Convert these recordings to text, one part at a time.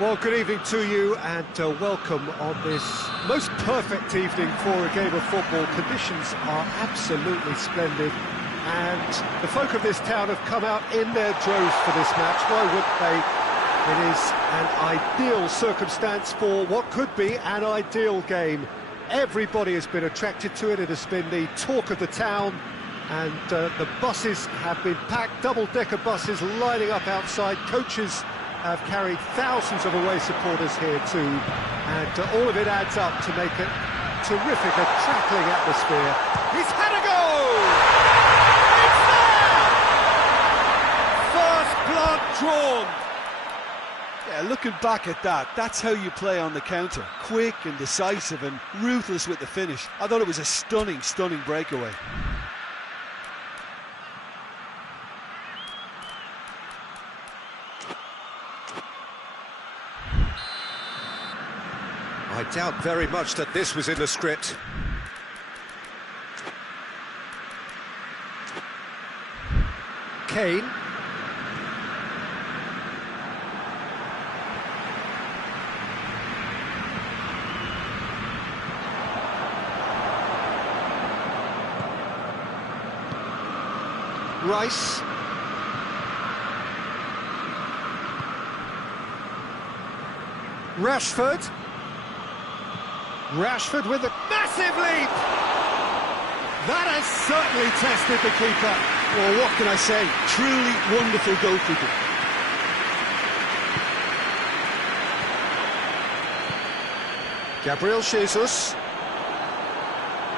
Well, good evening to you and welcome on this most perfect evening for a game of football. Conditions are absolutely splendid and the folk of this town have come out in their droves for this match. Why wouldn't they? It is an ideal circumstance for what could be an ideal game. Everybody has been attracted to it. It has been the talk of the town, and the buses have been packed, double-decker buses lining up outside. Coaches have carried thousands of away supporters here too, and all of it adds up to make it terrific, a crackling atmosphere. He's had a goal! It's there! First blood drawn! Yeah, looking back at that, that's how you play on the counter. Quick and decisive and ruthless with the finish. I thought it was a stunning, stunning breakaway. I doubt very much that this was in the script. Kane. Rice. Rashford. Rashford with a massive leap! That has certainly tested the keeper. Well, what can I say? Truly wonderful goalkeeping. Gabriel Jesus.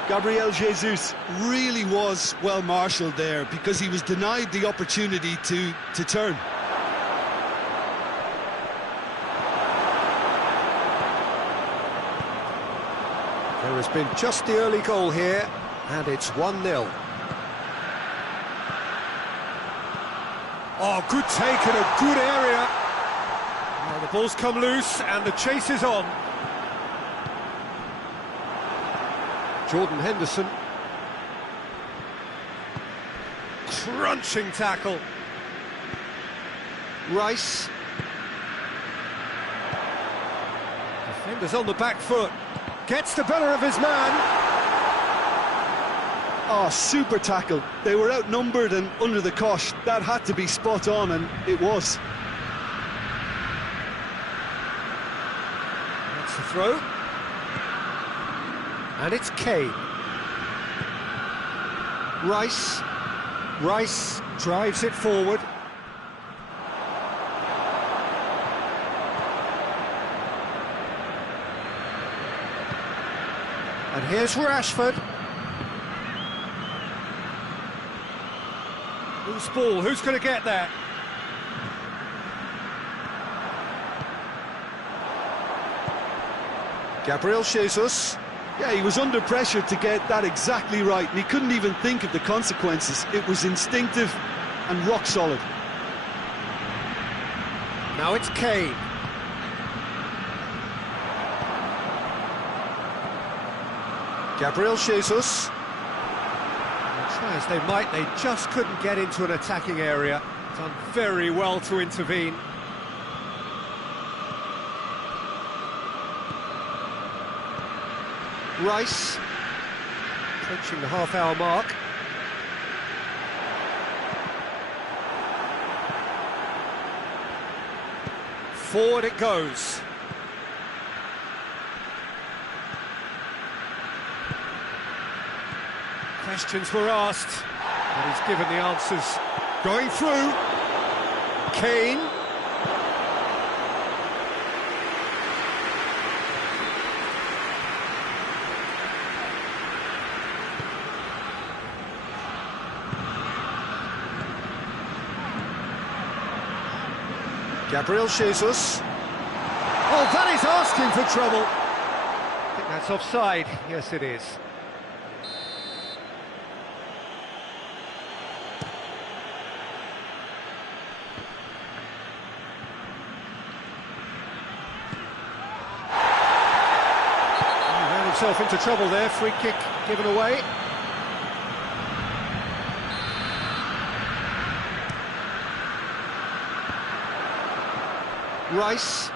Gabriel Jesus really was well marshalled there because he was denied the opportunity to turn. There has been just the early goal here, and it's 1-0. Oh, good take in a good area. Well, the ball's come loose, and the chase is on. Jordan Henderson. Crunching tackle. Rice. Defenders on the back foot. Gets the better of his man. Oh, super tackle. They were outnumbered and under the cosh. That had to be spot on, and it was. That's the throw. And it's Kane. Rice. Rice drives it forward. And here's Rashford. Who's ball? Who's going to get that? Gabriel Jesus. Yeah, he was under pressure to get that exactly right, and he couldn't even think of the consequences. It was instinctive and rock solid. Now it's Kane. Gabriel Jesus. Try as they might, they just couldn't get into an attacking area. Done very well to intervene. Rice. Approaching the half-hour mark. Forward it goes. Questions were asked, but he's given the answers. Going through. Kane. Gabriel Jesus. Oh, that is asking for trouble. I think that's offside. Yes, it is. Himself into trouble there, free kick given away. Rice.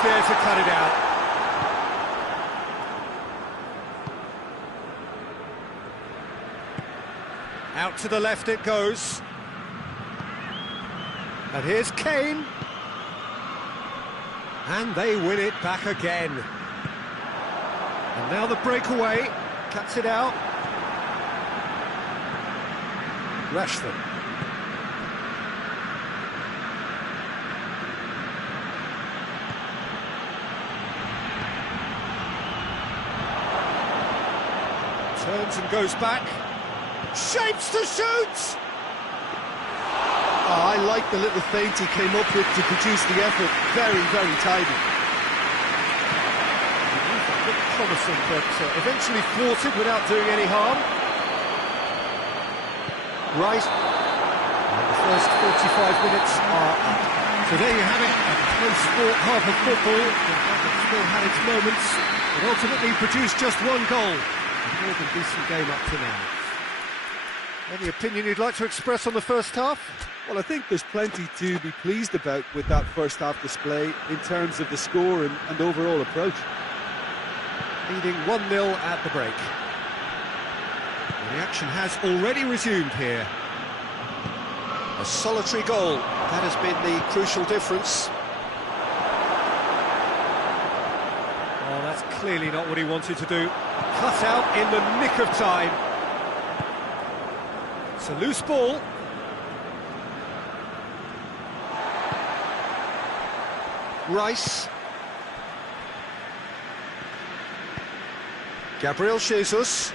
space there to cut it out. Out to the left it goes. And here's Kane. And they win it back again. And now the breakaway. Cuts it out. Rashford. Turns and goes back. Shapes to shoot! Oh, I like the little feint he came up with to produce the effort. Very, very tidy. Looked promising, but eventually thwarted without doing any harm. Right. And the first 45 minutes are up. So there you have it, a close-fought half of football. It still had its moments, but ultimately produced just one goal. A more than decent game up to now. Any opinion you'd like to express on the first half? Well, I think there's plenty to be pleased about with that first half display in terms of the score and overall approach. Leading 1-0 at the break. The action has already resumed here. A solitary goal, that has been the crucial difference. Oh, that's clearly not what he wanted to do. Cut out in the nick of time. It's a loose ball. Rice. Gabriel Jesus.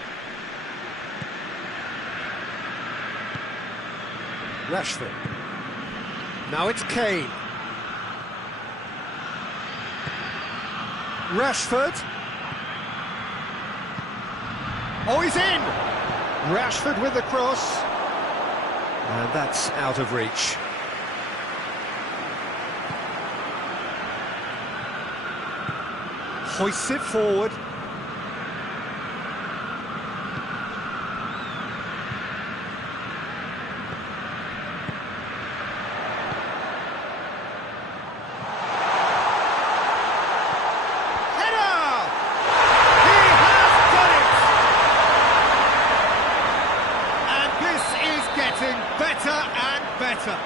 Rashford. Now it's Kane. Rashford. Oh, he's in! Rashford with the cross. And that's out of reach. Hoists it forward. Better and better.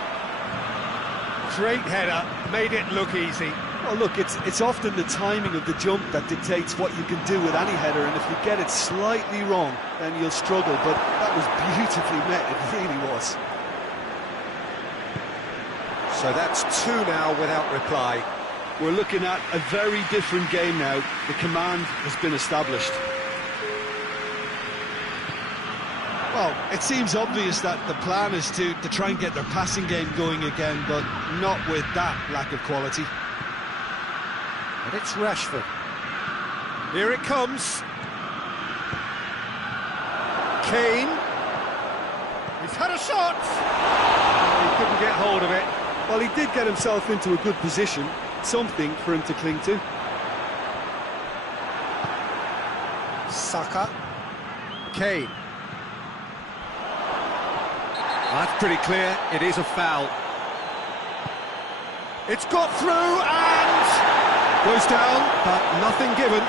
Great header, made it look easy. Well, look, it's often the timing of the jump that dictates what you can do with any header, and if you get it slightly wrong, then you'll struggle, but that was beautifully met, it really was. So that's 2 now without reply. We're looking at a very different game now. The command has been established. Well, it seems obvious that the plan is to try and get their passing game going again, but not with that lack of quality. And it's Rashford. Here it comes. Kane. He's had a shot. Oh, he couldn't get hold of it. Well, he did get himself into a good position, something for him to cling to. Saka. Kane. That's pretty clear, it is a foul. It's got through and goes down, but nothing given.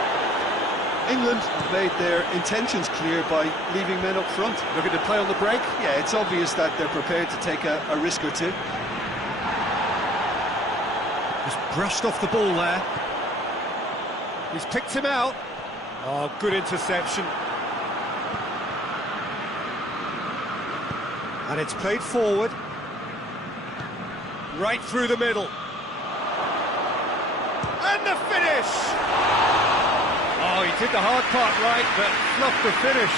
England have made their intentions clear by leaving men up front. Looking to play on the break? Yeah, it's obvious that they're prepared to take a risk or two. Just brushed off the ball there. He's picked him out. Oh, good interception. And it's played forward. Right through the middle. And the finish! Oh, he did the hard part right, but fluffed the finish.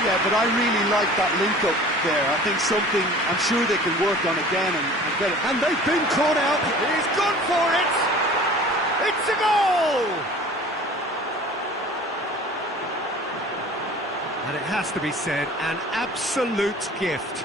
Yeah, but I really like that link-up there. I think something I'm sure they can work on again and get it. And they've been caught out. He's gone for it! It's a goal! And it has to be said, an absolute gift.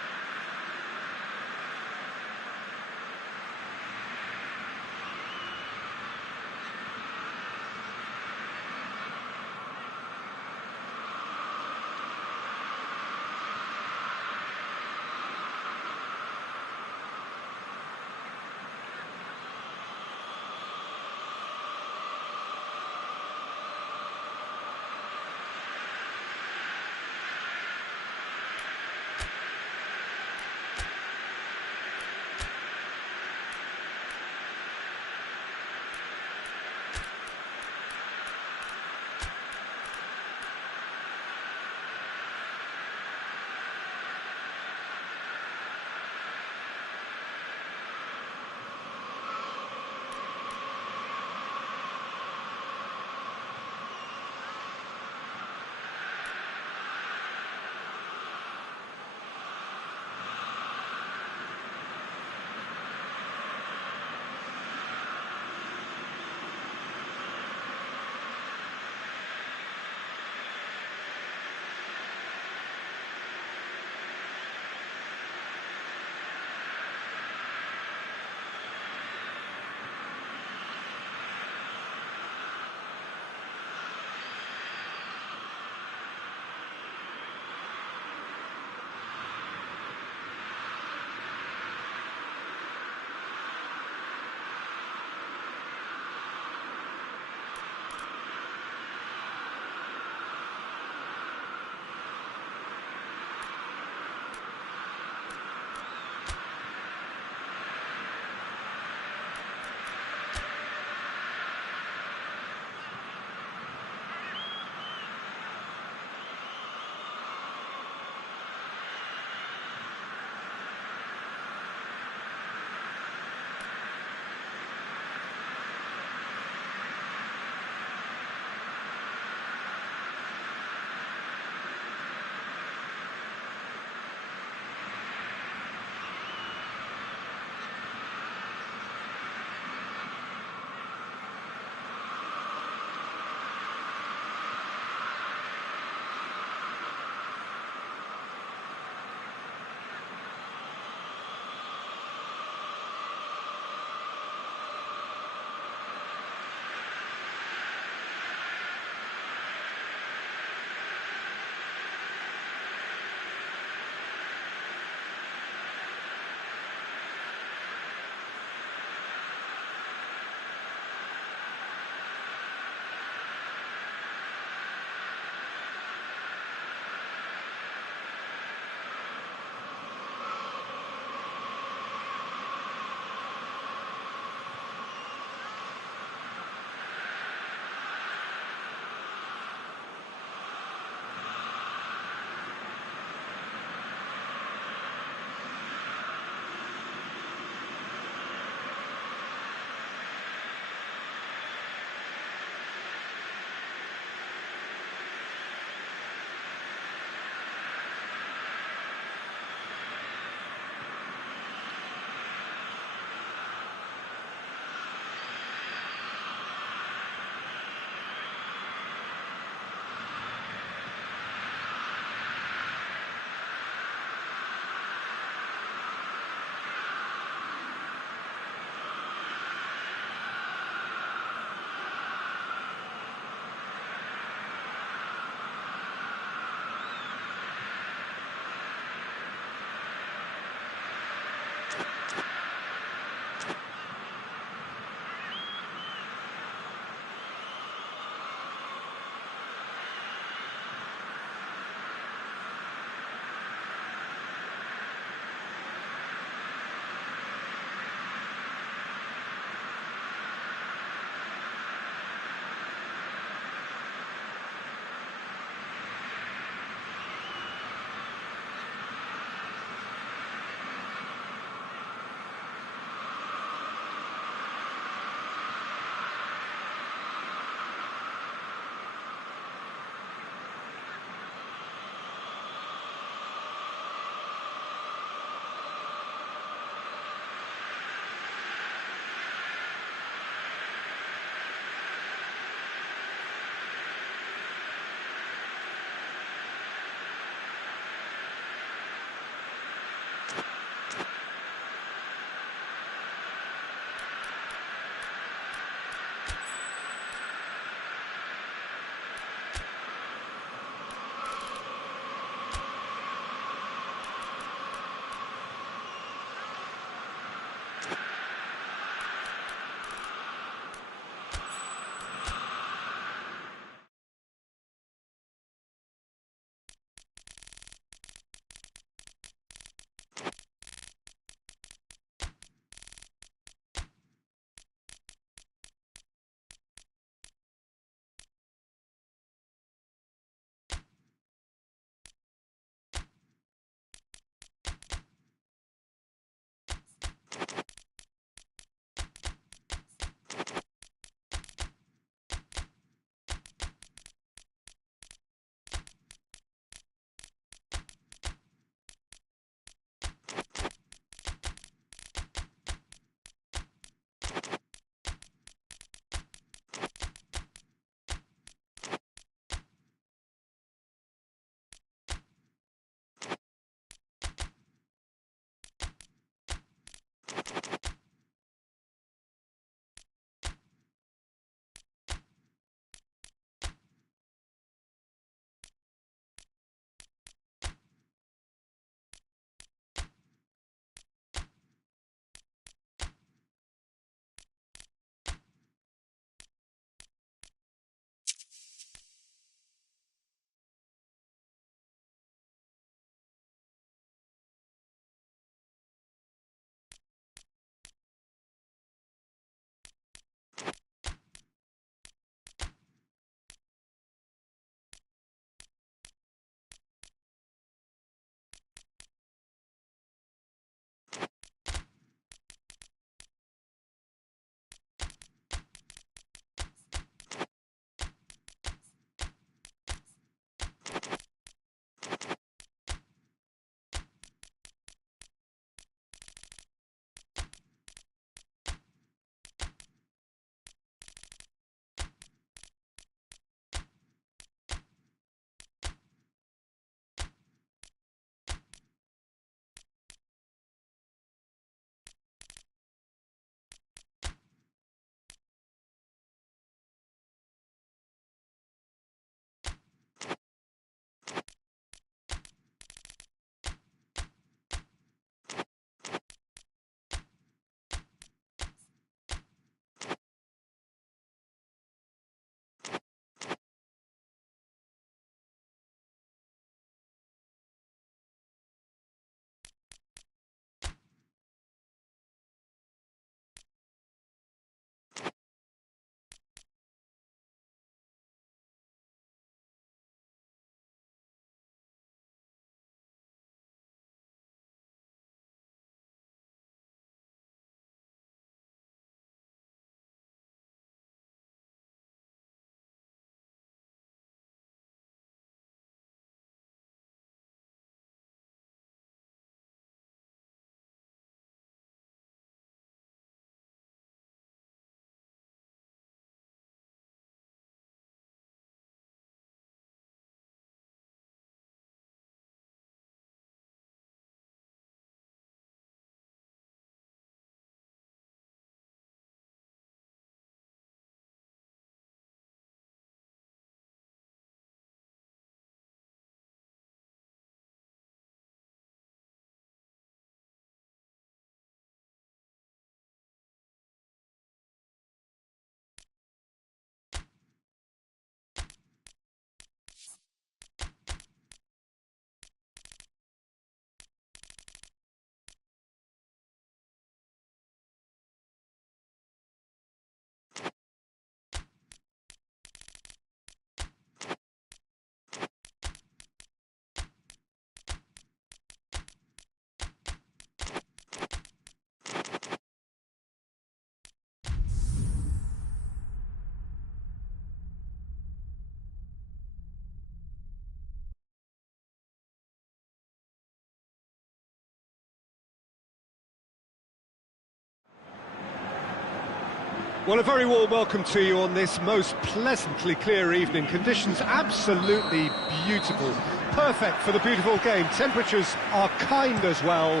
Well, a very warm welcome to you on this most pleasantly clear evening. Conditions absolutely beautiful. Perfect for the beautiful game. Temperatures are kind as well.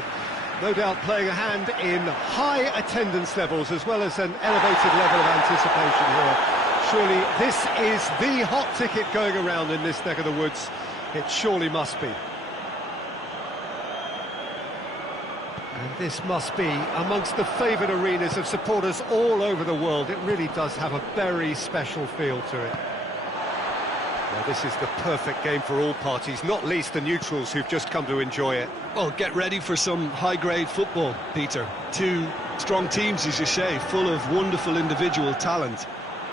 No doubt playing a hand in high attendance levels as well as an elevated level of anticipation here. Surely this is the hot ticket going around in this neck of the woods. It surely must be. And this must be amongst the favoured arenas of supporters all over the world. It really does have a very special feel to it. Well, this is the perfect game for all parties, not least the neutrals who've just come to enjoy it. Well, get ready for some high-grade football, Peter. Two strong teams, as you say, full of wonderful individual talent.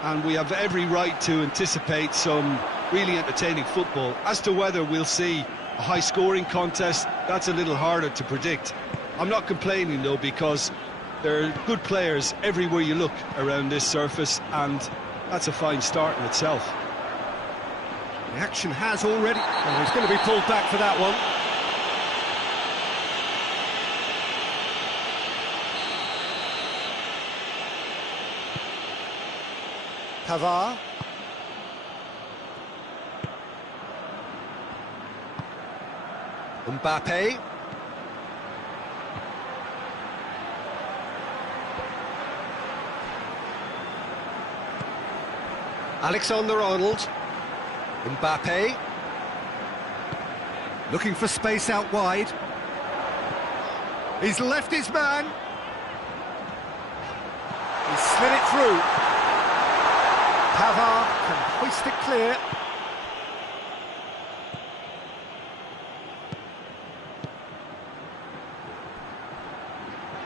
And we have every right to anticipate some really entertaining football. As to whether we'll see a high-scoring contest, that's a little harder to predict. I'm not complaining, though, because there are good players everywhere you look around this surface, and that's a fine start in itself. The action has already... Oh, he's going to be pulled back for that one. Pavard. Mbappe. Alexander-Arnold. Mbappe. Looking for space out wide. He's left his man. He's slid it through. Pavard can hoist it clear.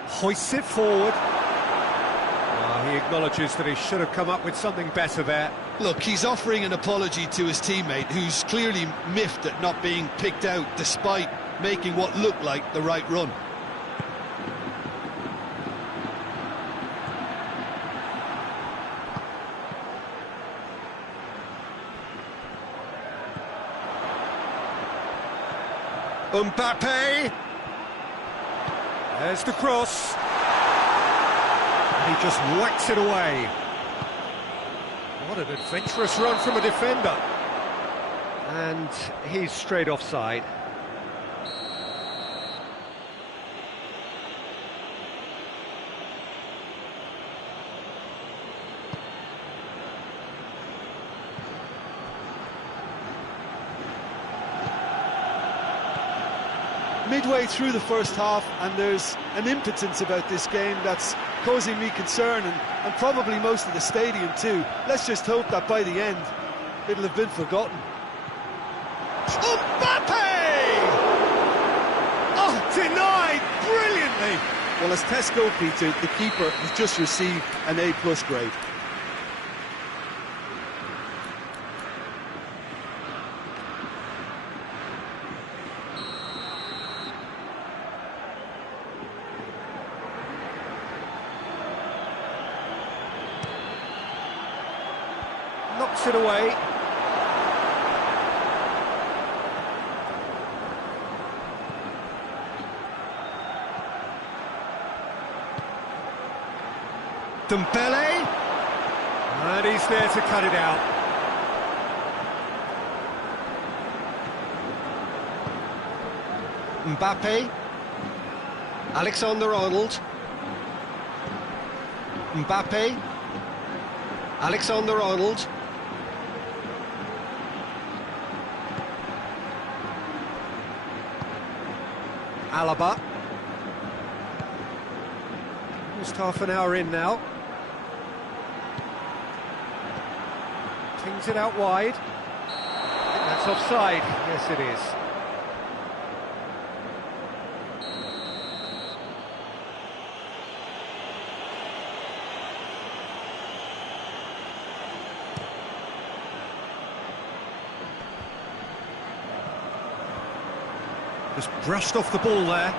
Hoists it forward. He acknowledges that he should have come up with something better there. Look, he's offering an apology to his teammate, who's clearly miffed at not being picked out despite making what looked like the right run. Mbappe! There's the cross. He just whacks it away. What an adventurous run from a defender. And he's straight offside. Midway through the first half, and there's an impotence about this game that's causing me concern, and probably most of the stadium too. Let's just hope that by the end it'll have been forgotten. Mbappe! Oh, denied brilliantly. Well, as tests go, Peter, the keeper has just received an A+ grade. Knocks it away. Dembele. And he's there to cut it out. Mbappe. Alexander-Arnold. Mbappe. Alexander-Arnold. Alaba. Almost half an hour in now. Tings it out wide. I think that's offside. Yes, it is. Just brushed off the ball there.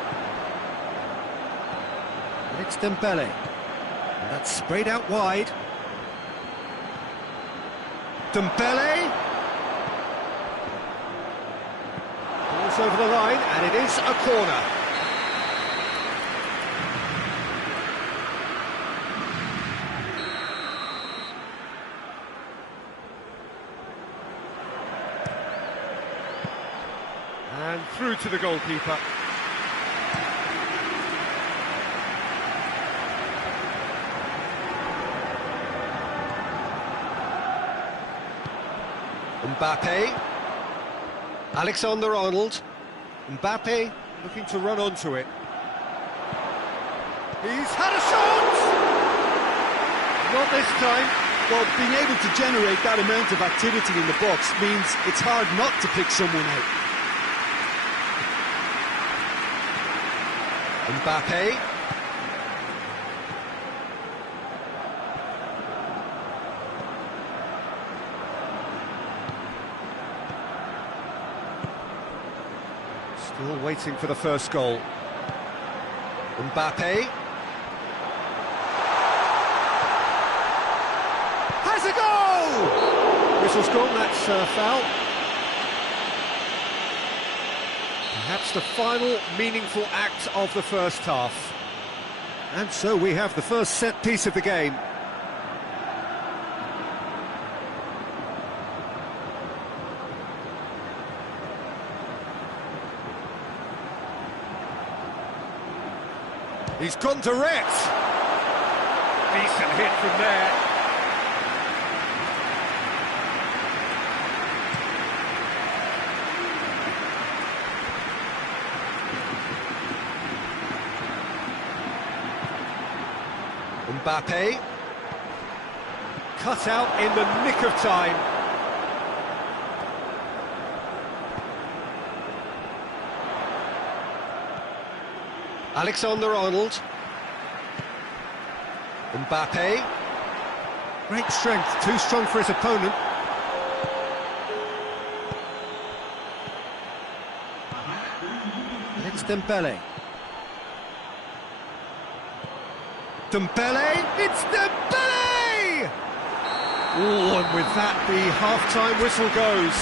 And it's Dembele. And that's sprayed out wide. Dembele. Ball's over the line, and it is a corner. through to the goalkeeper. Mbappe. Alexander-Arnold. Mbappe Looking to run onto it. He's had a shot! Not this time. Well, being able to generate that amount of activity in the box means it's hard not to pick someone out. Mbappe. Still waiting for the first goal. Mbappe. Has a goal! Whistle's gone, that's foul. Perhaps the final meaningful act of the first half. And so we have the first set piece of the game. He's gone direct. Decent hit from there. Mbappe. Cut out in the nick of time. Alexander-Arnold. Mbappe. Great strength, too strong for his opponent. It's Dembele. Dembele, it's Dembele! Oh, and with that, the half-time whistle goes.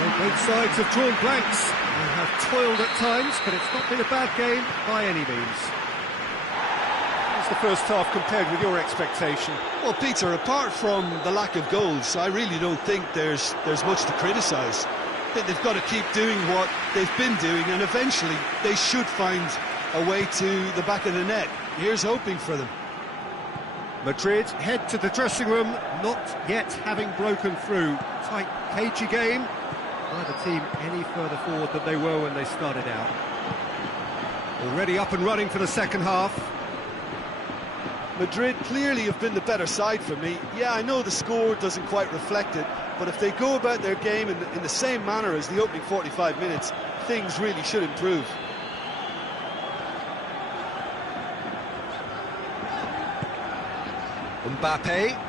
Well, both sides have drawn blanks. They have toiled at times, but it's not been a bad game by any means. How's the first half compared with your expectation? Well, Peter, apart from the lack of goals, I really don't think there's much to criticise. I think they've got to keep doing what they've been doing, and eventually they should find a way to the back of the net. Here's hoping for them. Madrid head to the dressing room, not yet having broken through. Tight, cagey game. Neither team any further forward than they were when they started out. Already up and running for the second half. Madrid clearly have been the better side for me. Yeah, I know the score doesn't quite reflect it, but if they go about their game in the same manner as the opening 45 minutes, things really should improve. Mbappe.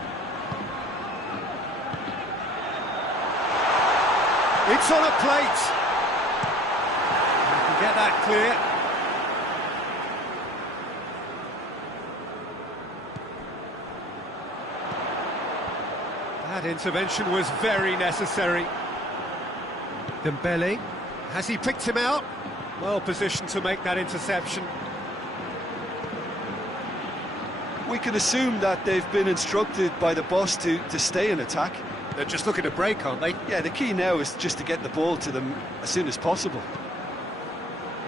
It's on a plate. You can get that clear. That intervention was very necessary. Dembele, has he picked him out? Well positioned to make that interception. We can assume that they've been instructed by the boss to stay in attack. They're just looking to break, aren't they? Yeah, the key now is just to get the ball to them as soon as possible.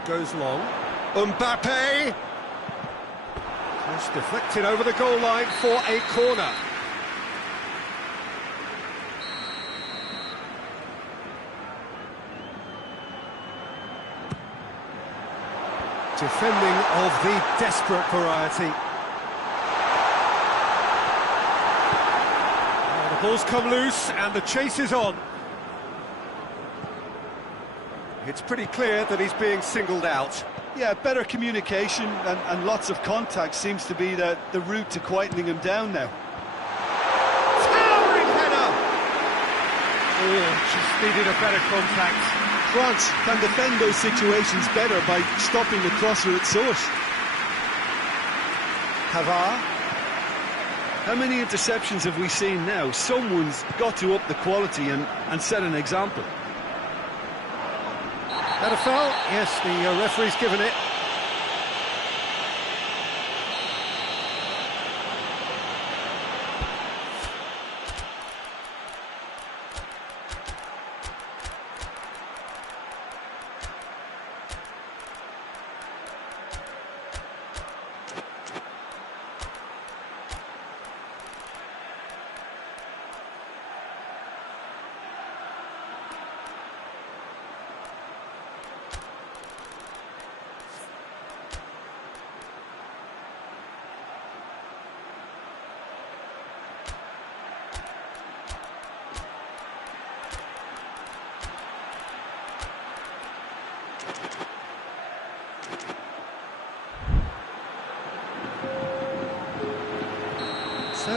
Goes long. Mbappe! Just deflected over the goal line for a corner. Defending of the desperate variety. The ball's come loose and the chase is on. It's pretty clear that he's being singled out. Yeah, better communication and lots of contact seems to be the route to quietening him down now. Towering header! Oh, just needed a better contact. France can defend those situations better by stopping the crosser at source. Pavard. How many interceptions have we seen now? Someone's got to up the quality and set an example. That a foul? Yes, the referee's given it.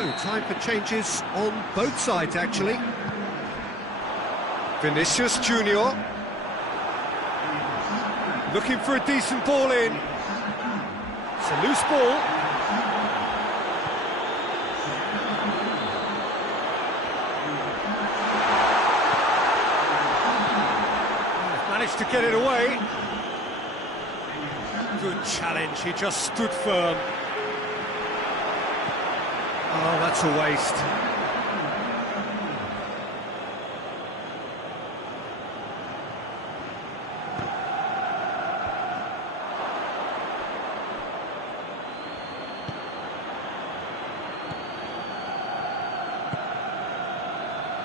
So, time for changes on both sides, actually. Vinicius Junior. Looking for a decent ball in. It's a loose ball. Managed to get it away. Good challenge, he just stood firm. Oh, that's a waste.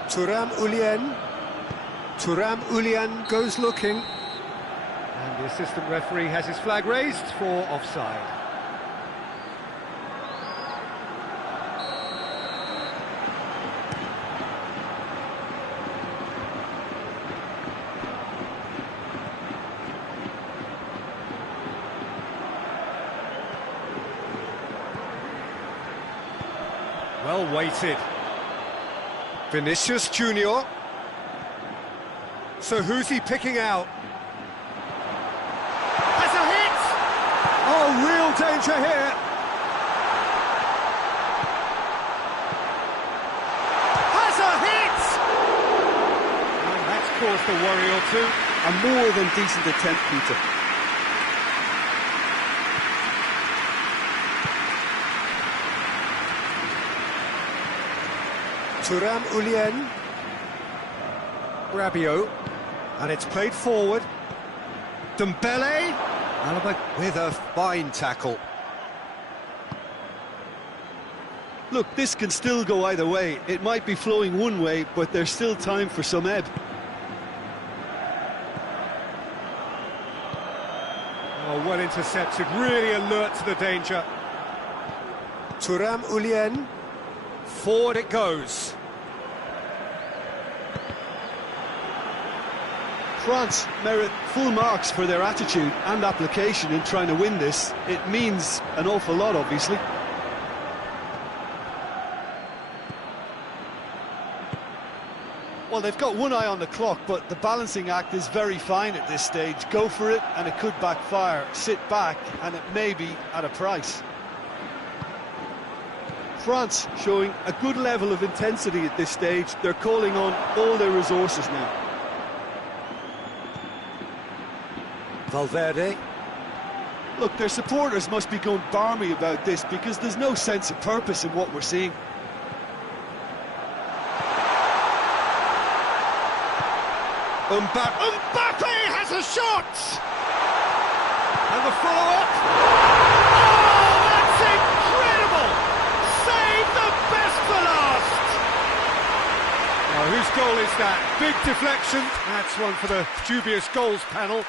Thuram Ulian goes looking. And the assistant referee has his flag raised for offside. Well weighted. Vinicius Junior. So who's he picking out? Has a hit! Oh, real danger here. Has a hit! And that's caused a worry or two. A more than decent attempt, Peter. Thuram Ulian. Rabiot. And it's played forward. Dembele. Alaba with a fine tackle. Look, this can still go either way. It might be flowing one way, but there's still time for some ebb. Oh, well intercepted, really alert to the danger. Thuram Ulian. Forward it goes. France merit full marks for their attitude and application in trying to win this. It means an awful lot, obviously. Well, they've got one eye on the clock, but the balancing act is very fine at this stage. Go for it, and it could backfire. Sit back, and it may be at a price. France showing a good level of intensity at this stage. They're calling on all their resources now. Valverde. Look, their supporters must be going barmy about this because there's no sense of purpose in what we're seeing. Mbappe has a shot! And the follow-up. Oh, that's incredible! Save the best for last! Now, whose goal is that? Big deflection. That's one for the dubious goals panel.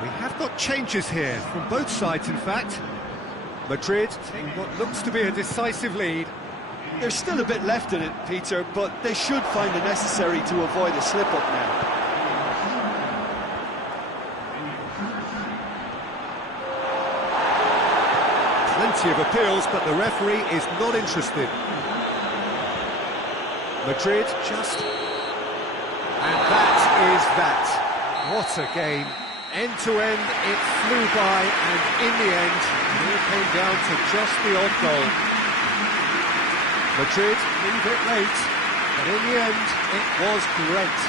We have got changes here, from both sides in fact. Madrid take what looks to be a decisive lead. There's still a bit left in it, Peter, but they should find it necessary to avoid a slip-up now. Plenty of appeals, but the referee is not interested. Madrid just... And that is that. What a game. End-to-end, it flew by, and in the end, it all came down to just the odd goal. Madrid leave it late, but in the end, it was great.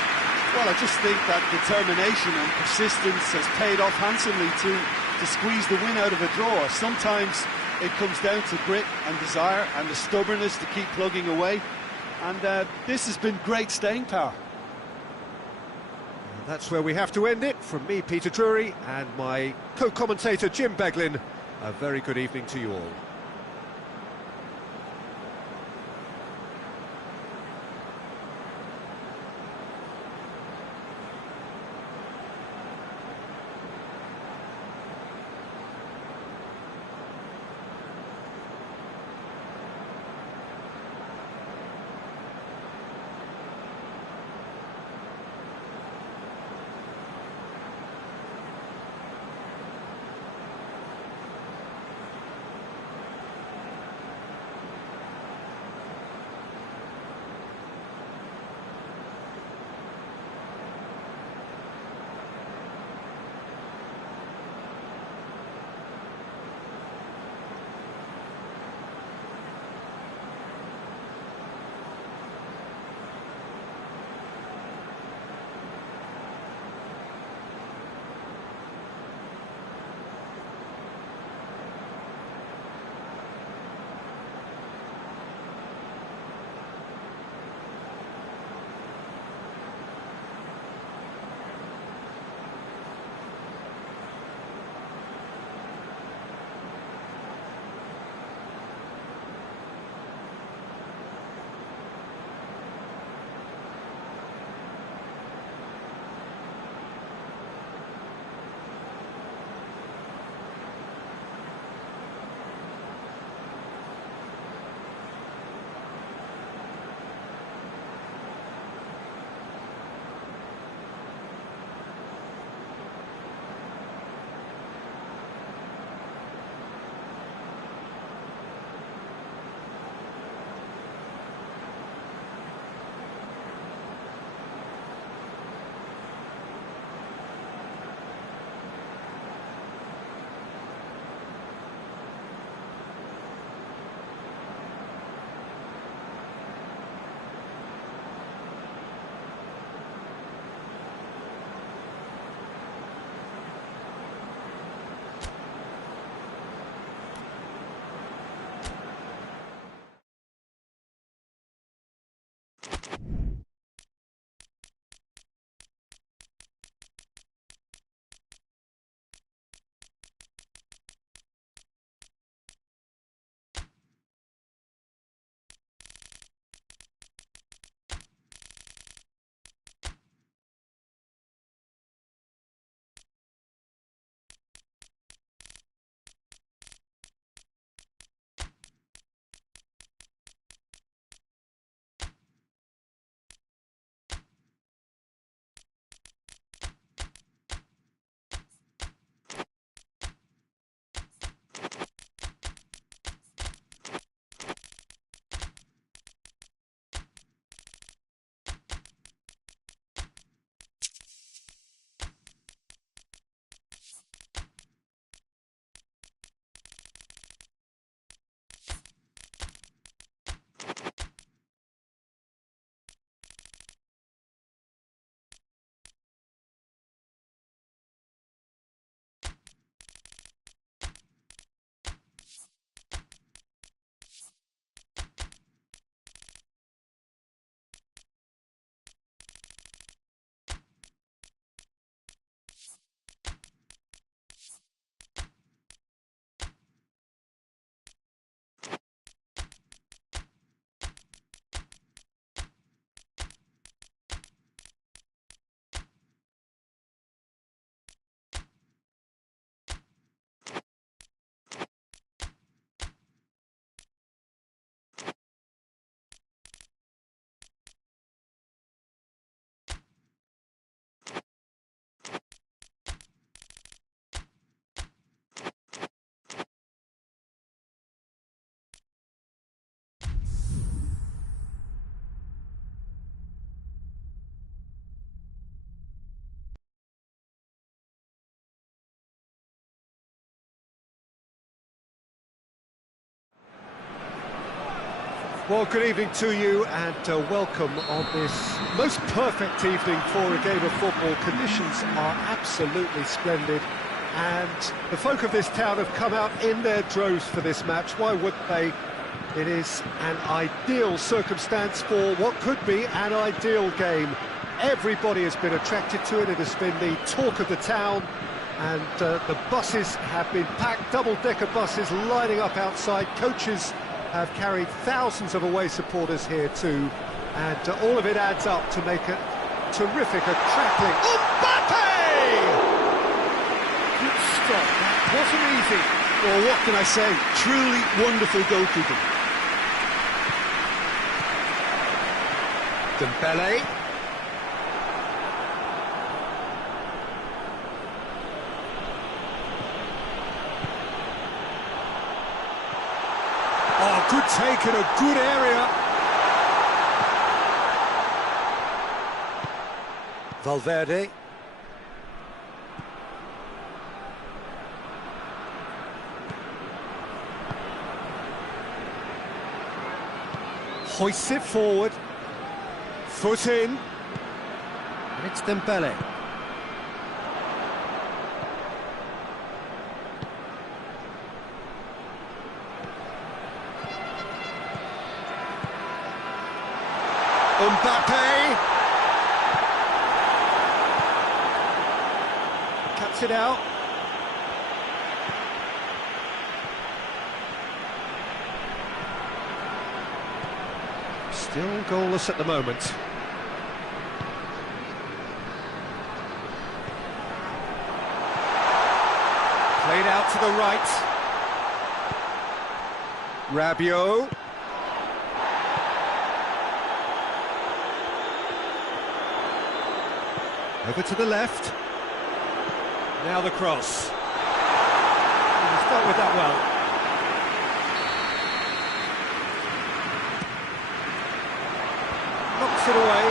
Well, I just think that determination and persistence has paid off handsomely to squeeze the win out of a draw. Sometimes it comes down to grit and desire and the stubbornness to keep plugging away. And this has been great staying power. That's where we have to end it. From me, Peter Drury, and my co-commentator, Jim Beglin. A very good evening to you all. Well, good evening to you and welcome on this most perfect evening for a game of football. Conditions are absolutely splendid and the folk of this town have come out in their droves for this match. Why would they? It is an ideal circumstance for what could be an ideal game. Everybody has been attracted to it. It has been the talk of the town. And the buses have been packed, double-decker buses lining up outside. Coaches have carried thousands of away supporters here too, and all of it adds up to make a terrific, a crackling. Mbappe! Good stop, that wasn't easy. Well, what can I say? Truly wonderful goalkeeping. Dembele. Oh, good take in a good area. Valverde. Hoists it forward. Foot in. And it's Dembele. Mbappe cuts it out. Still goalless at the moment. Played out to the right. Rabiot. Over to the left. Now the cross. He's dealt with that well. Knocks it away.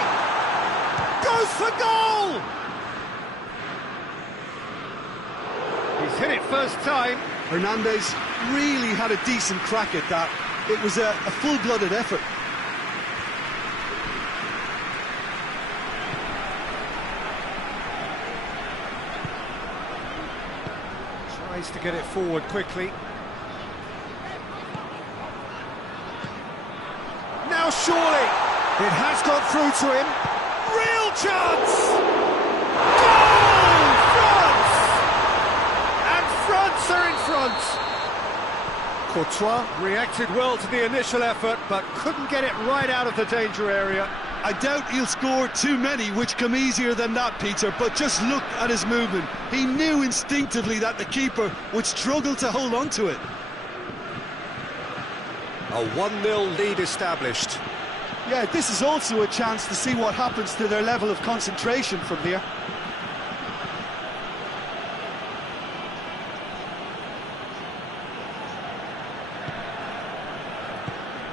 Goes for goal! He's hit it first time. Hernandez really had a decent crack at that. It was a full-blooded effort. Tries to get it forward quickly. Now surely it has got through to him. Real chance! Goal! France! And France are in front. Courtois reacted well to the initial effort, but couldn't get it right out of the danger area. I doubt he'll score too many, which come easier than that, Peter, but just look at his movement. He knew instinctively that the keeper would struggle to hold on to it. A 1-0 lead established. Yeah, this is also a chance to see what happens to their level of concentration from here.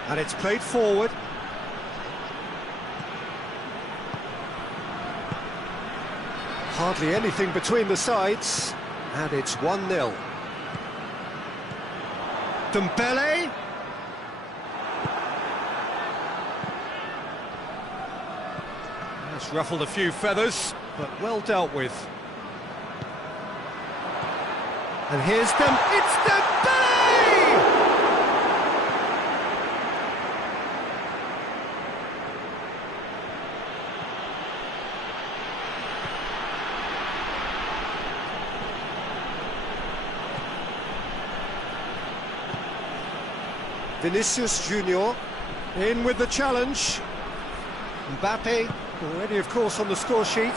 And it's played forward. Hardly anything between the sides, and it's 1-0. Dembele. That's ruffled a few feathers, but well dealt with. And here's it's Dembele! Vinicius Junior in with the challenge. Mbappe already, of course, on the score sheet.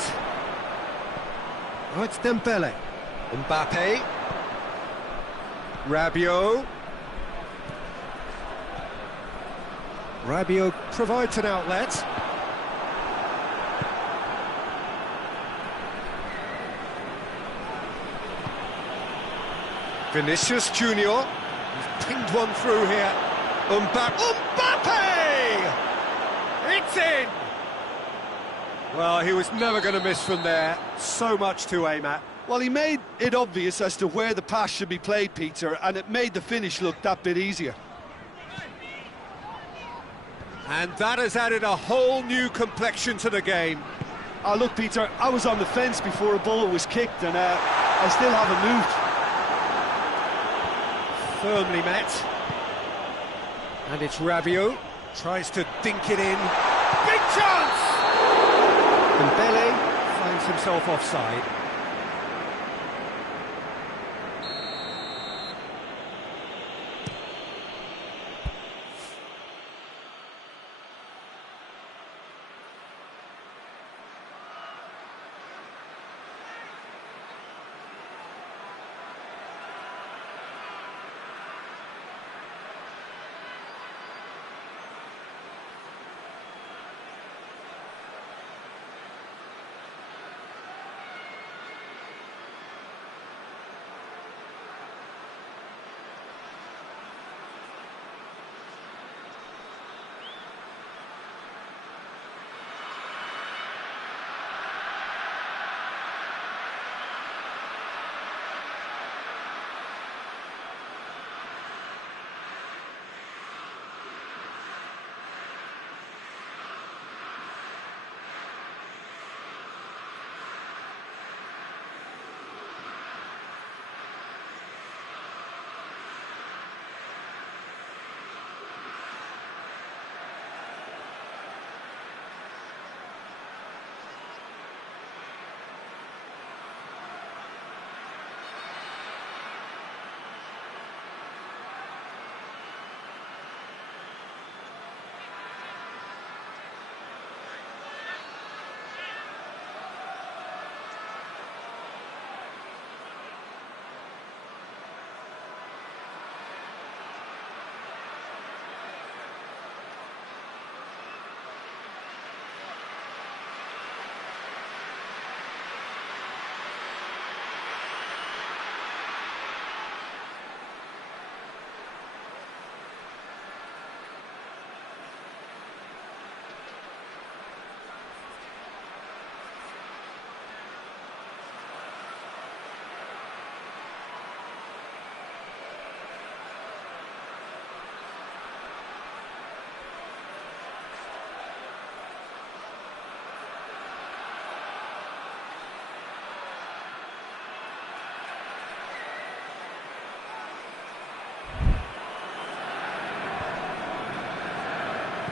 Oh, it's Dembele. Mbappe. Rabiot. Rabiot provides an outlet. Vinicius Junior. He's pinged one through here. Mbappe! It's in! Well, he was never going to miss from there. So much to aim at. Well, he made it obvious as to where the pass should be played, Peter, and it made the finish look that bit easier. And that has added a whole new complexion to the game. Oh, look, Peter, I was on the fence before a ball was kicked, and I still haven't moved. Firmly met. And it's Rabiot, tries to dink it in. Big chance! Dembele finds himself offside.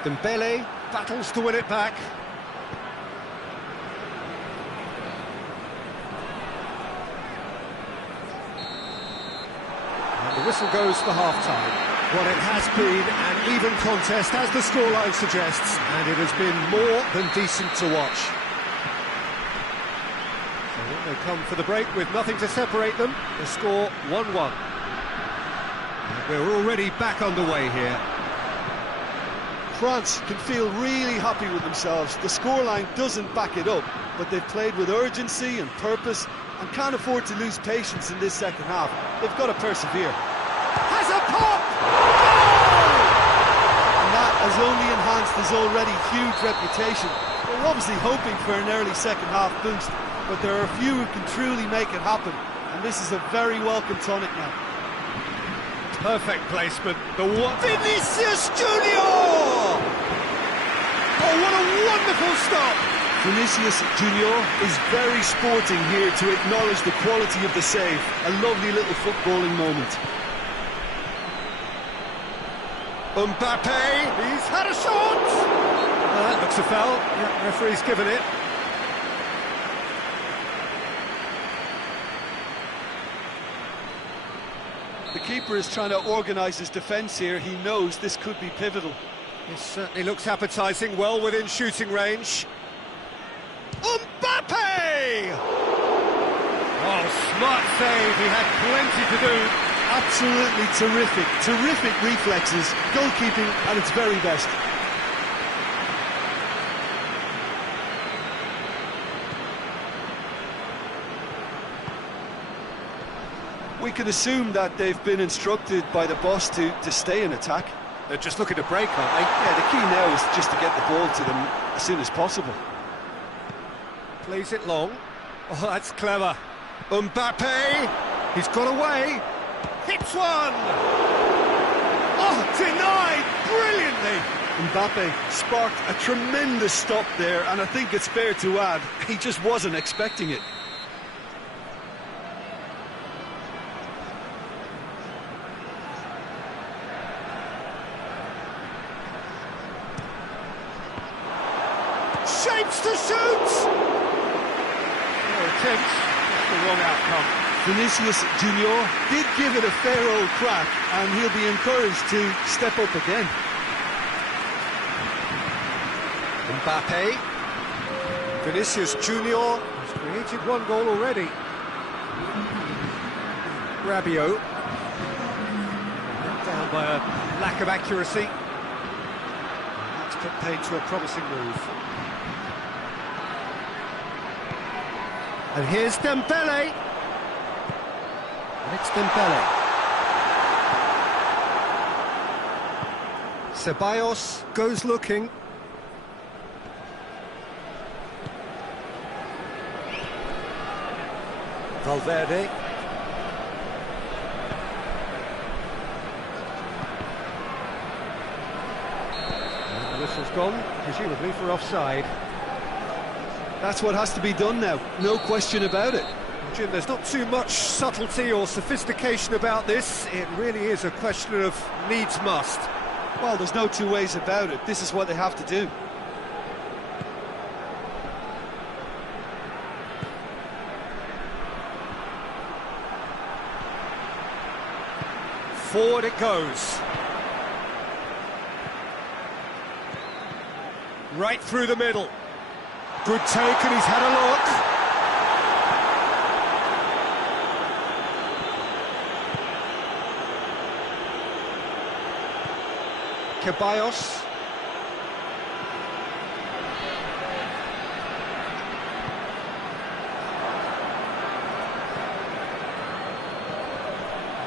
Dembele. Battles to win it back. And the whistle goes for half-time. Well, it has been an even contest, as the scoreline suggests, and it has been more than decent to watch. So when they come for the break with nothing to separate them, the score 1-1. We're already back underway here. France can feel really happy with themselves. The scoreline doesn't back it up, but they've played with urgency and purpose and can't afford to lose patience in this second half. They've got to persevere. Has a pop! And that has only enhanced his already huge reputation. They're obviously hoping for an early second half boost, but there are a few who can truly make it happen, and this is a very welcome tonic now. Perfect placement. The one. Vinicius Junior! Oh, what a wonderful stop! Vinicius Junior is very sporting here to acknowledge the quality of the save. A lovely little footballing moment. Mbappe, he's had a shot! That looks a foul. Yeah, referee's given it. The keeper is trying to organise his defence here. He knows this could be pivotal. This certainly looks appetising, well within shooting range. Mbappe! Oh, smart save, he had plenty to do. Absolutely terrific, terrific reflexes, goalkeeping at its very best. We can assume that they've been instructed by the boss to stay in attack. They're just looking to break, aren't they? Yeah, the key now is just to get the ball to them as soon as possible. Plays it long. Oh, that's clever. Mbappe, he's got away. Hits one! Oh, denied brilliantly! Mbappe sparked a tremendous stop there, and I think it's fair to add, he just wasn't expecting it. Shapes to shoot! No attempt, just the wrong outcome. Vinicius Junior did give it a fair old crack, and he'll be encouraged to step up again. Mbappe. Vinicius Junior has created one goal already. Rabiot. Down by a lack of accuracy. That's put paid to a promising move. And here's Dembele. And it's Dembele. Ceballos goes looking. Valverde. And the whistle's gone, presumably for offside. That's what has to be done now, no question about it. Jim, there's not too much subtlety or sophistication about this. It really is a question of needs must. Well, there's no two ways about it. This is what they have to do. Forward it goes. Right through the middle. Good take, and he's had a look. Ceballos.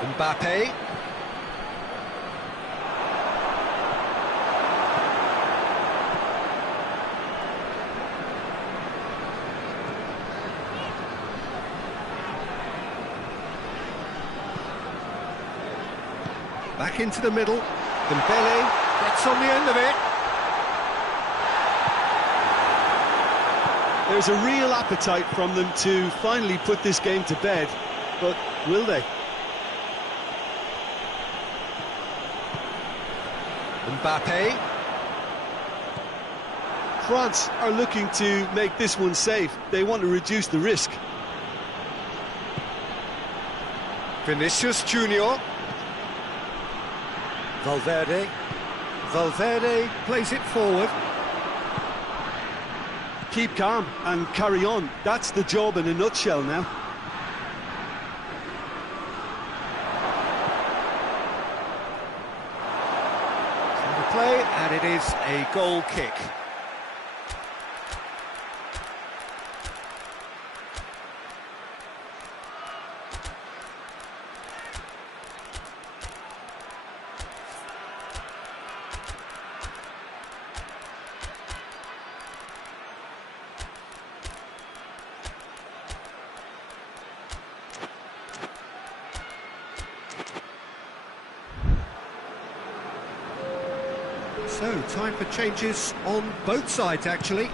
Mbappe. Back into the middle. Dembele gets on the end of it. There's a real appetite from them to finally put this game to bed, but will they? Mbappe. France are looking to make this one safe. They want to reduce the risk. Vinicius Junior. Valverde. Valverde plays it forward. Keep calm and carry on. That's the job in a nutshell now. Play, and it is a goal kick. So, time for changes on both sides, actually.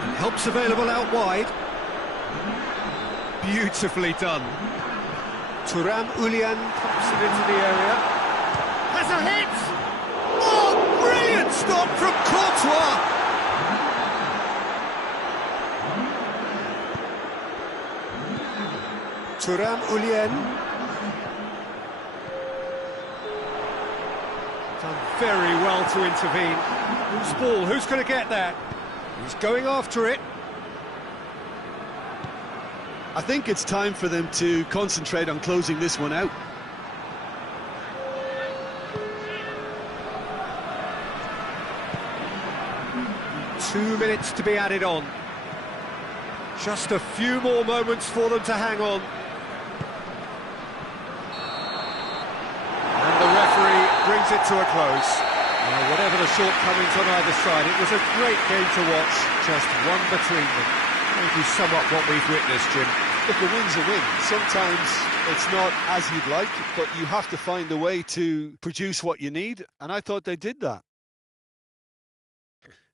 And help's available out wide. Beautifully done. Thuram Ulian pops it into the area. Has a hit! Oh, brilliant stop from Courtois! Thuram Ulian. Done very well to intervene. Who's ball? Who's going to get that? He's going after it. I think it's time for them to concentrate on closing this one out. Two minutes to be added on. Just a few more moments for them to hang on. And the referee brings it to a close. Now, whatever the shortcomings on either side, it was a great game to watch, just one between them. Maybe sum up what we've witnessed, Jim. Look, a win's a win. Sometimes it's not as you'd like, but you have to find a way to produce what you need, and I thought they did that.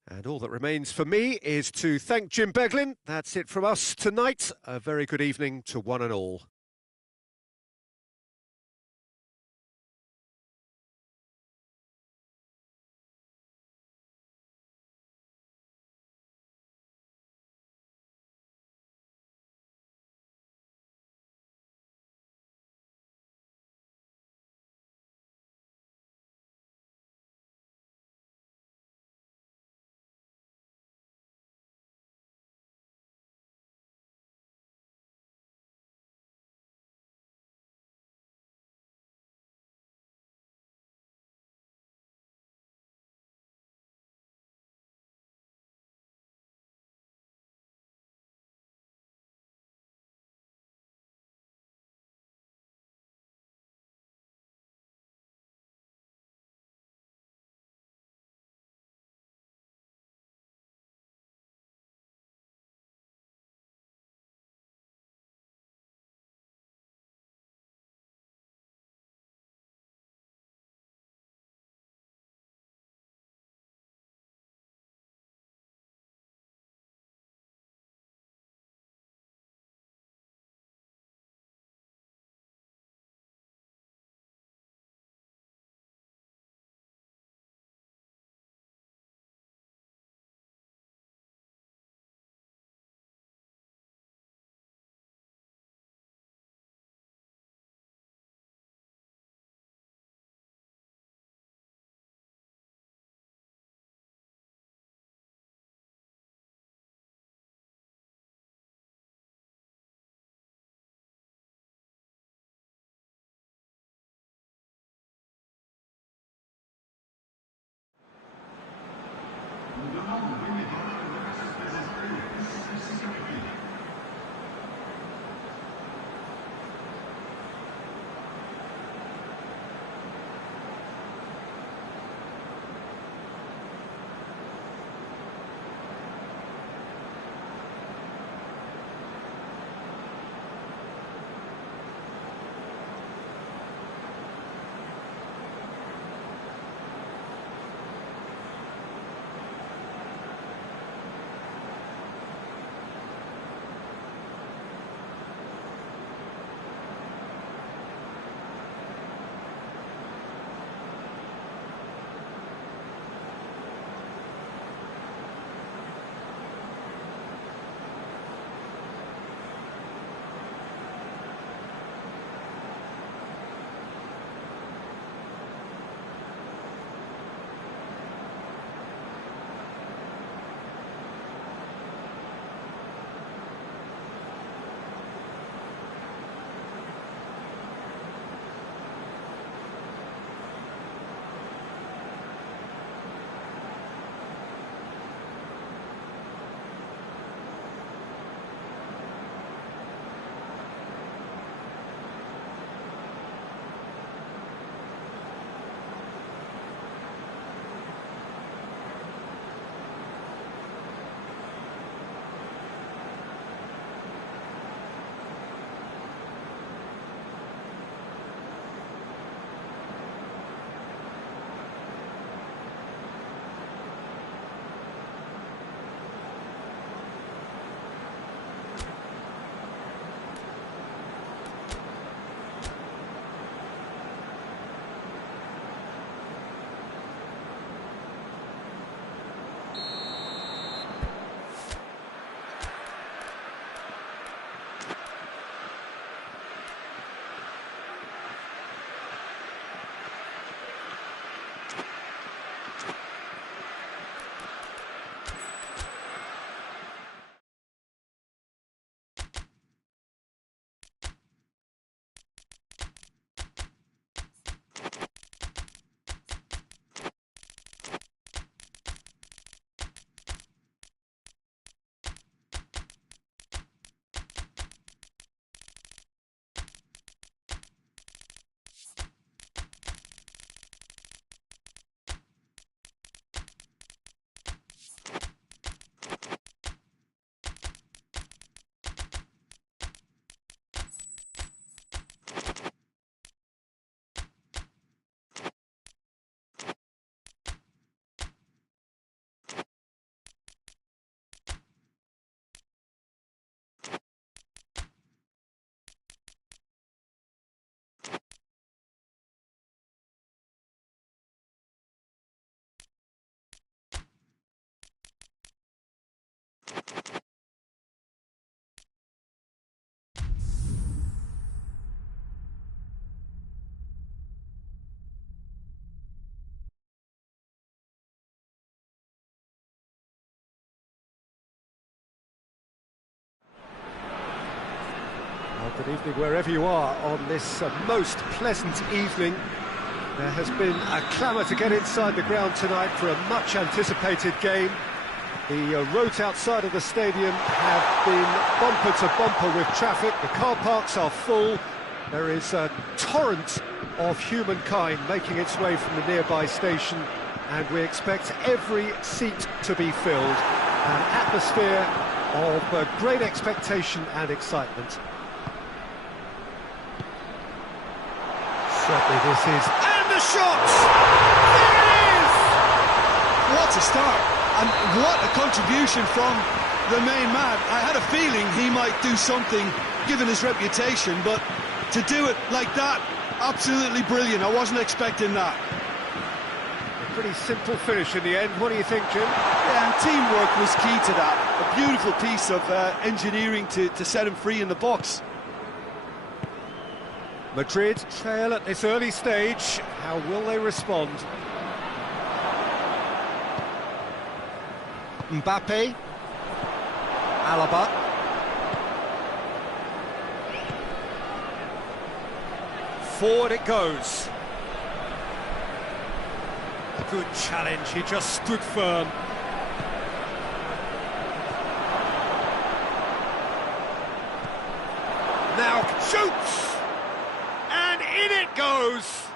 And all that remains for me is to thank Jim Beglin. That's it from us tonight. A very good evening to one and all. Good evening wherever you are on this most pleasant evening. There has been a clamour to get inside the ground tonight for a much anticipated game. The roads outside of the stadium have been bumper to bumper with traffic. The car parks are full. There is a torrent of humankind making its way from the nearby station, and we expect every seat to be filled. An atmosphere of great expectation and excitement. Certainly this is... And the shot! There it is! What a start, and what a contribution from the main man. I had a feeling he might do something, given his reputation, but to do it like that, absolutely brilliant. I wasn't expecting that. A pretty simple finish in the end. What do you think, Jim? Yeah, and teamwork was key to that. A beautiful piece of engineering to set him free in the box. Madrid trail at this early stage. How will they respond? Mbappe. Alaba. Forward it goes. A good challenge, he just stood firm. Now shoots! And in it goes!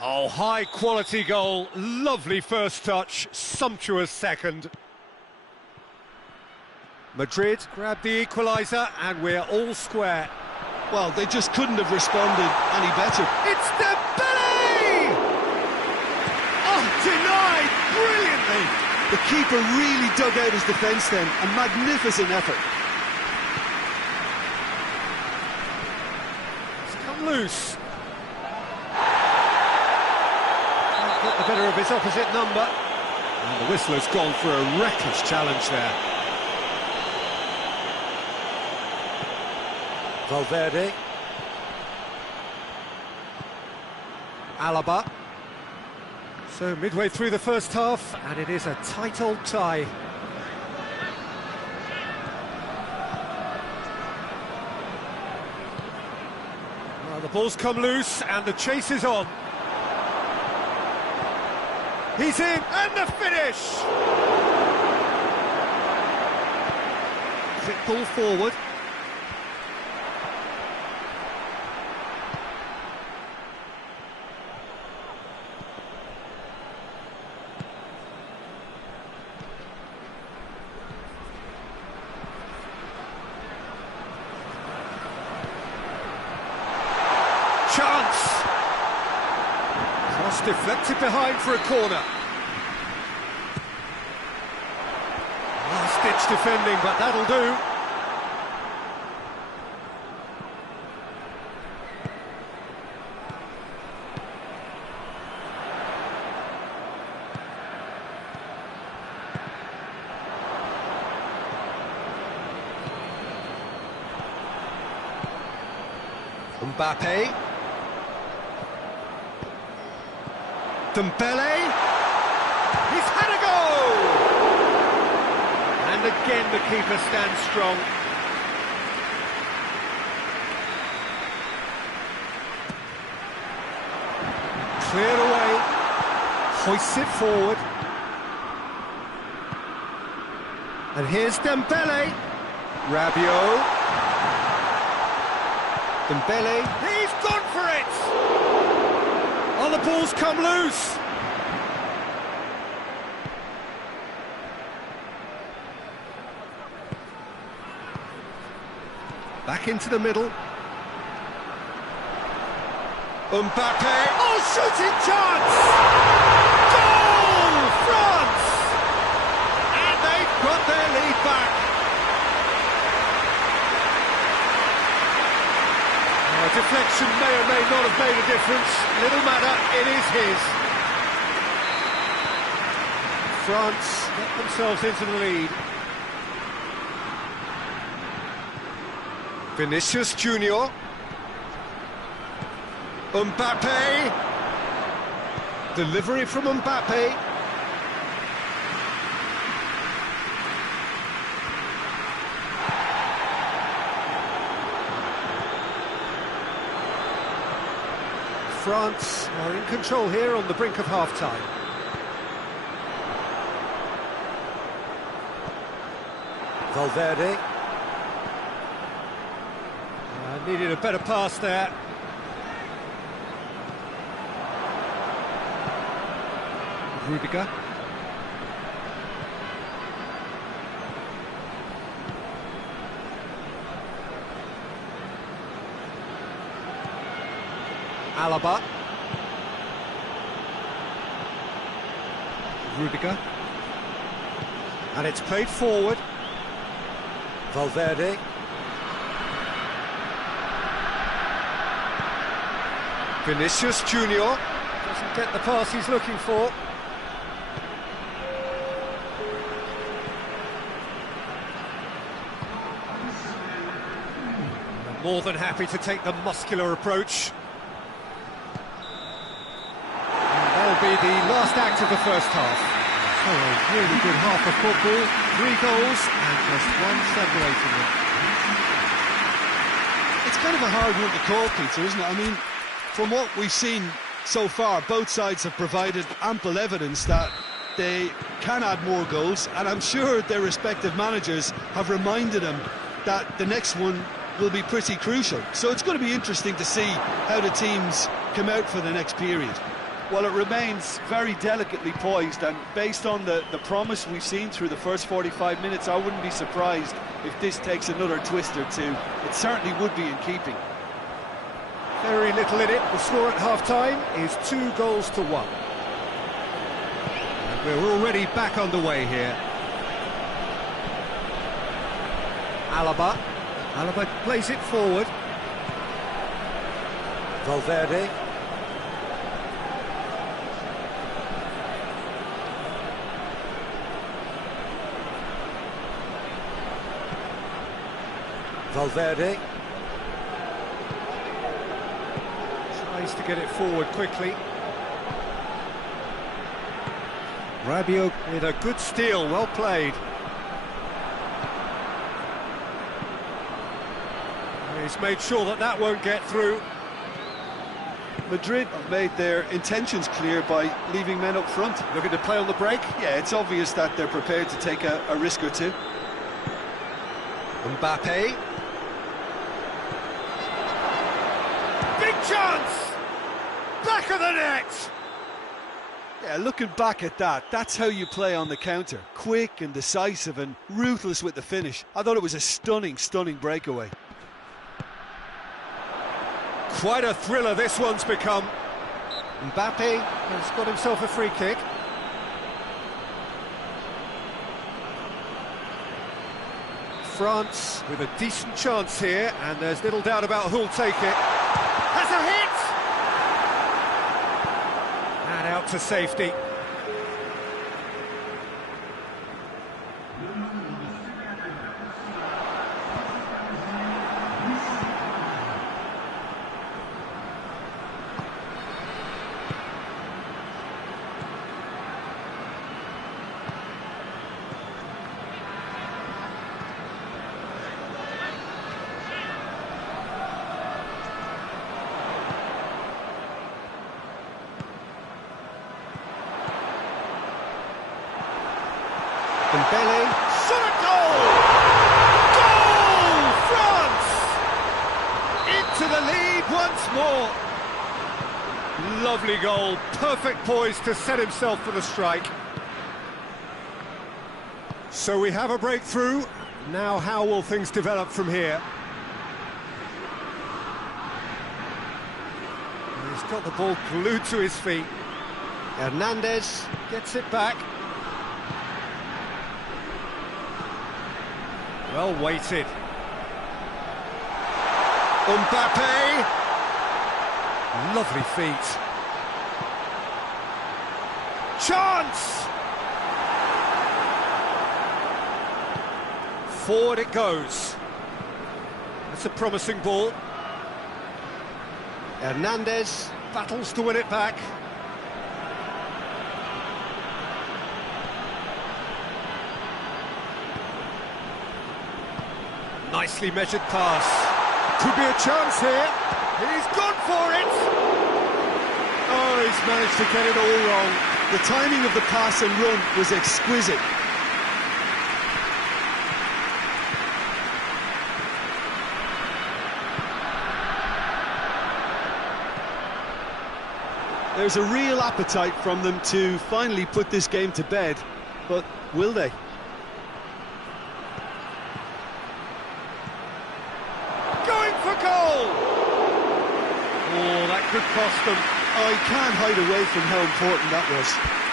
Oh, high-quality goal, lovely first touch, sumptuous second. Madrid grabbed the equaliser, and we're all square. Well, they just couldn't have responded any better. It's Dembele! Oh, denied brilliantly! The keeper really dug out his defence then, a magnificent effort. It's come loose. Can't get the better of his opposite number. And the whistler's gone for a reckless challenge there. Valverde. Alaba. So midway through the first half, and it is a tight old tie. Well, the ball's come loose, and the chase is on. He's in, and the finish! Quick ball forward. Chance! Cross deflected behind for a corner. Last-ditch defending, but that'll do. Mbappe. Dembele, he's had a goal! And again the keeper stands strong. Cleared away, hoists it forward. And here's Dembele. Rabiot. Dembele, he's gone for it! Oh, the ball's come loose! Back into the middle. Mbappe! Oh, shooting chance! Goal! France! And they've got their lead back. A deflection may or may not have made a difference. Little matter, it is his. France get themselves into the lead. Vinicius Junior. Mbappe. Delivery from Mbappe. France are in control here on the brink of half-time. Valverde. Needed a better pass there. Rudiger. Alaba. Rudiger. And it's played forward. Valverde. Vinicius Junior doesn't get the pass he's looking for. More than happy to take the muscular approach. And that'll be the last act of the first half. So a really good half of football, 3 goals and just one separating them. It's kind of a hard one to call, Peter, isn't it? I mean, from what we've seen so far, both sides have provided ample evidence that they can add more goals, and I'm sure their respective managers have reminded them that the next one will be pretty crucial. So it's going to be interesting to see how the teams come out for the next period. Well, it remains very delicately poised, and based on the promise we've seen through the first 45 minutes, I wouldn't be surprised if this takes another twist or two. It certainly would be in keeping. Very little in it. The score at half-time is 2-1. And we're already back underway here. Alaba plays it forward. Valverde. Valverde. Tries to get it forward quickly. Rabiot with a good steal, well played. He's made sure that that won't get through. Madrid have made their intentions clear by leaving men up front. Looking to play on the break. Yeah, it's obvious that they're prepared to take a risk or two. Mbappe. Big chance! Back of the net! Yeah, looking back at that, that's how you play on the counter. Quick and decisive and ruthless with the finish. I thought it was a stunning breakaway. Quite a thriller this one's become. Mbappe has got himself a free kick. France with a decent chance here, and there's little doubt about who'll take it. Has a hit! And out to safety. Dembele, shot at goal! Goal! France! Into the lead once more. Lovely goal, perfect poise to set himself for the strike. So we have a breakthrough. Now how will things develop from here? He's got the ball glued to his feet. Hernandez gets it back. Well weighted. Mbappe. Lovely feet. Chance! Forward it goes. That's a promising ball. Hernandez battles to win it back. Nicely measured pass. Could be a chance here. He's gone for it. Oh, he's managed to get it all wrong. The timing of the pass and run was exquisite. There's a real appetite from them to finally put this game to bed, but will they? Going for goal! Oh, that could cost them. I can't hide away from how important that was.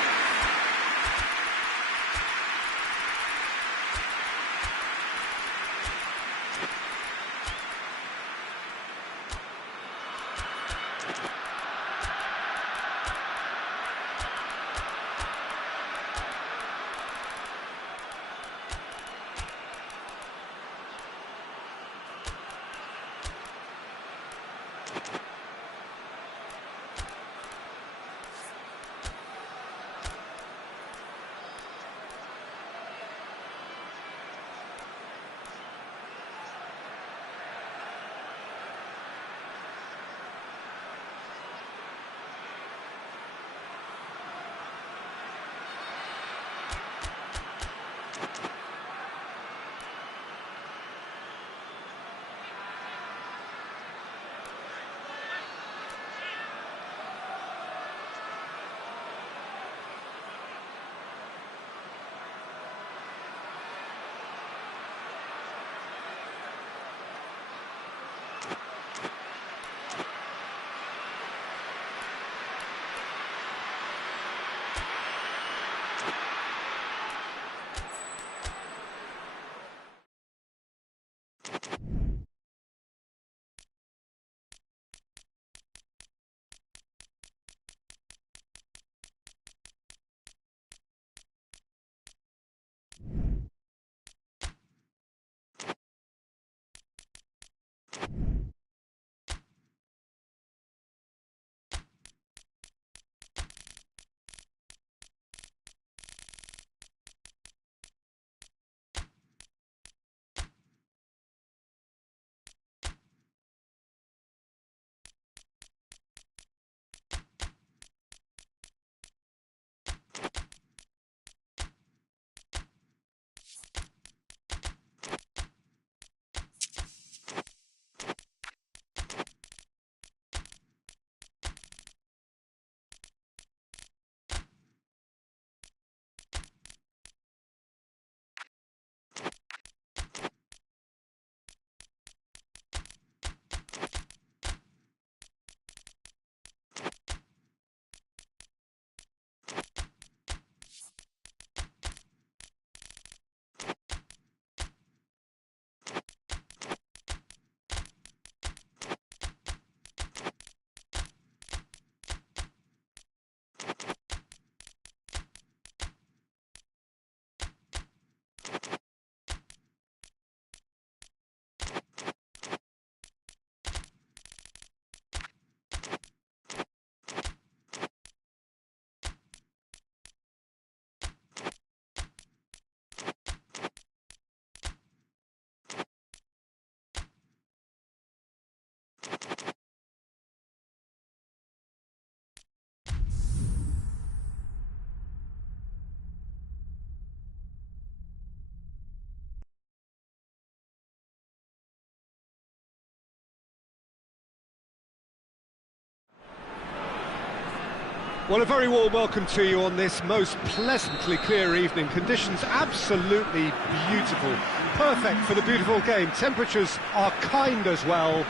Well, a very warm welcome to you on this most pleasantly clear evening. Conditions absolutely beautiful. Perfect for the beautiful game. Temperatures are kind as well.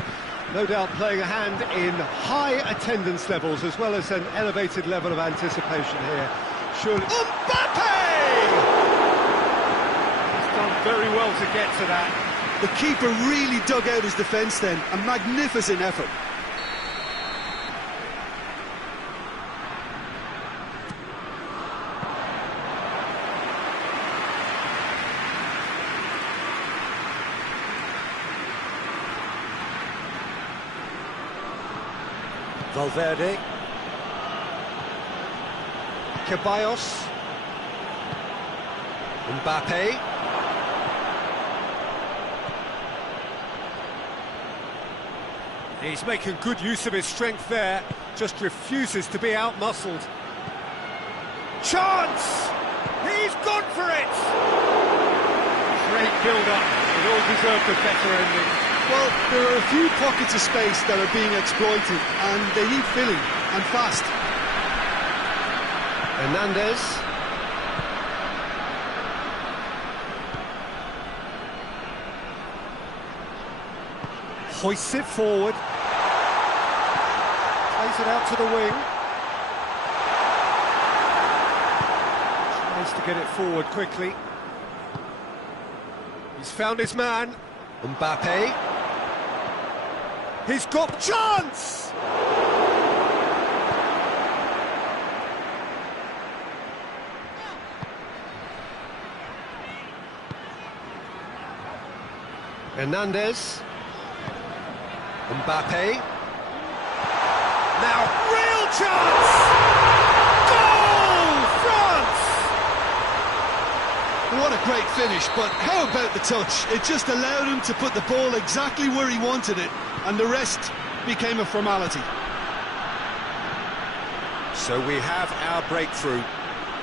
No doubt playing a hand in high attendance levels as well as an elevated level of anticipation here. Surely... Mbappe! He's done very well to get to that. The keeper really dug out his defence then. A magnificent effort. Valverde. Ceballos. Mbappe. He's making good use of his strength there, just refuses to be out-muscled. Chance! He's gone for it! Great build-up, it all deserved a better ending. Well, there are a few pockets of space that are being exploited, and they need filling, and fast. Hernandez. Hoists it forward. Plays it out to the wing. Tries to get it forward quickly. He's found his man. Mbappe. He's got chance! Hernandez. Mbappe. Now, real chance! Goal! France! What a great finish, but how about the touch? It just allowed him to put the ball exactly where he wanted it, and the rest became a formality. So we have our breakthrough.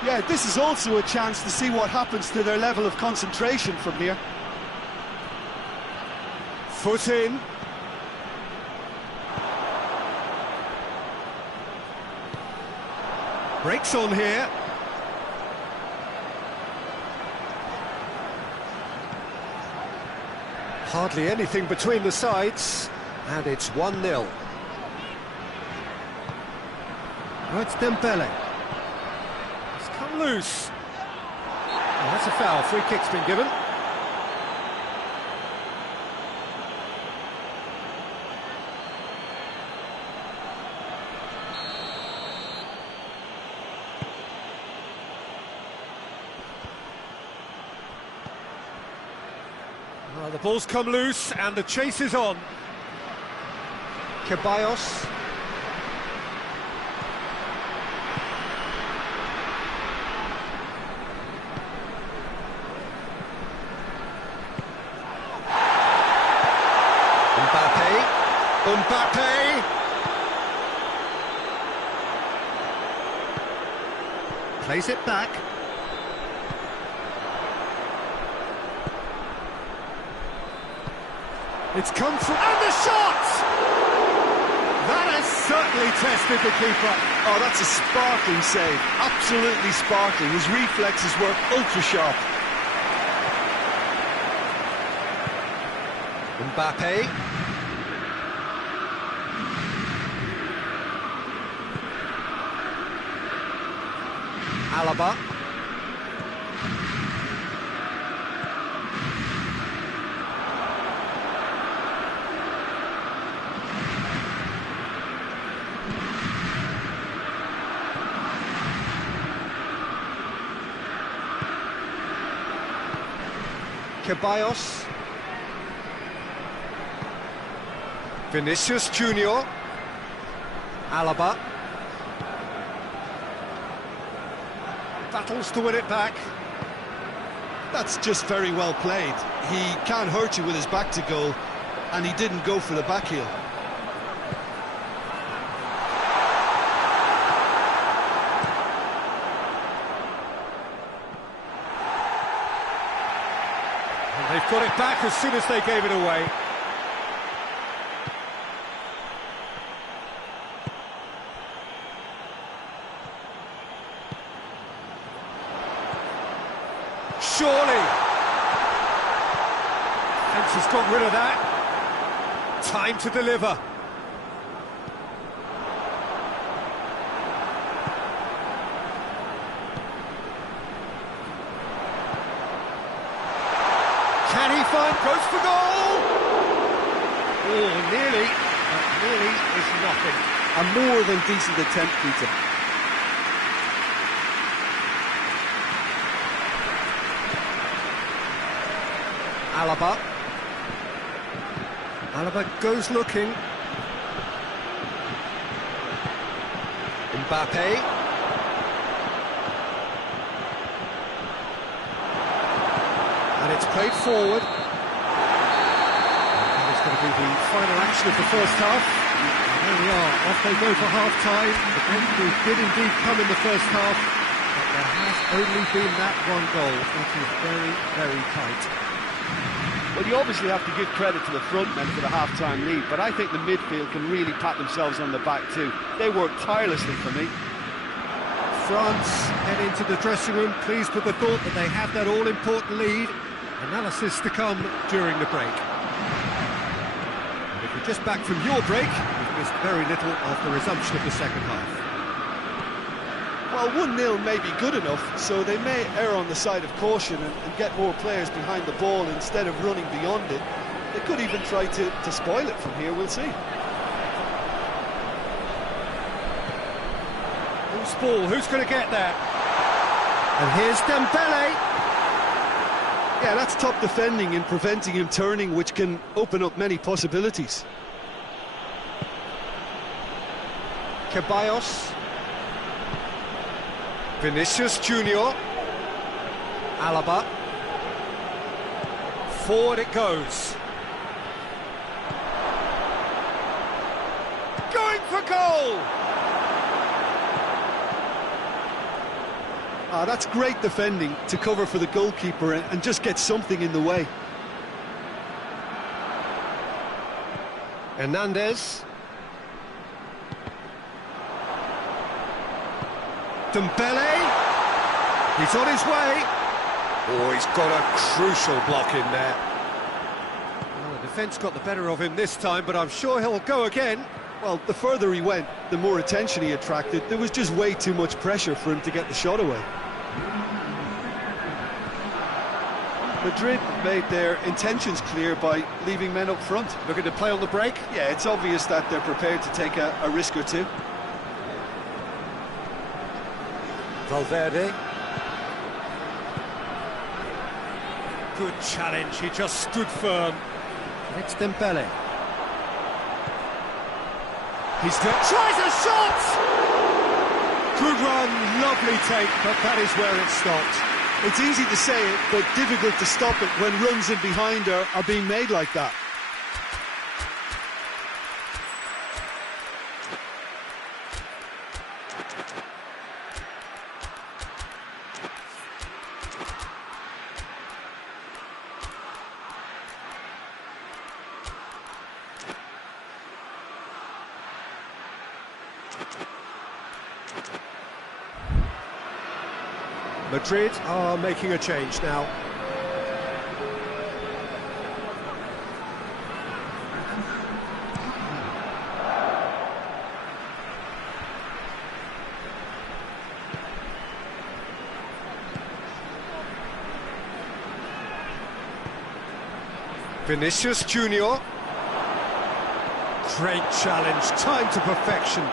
Yeah, this is also a chance to see what happens to their level of concentration from here. Foot in. Breaks on here. Hardly anything between the sides, and it's 1-0. Oh, it's Dembele. It's come loose. Oh, that's a foul. Free kick's been given. Well, the ball's come loose and the chase is on. Ceballos. Mbappe. Plays it back. It's come through, and the shot! That has certainly tested the keeper. Oh, that's a sparkling save, absolutely sparkling. His reflexes were ultra-sharp. Mbappe. Alaba. Ceballos. Vinicius Junior. Alaba. Battles to win it back. That's just very well played. He can't hurt you with his back to goal, and he didn't go for the back heel. And they've got it back as soon as they gave it away. Surely. Fence has got rid of that. Time to deliver. Can he find, goes for goal? Oh, nearly, but nearly is nothing. A more than decent attempt, Peter. Alaba. Alaba goes looking. Mbappe. And it's played forward. And going to be the final action of the first half. And there we are, off they go for half-time. The breakthrough did indeed come in the first half, but there has only been that one goal. It is very, very tight. Well, you obviously have to give credit to the front men for the half-time lead, but I think the midfield can really pat themselves on the back too. They worked tirelessly for me. France head into the dressing room, pleased with the thought that they have that all-important lead. Analysis to come during the break. And if you're just back from your break, you've missed very little of the resumption of the second half. Well, 1-0 may be good enough, so they may err on the side of caution and get more players behind the ball instead of running beyond it. They could even try to spoil it from here, we'll see. Loose ball, who's going to get there? And here's Dembele. Yeah, that's top defending and preventing him turning, which can open up many possibilities. Ceballos. Vinicius Junior. Alaba. Forward it goes. Going for goal! Ah, that's great defending to cover for the goalkeeper and just get something in the way. Hernandez. Dembele. He's on his way. Oh, he's got a crucial block in there. Well, the defence got the better of him this time, but I'm sure he'll go again. Well, the further he went, the more attention he attracted. There was just way too much pressure for him to get the shot away. Madrid made their intentions clear by leaving men up front. Looking to play on the break. Yeah, it's obvious that they're prepared to take a risk or two. Valverde. Good challenge, he just stood firm. It's Dembele. He's tries a shot! Good run, lovely take, but that is where it stopped. It's easy to say it, but difficult to stop it when runs in behind are being made like that. Madrid are making a change now. Vinicius Junior. Great challenge, time to perfection.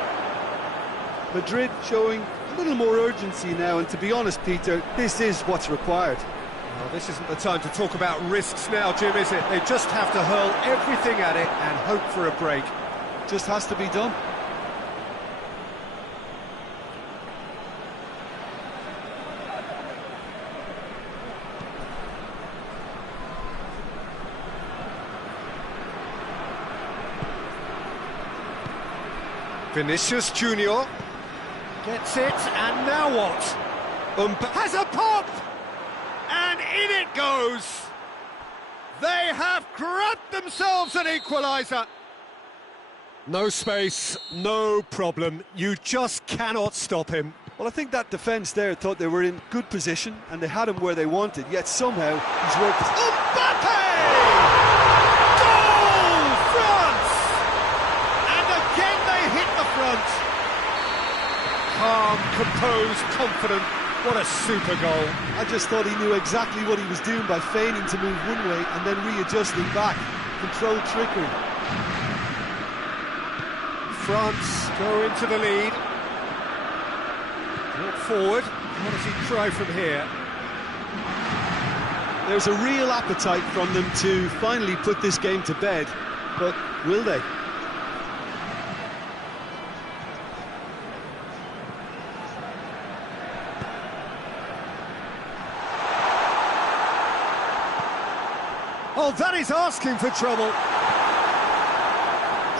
Madrid showing a little more urgency now, and to be honest, Peter, this is what's required. Well, this isn't the time to talk about risks now, Jim, is it? They just have to hurl everything at it and hope for a break. Just has to be done. Vinicius Junior gets it, and now what? Has a pop! And in it goes! They have grabbed themselves an equaliser! No space, no problem. You just cannot stop him. Well, I think that defence there thought they were in good position and they had him where they wanted, yet somehow he's worked... Mbappe! Goal! France! And again they hit the front. Calm, composed, confident. What a super goal. I just thought he knew exactly what he was doing by feigning to move one way and then readjusting back. Controlled trickery. France go into the lead. Brought forward. What does he try from here? There's a real appetite from them to finally put this game to bed, but will they? Oh, that is asking for trouble.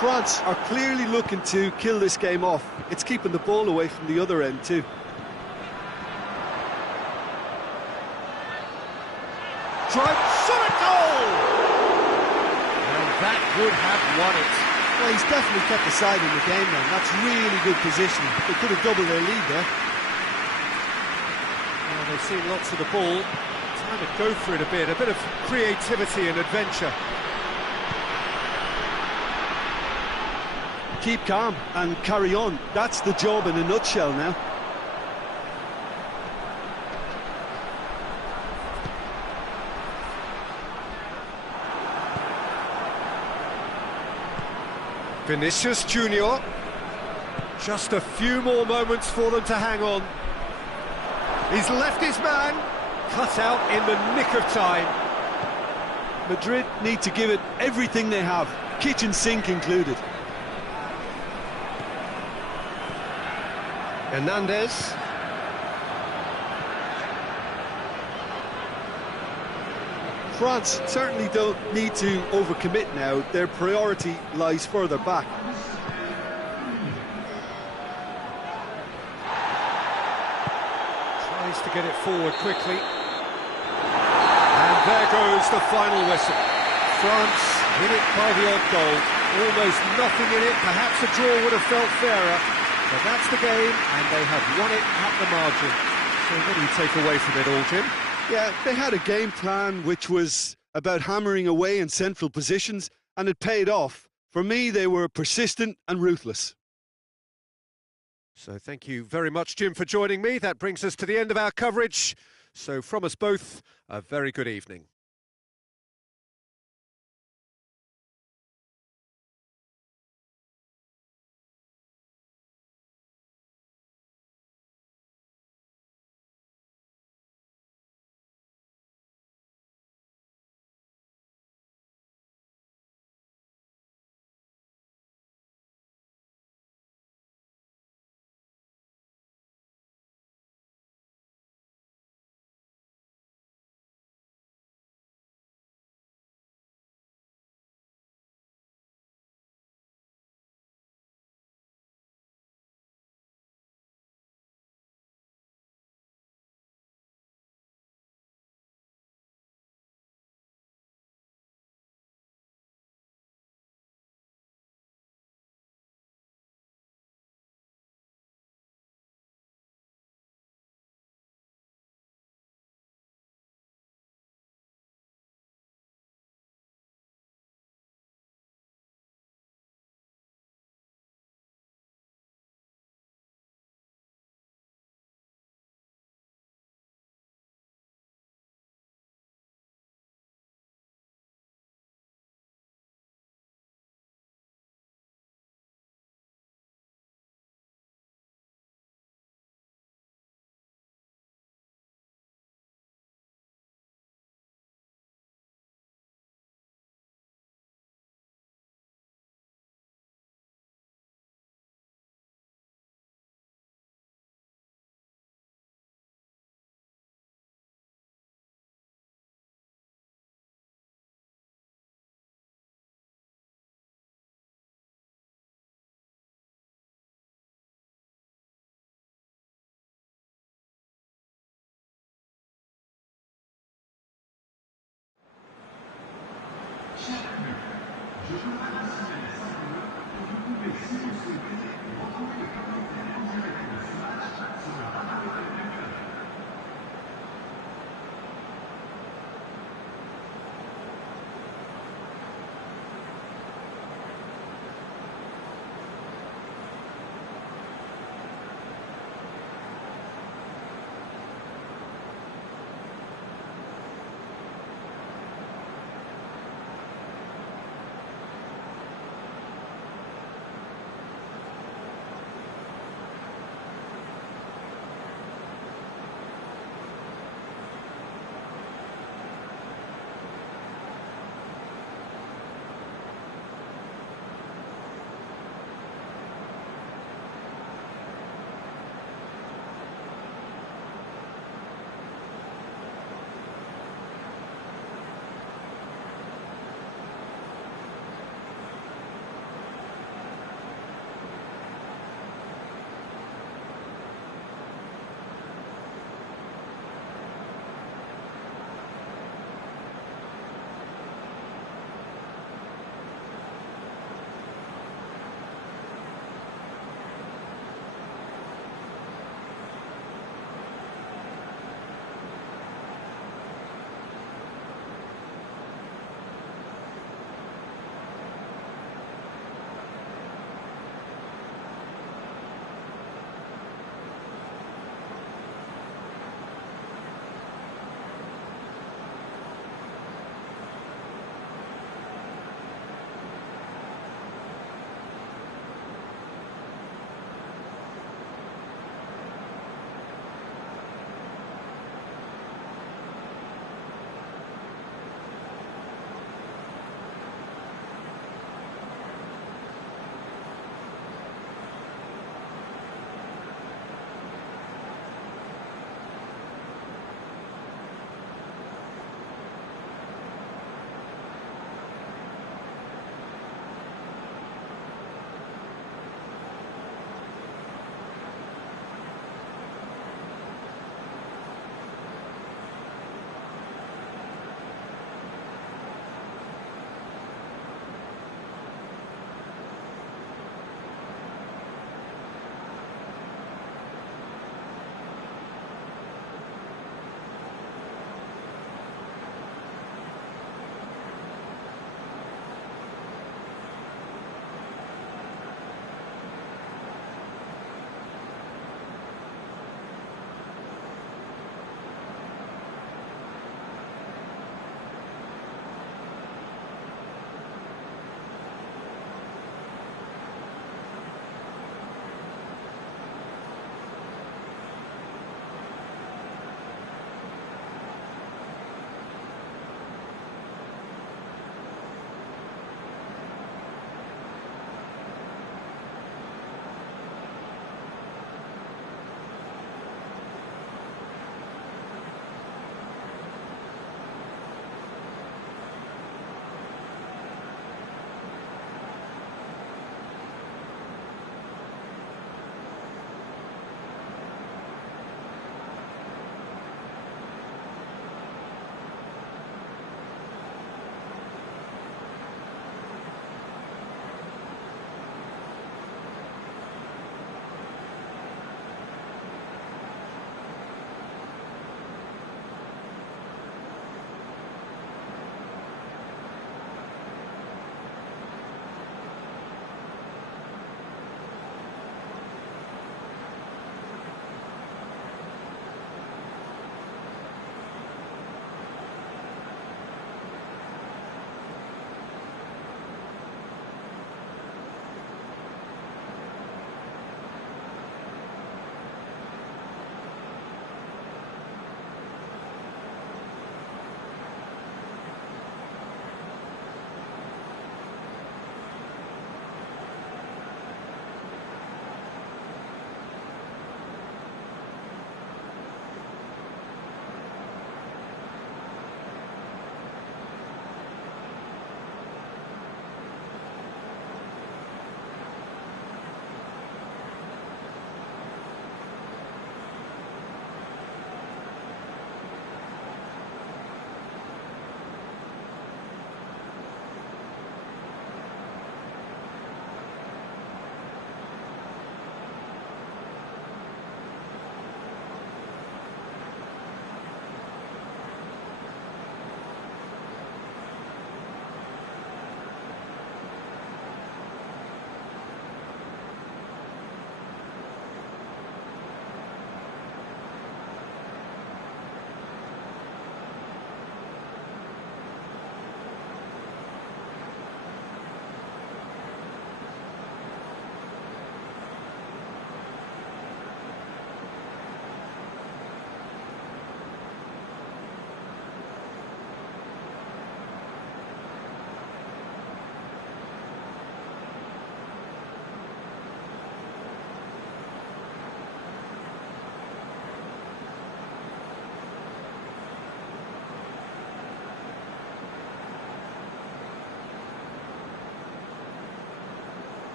France are clearly looking to kill this game off. It's keeping the ball away from the other end too. Drive, shot at goal! And that would have won it. Well, he's definitely kept the side in the game then. That's really good positioning. They could have doubled their lead there. Well, they've seen lots of the ball. Time to go for it a bit of creativity and adventure. Keep calm and carry on. That's the job in a nutshell now. Vinicius Junior. Just a few more moments for them to hang on. He's left his man, cut out in the nick of time. Madrid need to give it everything they have, kitchen sink included. Hernandez. France certainly don't need to overcommit now. Their priority lies further back. Tries to get it forward quickly. And there goes the final whistle. France win it by the odd goal. Almost nothing in it. Perhaps a draw would have felt fairer. But that's the game, and they have won it at the margin. So what do you take away from it all, Jim? Yeah, they had a game plan which was about hammering away in central positions, and it paid off. For me, they were persistent and ruthless. So thank you very much, Jim, for joining me. That brings us to the end of our coverage. So from us both, a very good evening.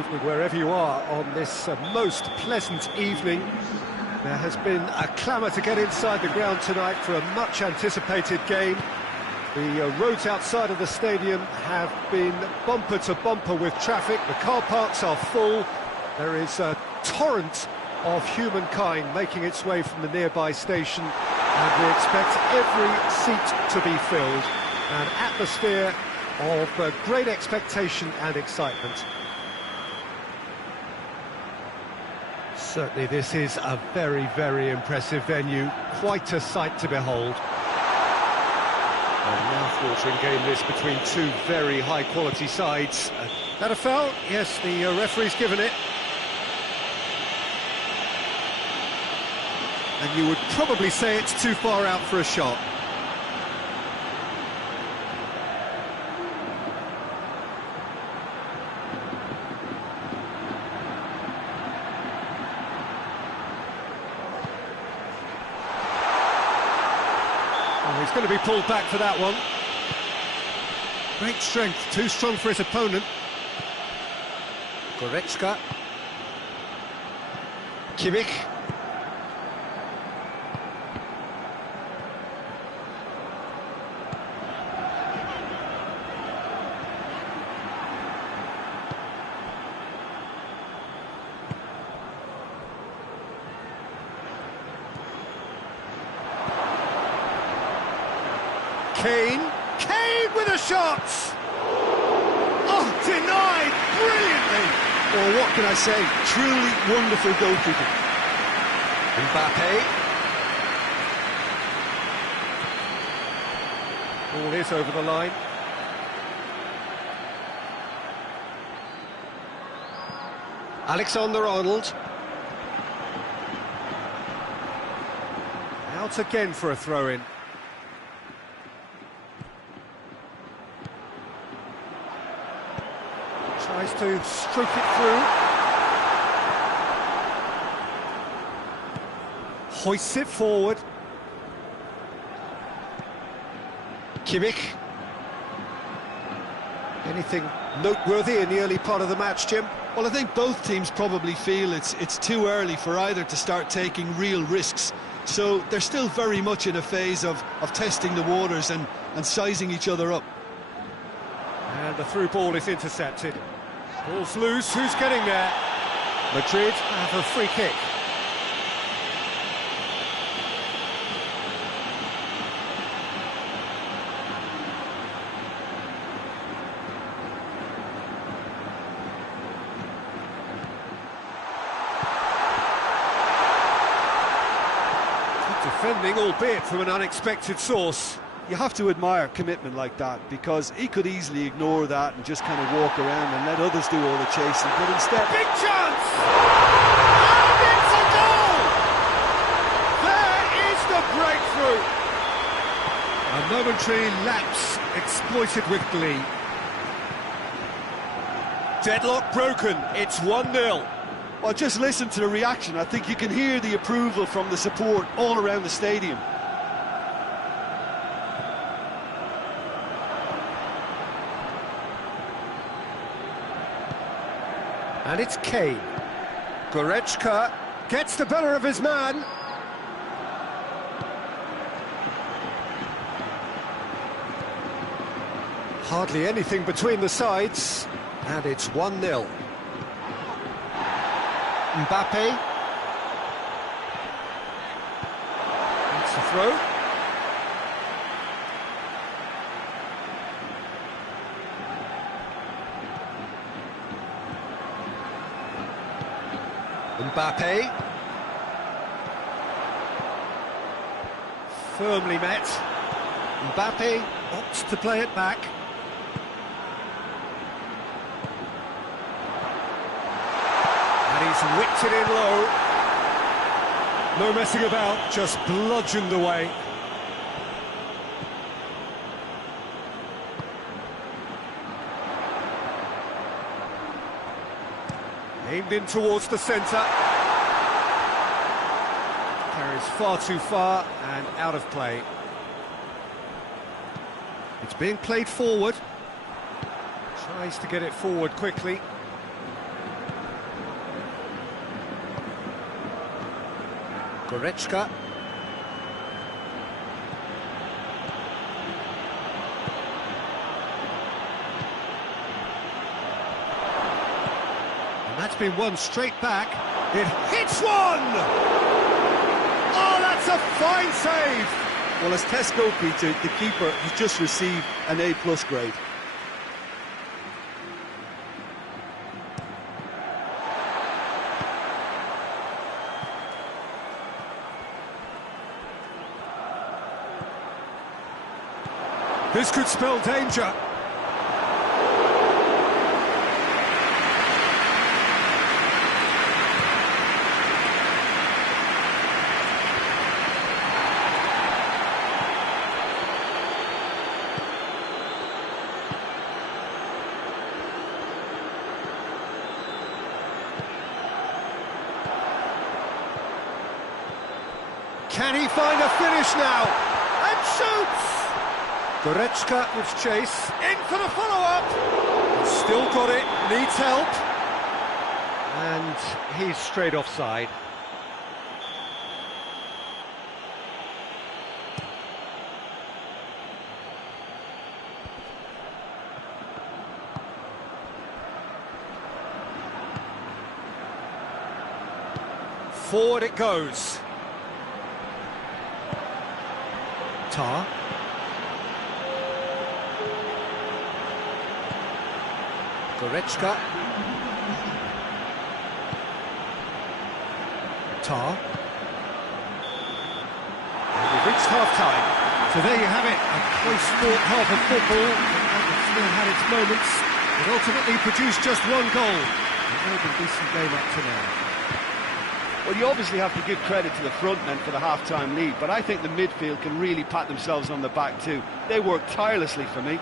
evening wherever you are on this most pleasant evening. There has been a clamour to get inside the ground tonight for a much-anticipated game. The roads outside of the stadium have been bumper to bumper with traffic. The car parks are full. There is a torrent of humankind making its way from the nearby station, and we expect every seat to be filled. An atmosphere of great expectation and excitement. Certainly this is a very, very impressive venue, quite a sight to behold. A mouth-watering game this between two very high-quality sides. That a foul? Yes, the referee's given it. And you would probably say it's too far out for a shot. Oh, he's going to be pulled back for that one. Great strength, too strong for his opponent. Goretzka. Kimmich. Kane with a shot! Oh, denied brilliantly! Well, what can I say? Truly wonderful goalkeeping. Mbappe. Ball is over the line. Alexander-Arnold. Out again for a throw-in. Tries to stroke it through. Hoists it forward. Kimmich. Anything noteworthy in the early part of the match, Jim? Well, I think both teams probably feel it's too early for either to start taking real risks. So they're still very much in a phase of testing the waters and sizing each other up. And the through ball is intercepted. Ball's loose, who's getting there? Madrid have a free kick. Good defending, albeit from an unexpected source. You have to admire commitment like that, because he could easily ignore that and just kind of walk around and let others do all the chasing, but instead... Big chance! And it's a goal! There is the breakthrough! A momentary lapse exploited with glee. Deadlock broken, it's 1-0. Well, just listen to the reaction. I think you can hear the approval from the support all around the stadium. And it's Kane. Goretzka gets the better of his man. Hardly anything between the sides, and it's 1-0. Mbappe. That's the throw. Mbappe. Firmly met. Mbappe opts to play it back. And he's whipped it in low. No messing about, just bludgeoned away. Aimed in towards the centre. Carries far too far and out of play. It's being played forward. Tries to get it forward quickly. Goretzka. And that's been won straight back. It hits one! Oh, that's a fine save! Well, as tests go, Peter, the keeper has just received an A+ grade. This could spell danger. Can he find a finish now? And shoots! Goretzka with chase, in for the follow-up! Still got it, needs help. And he's straight offside. Forward it goes. Tar. Goretzka. Tar. And we've reached half-time. So there you have it, a close-fought half of football. It still had its moments. It ultimately produced just one goal. A very decent game up to now. Well, you obviously have to give credit to the front men for the half-time lead, but I think the midfield can really pat themselves on the back too. They work tirelessly for me.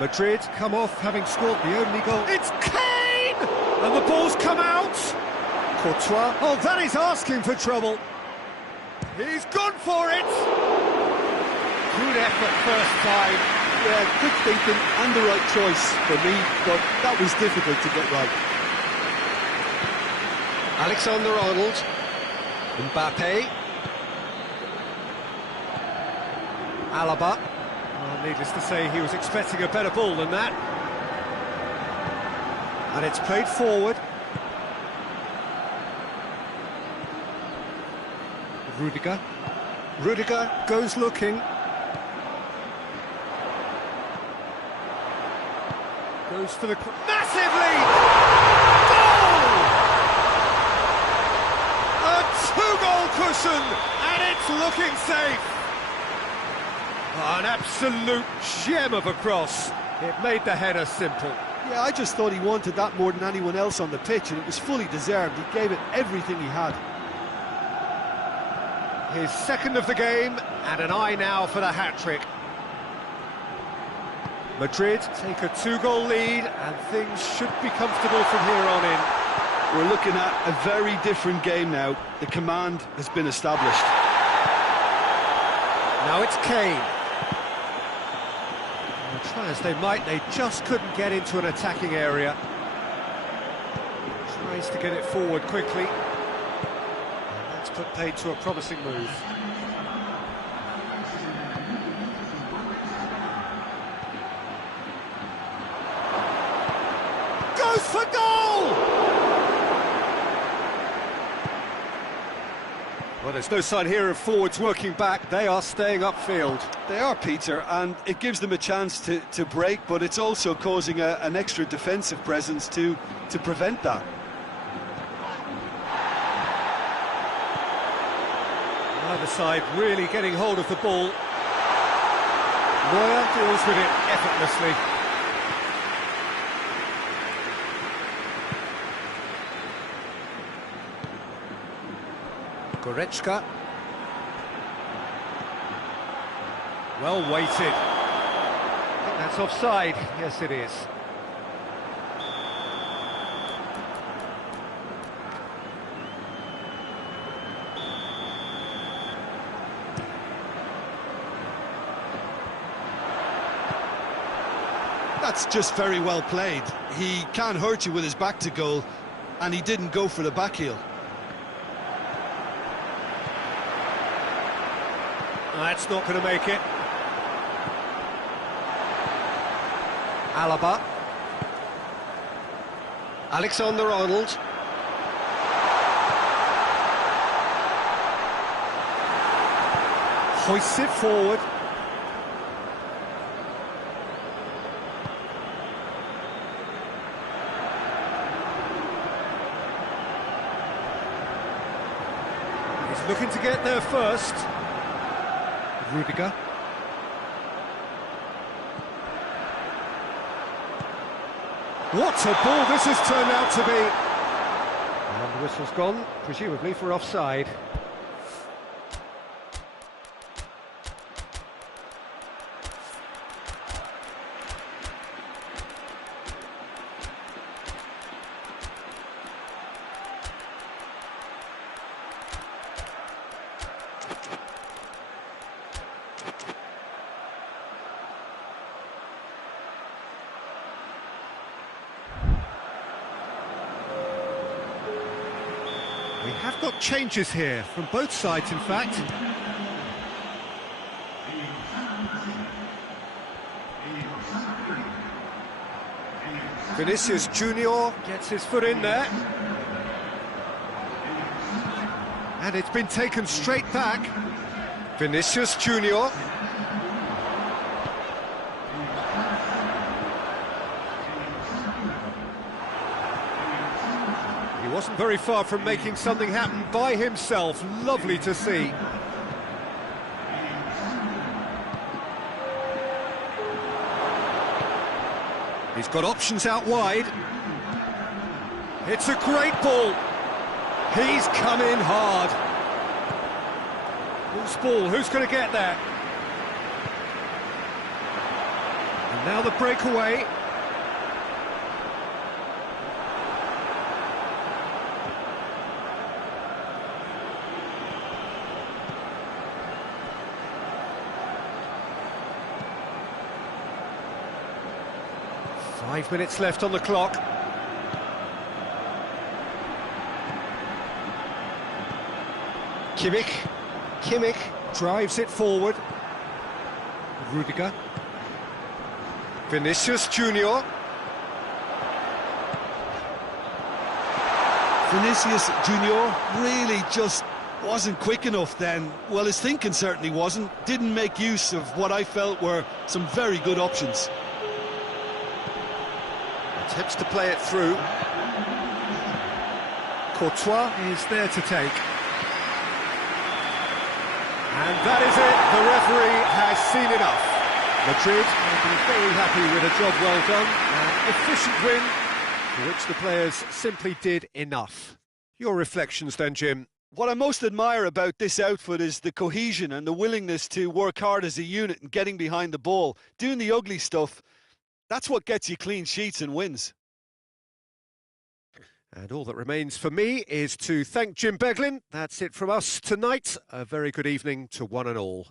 Madrid come off having scored the only goal. It's Kane! And the ball's come out! Courtois. Oh, that is asking for trouble. He's gone for it! Good effort first time. Yeah, good thinking and the right choice for me, but that was difficult to get right. Alexander-Arnold. Mbappe. Alaba. Oh, needless to say, he was expecting a better ball than that. And it's played forward. Rudiger. Rudiger goes looking. Goes for the... Massive lead! Goal! A two-goal cushion, and it's looking safe. Oh, an absolute gem of a cross. It made the header simple. Yeah, I just thought he wanted that more than anyone else on the pitch, and it was fully deserved. He gave it everything he had. His second of the game, and an eye now for the hat-trick. Madrid take a two-goal lead, and things should be comfortable from here on in. We're looking at a very different game now. The command has been established. Now it's Kane. Try as they might, they just couldn't get into an attacking area. Tries to get it forward quickly. And that's put paid to a promising move. Goes for goal! Well, there's no sign here of forwards working back. They are staying upfield. They are, Peter, and it gives them a chance to break, but it's also causing an extra defensive presence to prevent that. Either side really getting hold of the ball. Neuer deals with it effortlessly. Goretzka. Well weighted. I think that's offside. Yes, it is. That's just very well played. He can hurt you with his back to goal, and he didn't go for the back heel. That's not going to make it. Alaba. Alexander-Arnold. Hoists it forward. He's looking to get there first. Rudiger. What a ball this has turned out to be. And the whistle's gone, presumably for offside. We have got changes here, from both sides in fact. Vinicius Junior gets his foot in there. And it's been taken straight back. Vinicius Junior. He wasn't very far from making something happen by himself. Lovely to see. He's got options out wide. It's a great ball. He's come in hard. Loose ball, who's going to get there? And now the breakaway. Five minutes left on the clock. Kimmich drives it forward. Rudiger. Vinicius Junior. Vinicius Junior really just wasn't quick enough then. Well, his thinking certainly wasn't. Didn't make use of what I felt were some very good options. Attempts to play it through. Courtois is there to take. And that is it, the referee has seen enough. Madrid will be very happy with a job well done, an efficient win, for which the players simply did enough. Your reflections then, Jim? What I most admire about this outfit is the cohesion and the willingness to work hard as a unit and getting behind the ball. Doing the ugly stuff, that's what gets you clean sheets and wins. And all that remains for me is to thank Jim Beglin. That's it from us tonight. A very good evening to one and all.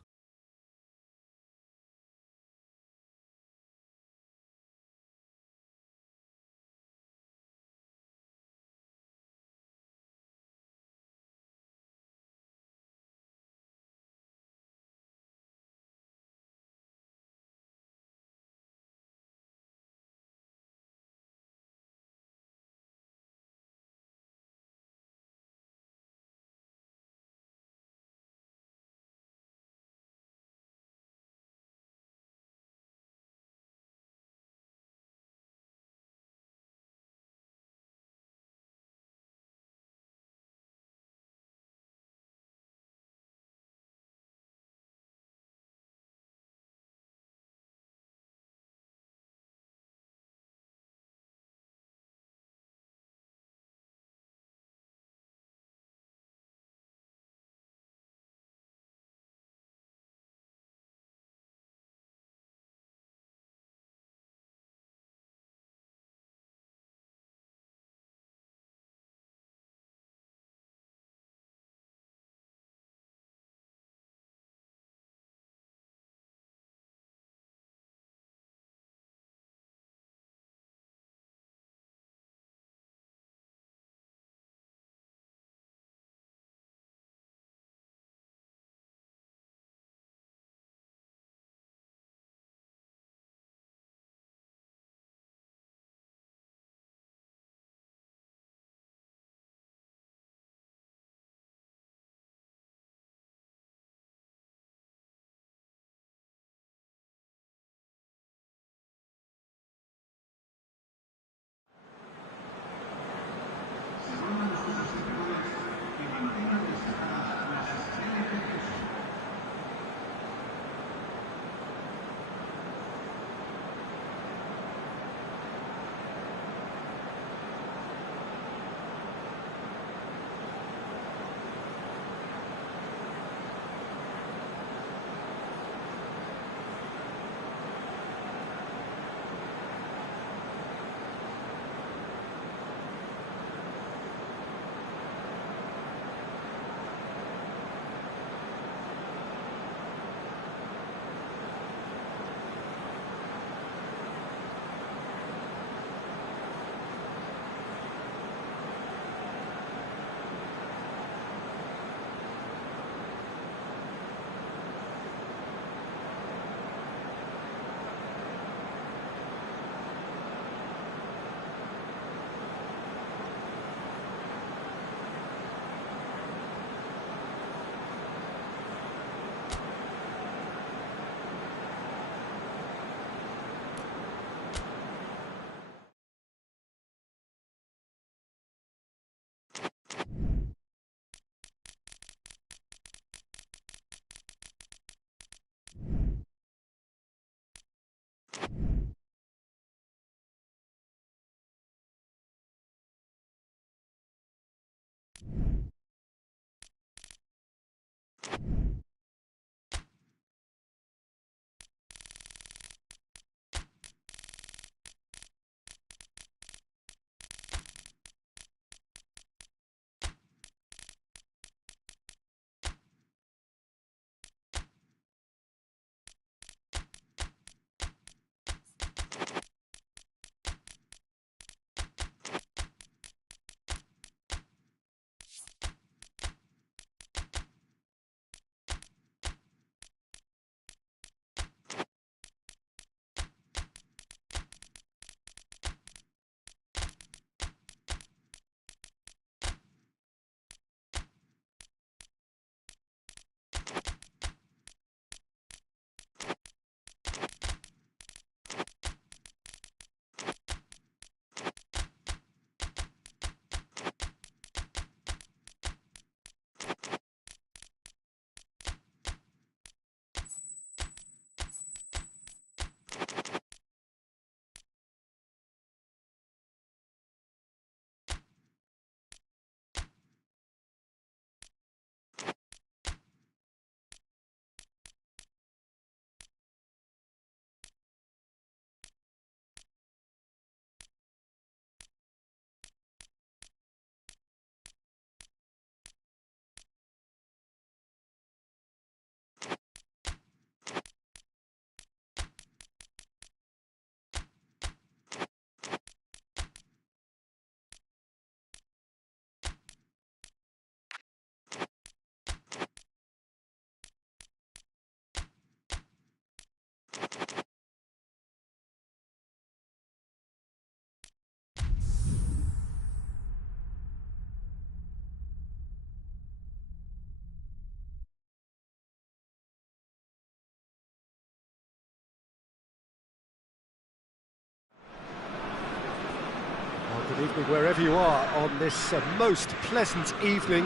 Good evening wherever you are on this most pleasant evening.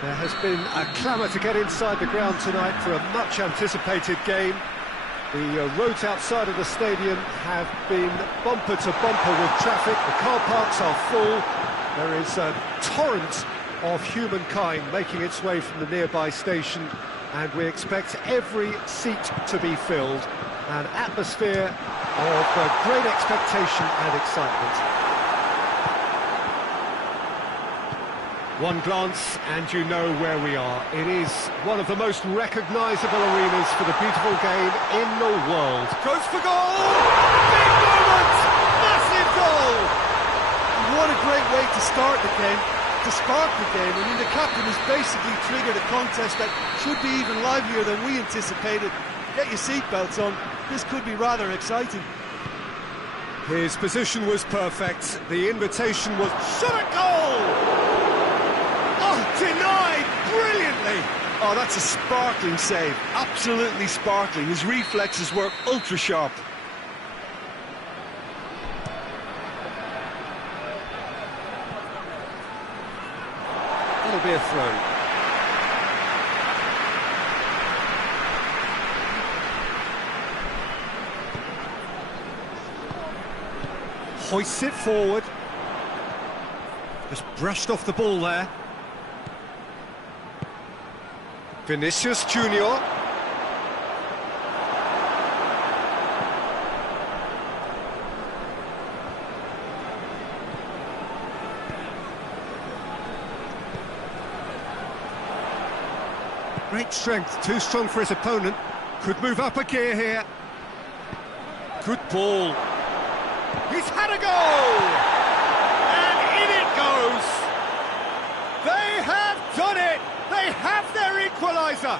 There has been a clamour to get inside the ground tonight for a much anticipated game. The roads outside of the stadium have been bumper to bumper with traffic. The car parks are full. There is a torrent of humankind making its way from the nearby station, and we expect every seat to be filled. An atmosphere of great expectation and excitement. One glance and you know where we are. It is one of the most recognisable arenas for the beautiful game in the world. Goes for goal! Big moment! Massive goal! What a great way to start the game, to spark the game. I mean, the captain has basically triggered a contest that should be even livelier than we anticipated. Get your seatbelts on, this could be rather exciting. His position was perfect, the invitation was shot at goal! Oh, denied brilliantly! Oh, that's a sparkling save, absolutely sparkling. His reflexes were ultra sharp. That'll be a throw. Hoists it forward. Just brushed off the ball there. Vinicius Junior. Great strength, too strong for his opponent. Could move up a gear here. Good ball. He's had a goal! And in it goes! They have done it! They have their equaliser!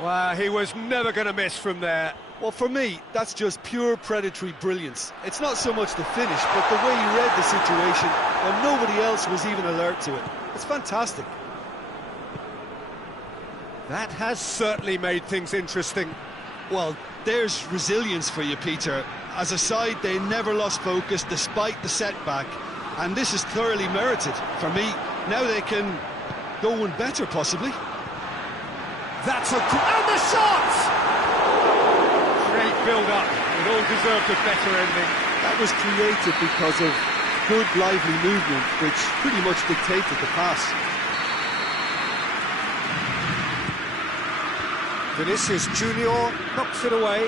Well, he was never going to miss from there. Well, for me, that's just pure predatory brilliance. It's not so much the finish, but the way he read the situation when nobody else was even alert to it. It's fantastic. That has certainly made things interesting. Well, there's resilience for you, Peter. As a side, they never lost focus despite the setback, and this is thoroughly merited. For me, now they can go one better, possibly. That's a... and the shot! Great build-up. It all deserved a better ending. That was created because of good, lively movement, which pretty much dictated the pass. Vinicius Junior knocks it away.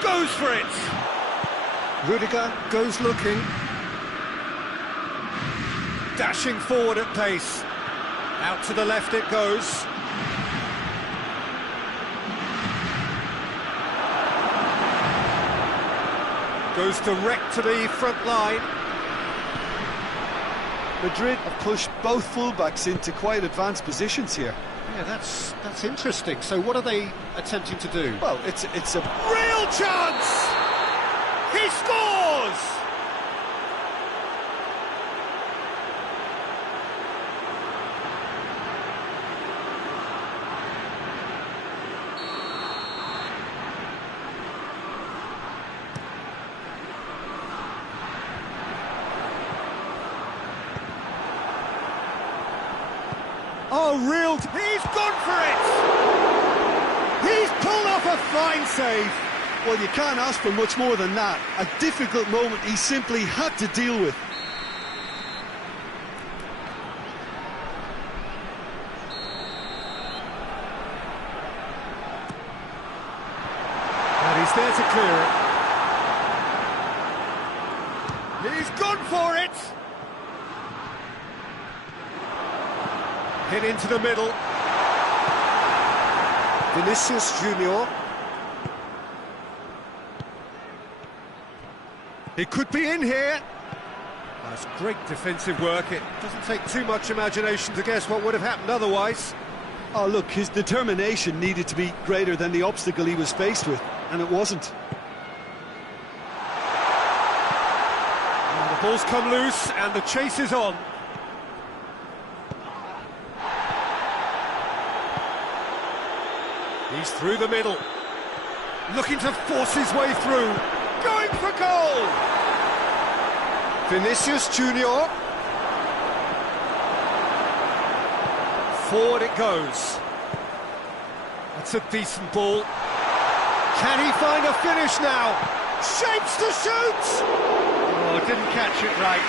Goes for it! Rudiger goes looking. Dashing forward at pace. Out to the left it goes. Goes direct to the front line. Madrid have pushed both fullbacks into quite advanced positions here. Yeah, that's interesting. So what are they attempting to do? Well, it's a Real chance! He scores! Oh, real... He's gone for it! He's pulled off a fine save. Well, you can't ask for much more than that. A difficult moment he simply had to deal with. And he's there to clear it. He's gone for it! Hit into the middle. Vinicius Junior. He could be in here. That's great defensive work. It doesn't take too much imagination to guess what would have happened otherwise. Oh, look, his determination needed to be greater than the obstacle he was faced with, and it wasn't. And the ball's come loose, and the chase is on. He's through the middle, looking to force his way through, going for goal! Vinicius Junior. Forward it goes. That's a decent ball. Can he find a finish now? Shapes to shoot! Oh, didn't catch it right.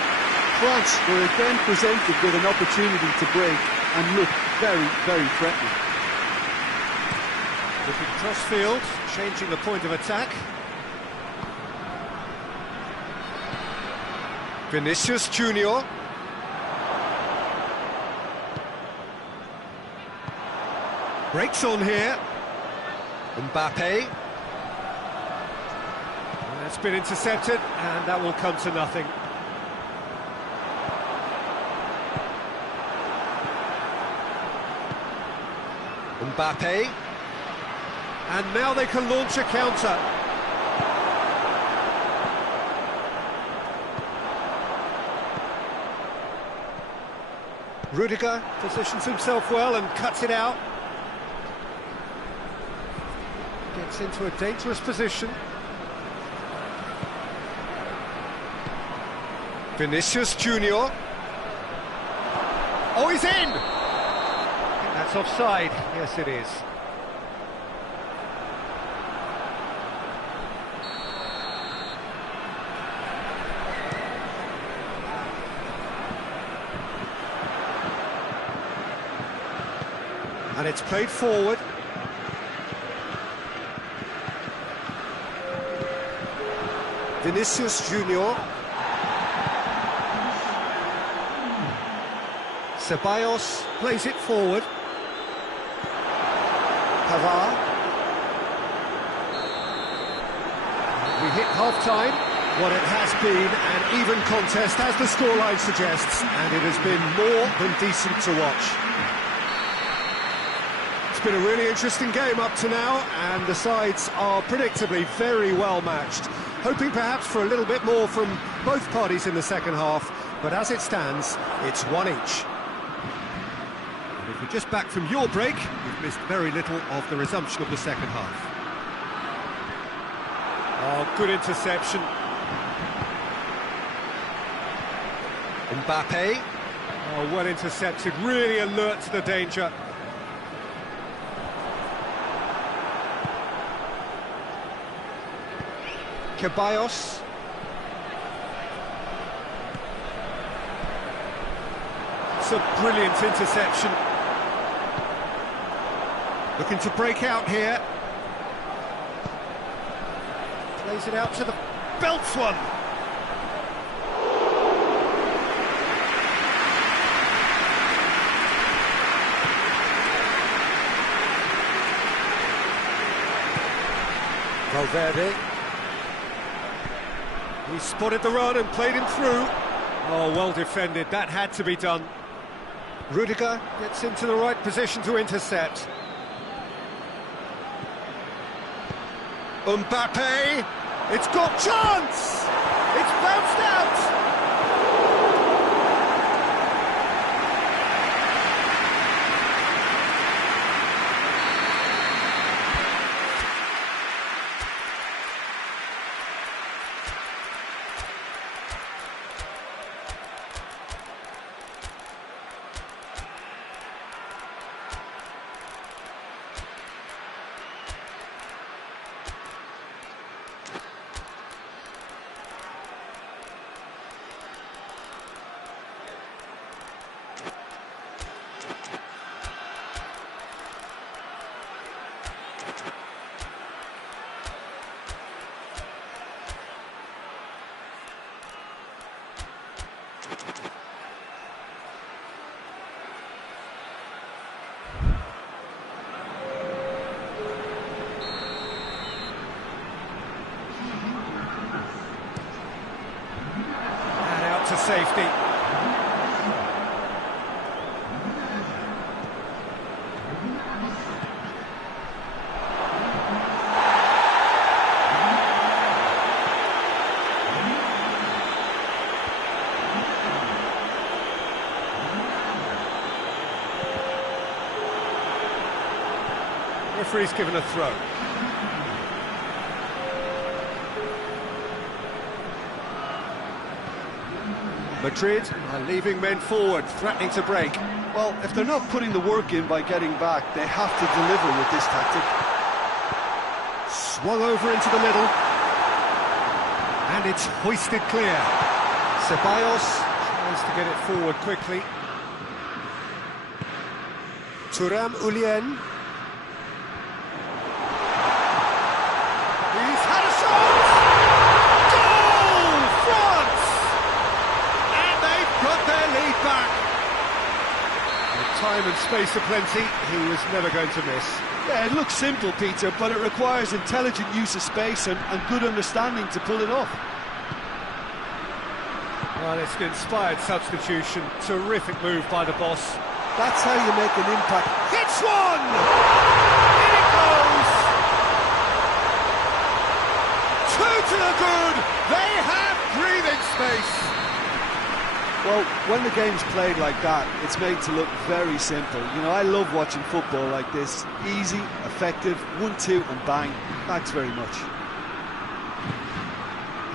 France were again presented with an opportunity to break and look very, very threatening. Looking cross-field, changing the point of attack. Vinicius Junior. Breaks on here. Mbappe. That's been intercepted, and that will come to nothing. Mbappe. And now they can launch a counter. Rudiger positions himself well and cuts it out. Gets into a dangerous position. Vinicius Junior. Oh, he's in! I think that's offside. Yes, it is. And it's played forward. Vinicius Junior. Ceballos plays it forward. Pavard. We hit half-time. What it has been an even contest, as the scoreline suggests, and it has been more than decent to watch. It's been a really interesting game up to now, and the sides are predictably very well matched. Hoping perhaps for a little bit more from both parties in the second half, but as it stands, it's one each. And if you're just back from your break, you've missed very little of the resumption of the second half. Oh, good interception. Mbappe. Oh, well intercepted, really alert to the danger. Ceballos. It's a brilliant interception. Looking to break out here. Plays it out to the... belts one! Valverde. He spotted the run and played him through. Oh, well defended. That had to be done. Rudiger gets into the right position to intercept. Mbappe! It's got chance! It's bounced out! To safety. Referee's given a throw. Madrid are leaving men forward, threatening to break. Well, if they're not putting the work in by getting back, they have to deliver with this tactic. Swung over into the middle. And it's hoisted clear. Ceballos tries to get it forward quickly. Thuram Ulien. He's had a shot! Goal! France! And they've got their lead back. With time and space aplenty, he was never going to miss. Yeah, it looks simple, Peter, but it requires intelligent use of space and good understanding to pull it off. Well, it's an inspired substitution. Terrific move by the boss. That's how you make an impact. Hits one! In it goes! Two to the good! They have breathing space! Well, when the game's played like that, it's made to look very simple. You know, I love watching football like this. Easy, effective, 1-2 and bang. Thanks very much.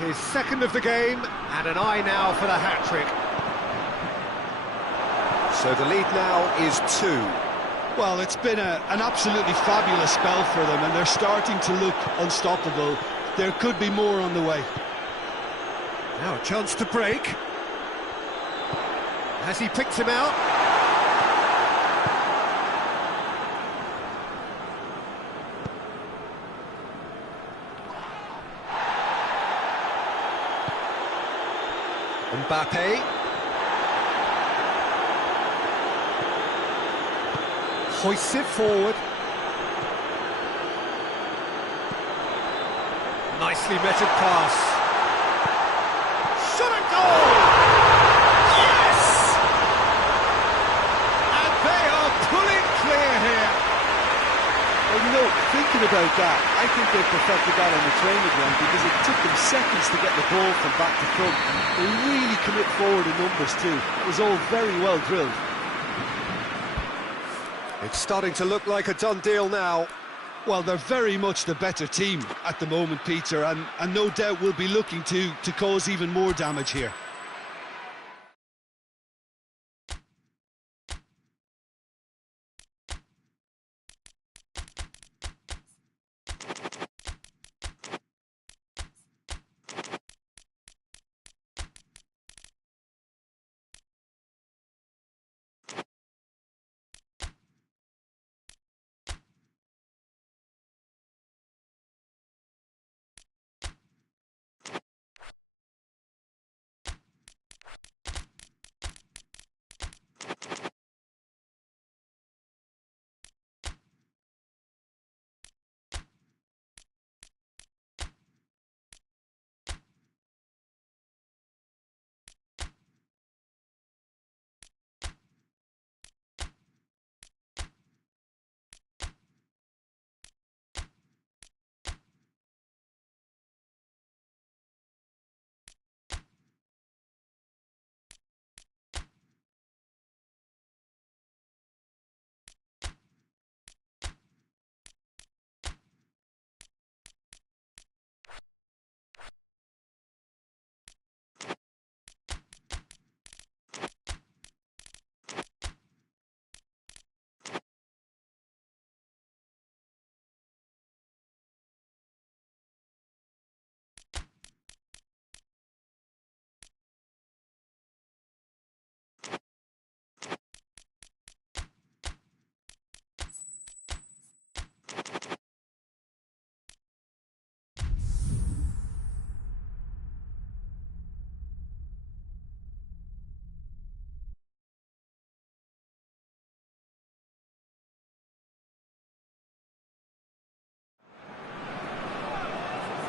His second of the game, and an eye now for the hat-trick. So the lead now is 2. Well, it's been an absolutely fabulous spell for them, and they're starting to look unstoppable. There could be more on the way. Now a chance to break. Has he picked him out? Mbappe. Hoists it forward. Nicely meted pass. Shot and goal! Yes! And they are pulling clear here. Well, you know, thinking about that, I think they perfected that on the training ground because it took them seconds to get the ball from back to front. They really commit forward in numbers too. It was all very well drilled. It's starting to look like a done deal now. Well, they're very much the better team at the moment, Peter, and no doubt will be looking to cause even more damage here.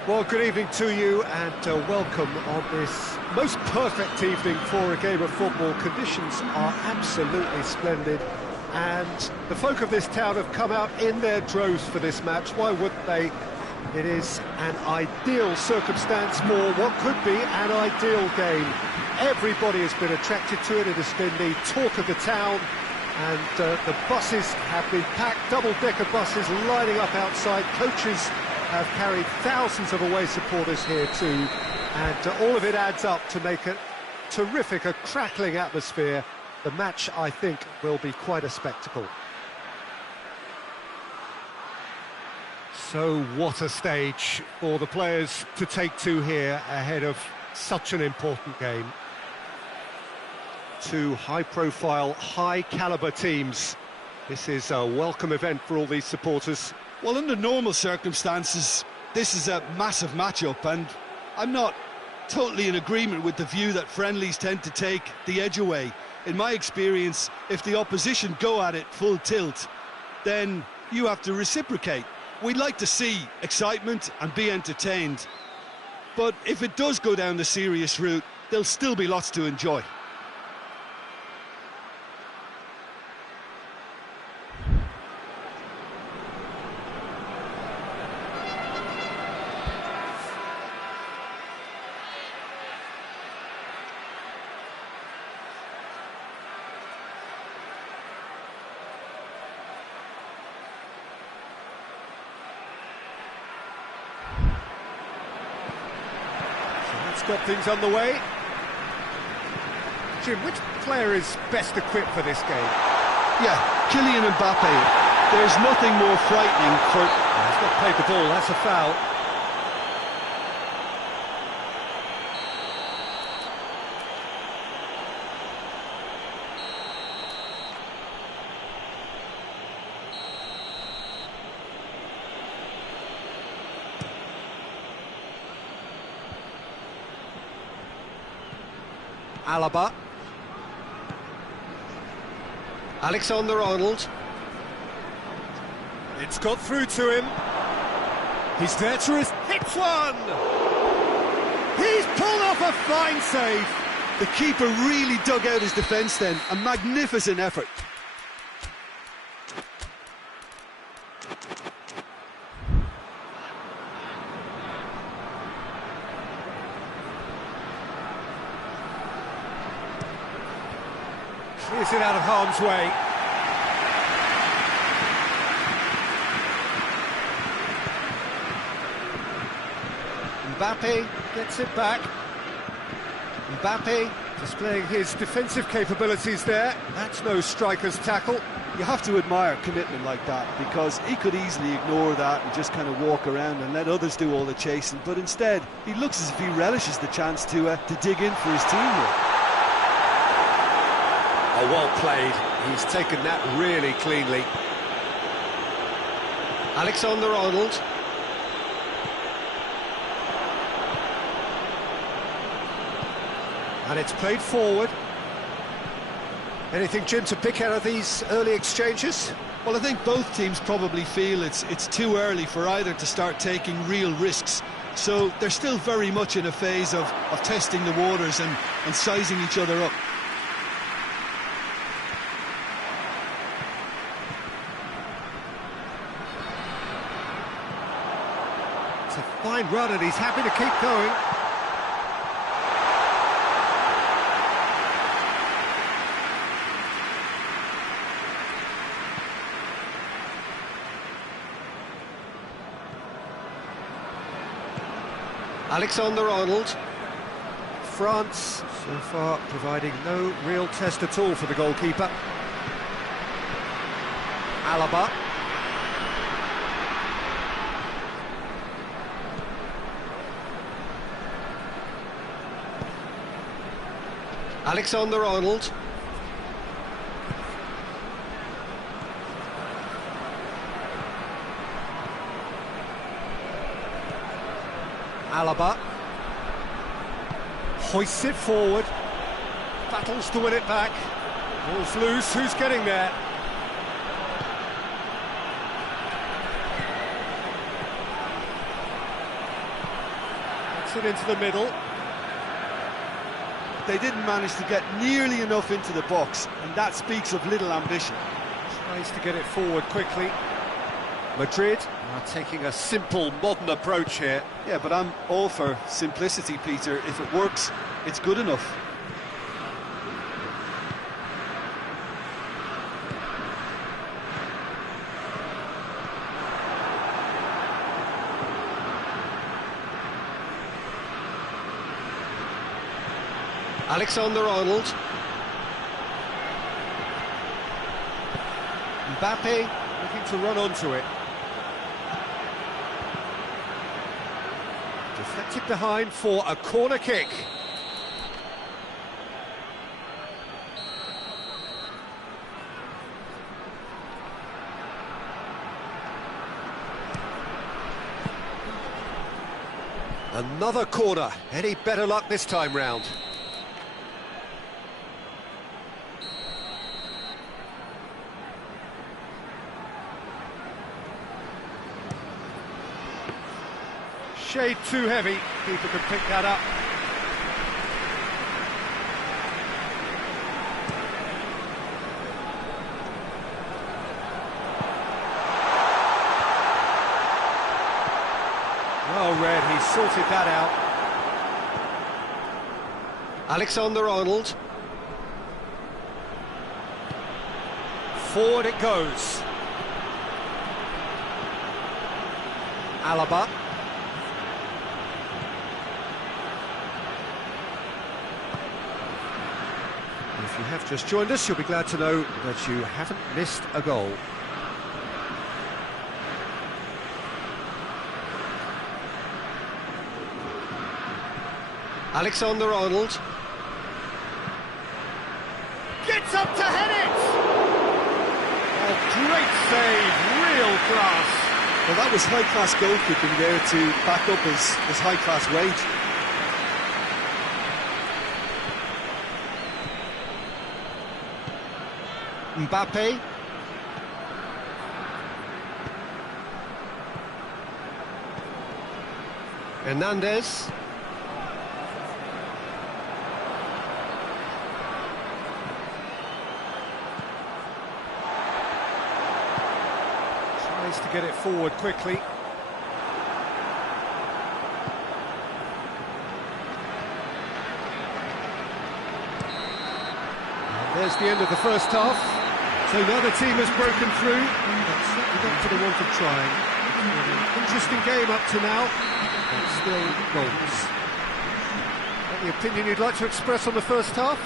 Well, good evening to you and welcome on this most perfect evening for a game of football. Conditions are absolutely splendid and the folk of this town have come out in their droves for this match. Why wouldn't they? It is an ideal circumstance for what could be an ideal game. Everybody has been attracted to it. It has been the talk of the town, and the buses have been packed, double-decker buses lining up outside. Coaches have carried thousands of away supporters here too, and all of it adds up to make a terrific, a crackling atmosphere. The match, I think, will be quite a spectacle. So what a stage for the players to take to here ahead of such an important game. Two high-profile, high-caliber teams. This is a welcome event for all these supporters. Well, under normal circumstances, this is a massive matchup, and I'm not totally in agreement with the view that friendlies tend to take the edge away. In my experience, if the opposition go at it full tilt, then you have to reciprocate. We'd like to see excitement and be entertained, but if it does go down the serious route, there'll still be lots to enjoy. Got things on the way. Jim, which player is best equipped for this game? Yeah, Kylian Mbappe. There's nothing more frightening for... He's not played the ball, that's a foul. Alaba. Alexander-Arnold. It's got through to him. He's there to hit one! He's pulled off a fine save. The keeper really dug out his defence then. A magnificent effort. Is it out of harm's way? Mbappe gets it back. Mbappe displaying his defensive capabilities there. That's no striker's tackle. You have to admire commitment like that, because he could easily ignore that and just kind of walk around and let others do all the chasing, but instead he looks as if he relishes the chance to dig in for his team here. Oh, well played. He's taken that really cleanly. Alexander-Arnold. And it's played forward. Anything, Jim, to pick out of these early exchanges? Well, I think both teams probably feel it's too early for either to start taking real risks. So they're still very much in a phase of testing the waters and sizing each other up. It's a fine run and he's happy to keep going. Alexander-Arnold. France, so far, providing no real test at all for the goalkeeper. Alaba. Alexander-Arnold. Alaba hoists it forward, battles to win it back. Ball's loose, who's getting there? Gets it into the middle. They didn't manage to get nearly enough into the box, and that speaks of little ambition. Tries to get it forward quickly. Madrid are taking a simple, modern approach here. Yeah, but I'm all for simplicity, Peter. If it works, it's good enough. Alexander-Arnold. Mbappe looking to run onto it. Deflected behind for a corner kick. Another corner. Any better luck this time round? Shade too heavy. Keeper can pick that up. Well read, he sorted that out. Alexander-Arnold. Forward it goes. Alaba. If you have just joined us, you'll be glad to know that you haven't missed a goal. Alexander-Arnold. Gets up to head it! Oh, great save, real class. Well, that was high-class goalkeeping there to back up his high-class weight. Mbappe. Hernandez. Tries to get it forward quickly. And there's the end of the first half. So neither team has broken through, but certainly not to the want of trying. It's been an interesting game up to now, but still goals. Any opinion you'd like to express on the first half?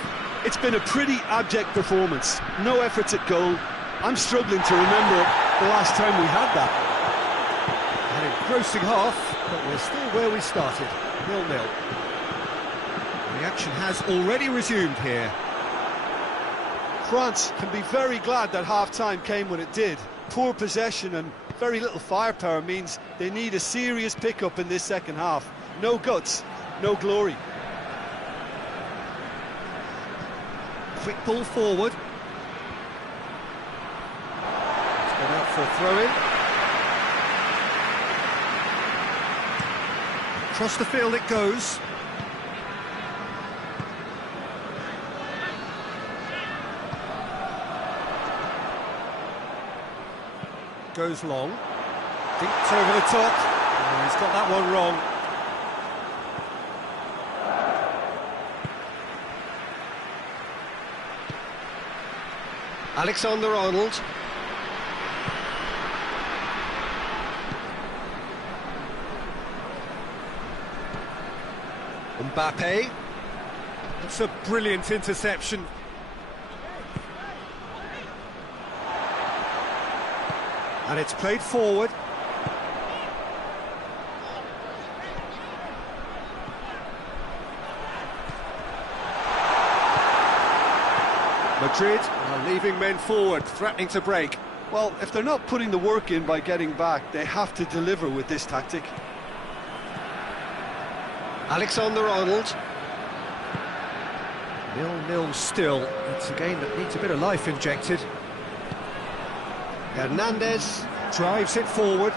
It's been a pretty abject performance. No efforts at goal. I'm struggling to remember the last time we had that. An engrossing half, but we're still where we started, 0-0. The action has already resumed here. France can be very glad that half-time came when it did. Poor possession and very little firepower means they need a serious pick-up in this second half. No guts, no glory. Quick ball forward. It's gone out for a throw-in. Across the field it goes. Goes long, dinks over the top. Oh, he's got that one wrong. Alexander-Arnold. Mbappe. That's a brilliant interception. And it's played forward. Madrid are leaving men forward, threatening to break. Well, if they're not putting the work in by getting back, they have to deliver with this tactic. Alexander-Arnold. 0-0 still. It's a game that needs a bit of life injected. Hernandez drives it forward.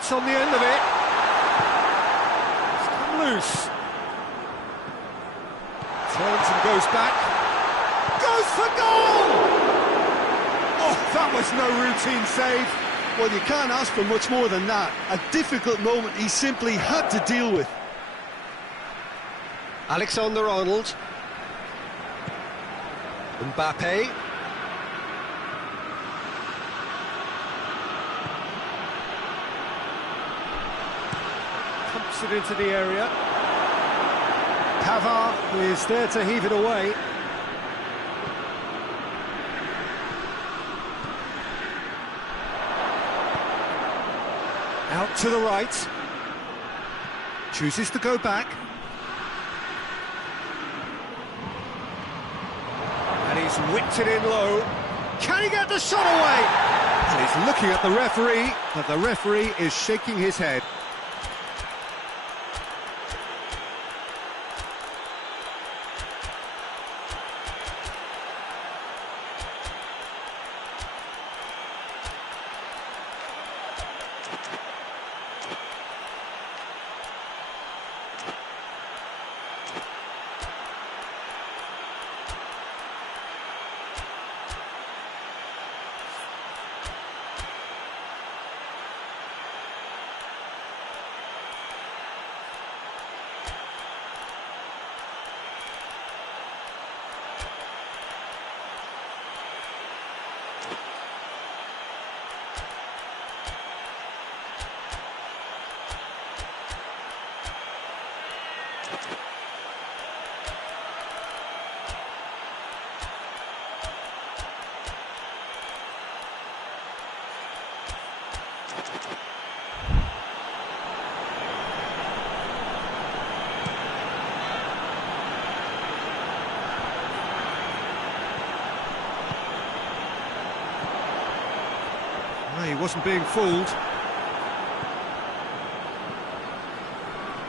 gets on the end of it. It's come loose. Turns and goes back. Goes for goal! Oh, that was no routine save. Well, you can't ask for much more than that. A difficult moment he simply had to deal with. Alexander-Arnold. Mbappe. Pumps it into the area. Pavard is there to heave it away. Out to the right. Chooses to go back. And he's whipped it in low. Can he get the shot away? And he's looking at the referee, but the referee is shaking his head. He wasn't being fooled.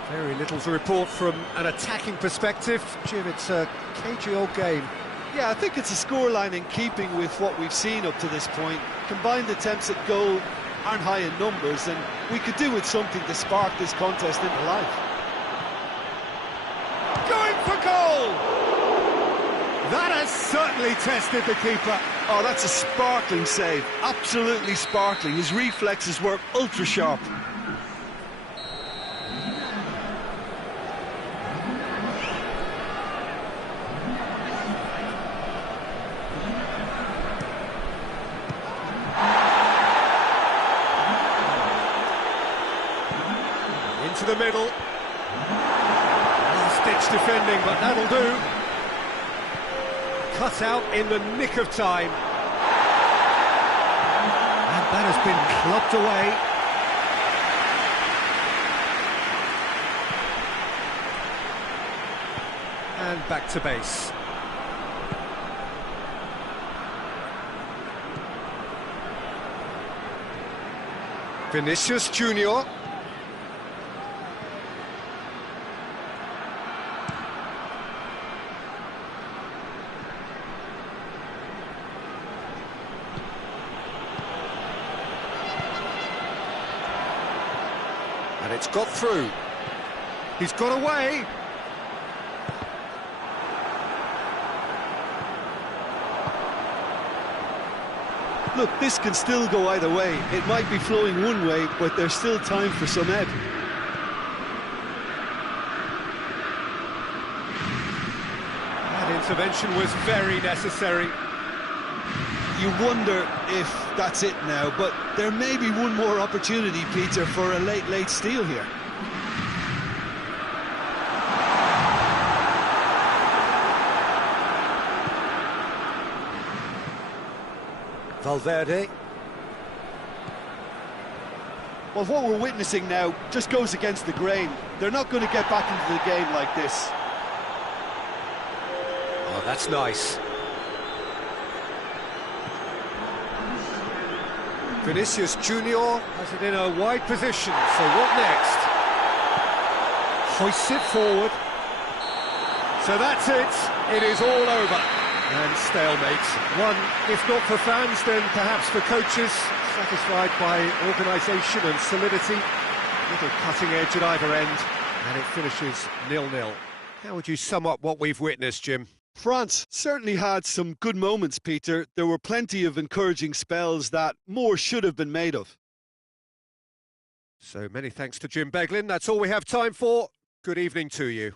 Very little to report from an attacking perspective. Jim, it's a cagey old game. Yeah, I think it's a scoreline in keeping with what we've seen up to this point. Combined attempts at goal aren't high in numbers, and we could do with something to spark this contest into life. Going for goal! That has certainly tested the keeper. Oh, that's a sparkling save. Absolutely sparkling. His reflexes were ultra sharp. Into the middle. Last-ditch defending, but that'll do. Cut out in the nick of time. And that has been clubbed away. And back to base. Vinicius Junior. And it's got through. He's got away. Look, this can still go either way. It might be flowing one way, but there's still time for some ebb. That intervention was very necessary. You wonder if that's it now, but there may be one more opportunity, Peter, for a late steal here. Valverde. Well, what we're witnessing now just goes against the grain. They're not going to get back into the game like this. Oh, that's nice. Vinicius Junior has it in a wide position, so what next? Hoists it forward. So that's it. It is all over. And stalemate. One, if not for fans, then perhaps for coaches. satisfied by organisation and solidity. Little cutting edge at either end, and it finishes 0-0. How would you sum up what we've witnessed, Jim? France certainly had some good moments, Peter. There were plenty of encouraging spells that more should have been made of. So many thanks to Jim Beglin. That's all we have time for. Good evening to you.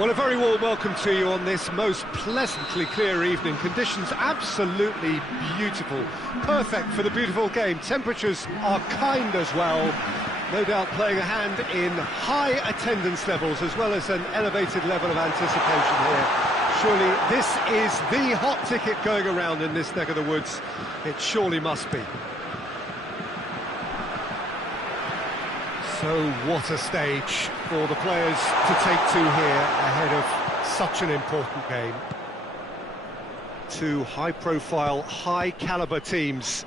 Well, a very warm welcome to you on this most pleasantly clear evening. Conditions absolutely beautiful. Perfect for the beautiful game. Temperatures are kind as well. No doubt playing a hand in high attendance levels as well as an elevated level of anticipation here. Surely this is the hot ticket going around in this neck of the woods. It surely must be. So what a stage for the players to take to here ahead of such an important game. Two high-profile, high-caliber teams.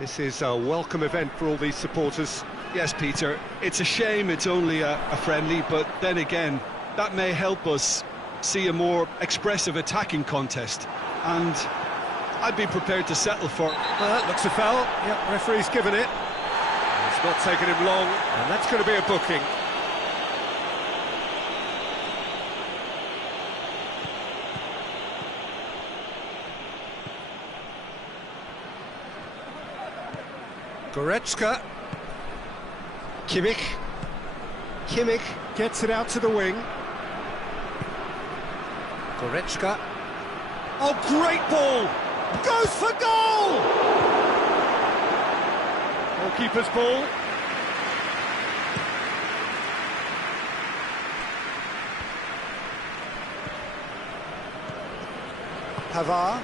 This is a welcome event for all these supporters. Yes, Peter, it's a shame it's only a friendly, but then again, that may help us see a more expressive attacking contest. And I'd be prepared to settle for it. Looks a foul. Yep, referee's given it. It's not taken him long, and that's going to be a booking. Goretzka. Kimmich. Kimmich gets it out to the wing. Goretzka. Oh, great ball! Goes for goal! Goalkeeper's ball. Pavard.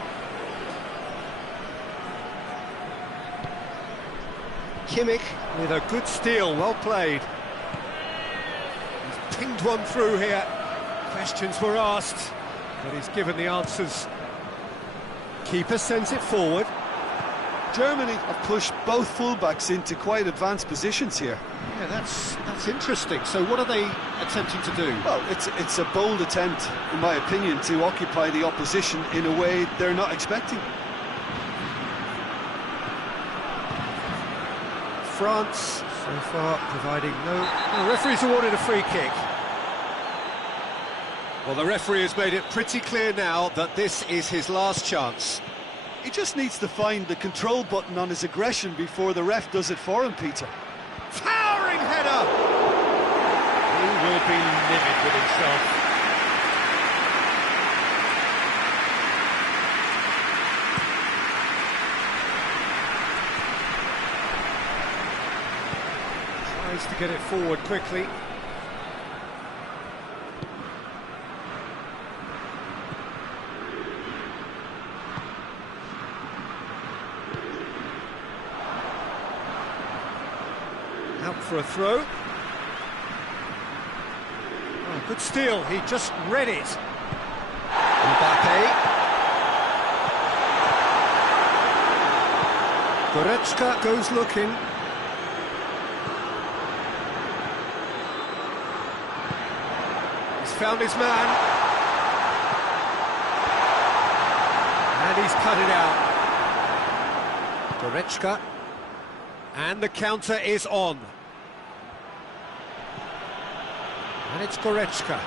Kimmich with a good steal, well played. He's pinged one through here. Questions were asked, but he's given the answers. Keeper sends it forward. Germany have pushed both fullbacks into quite advanced positions here. Yeah, that's interesting. So what are they attempting to do? Well, it's a bold attempt, in my opinion, to occupy the opposition in a way they're not expecting. France, so far, providing no... The referee's awarded a free kick. Well, the referee has made it pretty clear now that this is his last chance. He just needs to find the control button on his aggression before the ref does it for him, Peter. Towering header! He will be livid with himself. Tries to get it forward quickly. Out for a throw. Oh, good steal, he just read it. Mbappe. Goretzka goes looking. He's found his man. And he's cut it out. Goretzka. And the counter is on. And it's Goretzka.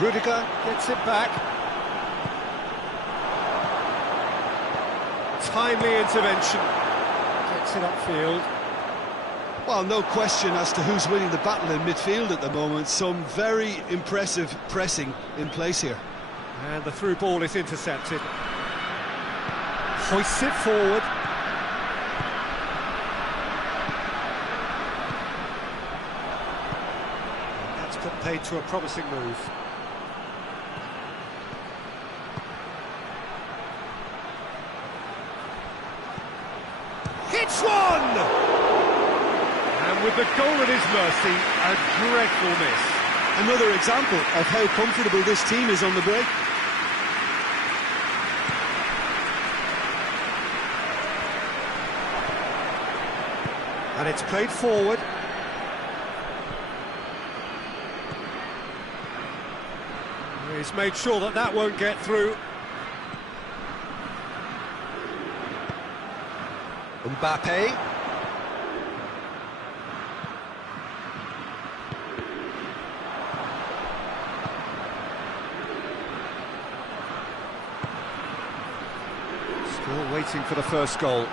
Rudiger gets it back. Timely intervention. Gets it upfield. Well, no question as to who's winning the battle in midfield at the moment. Some very impressive pressing in place here. And the through ball is intercepted. Hoists it forward. Put paid to a promising move. Hits one! And with the goal at his mercy, a dreadful miss. Another example of how comfortable this team is on the break. And it's played forward. He's made sure that that won't get through. Mbappe. Still waiting for the first goal.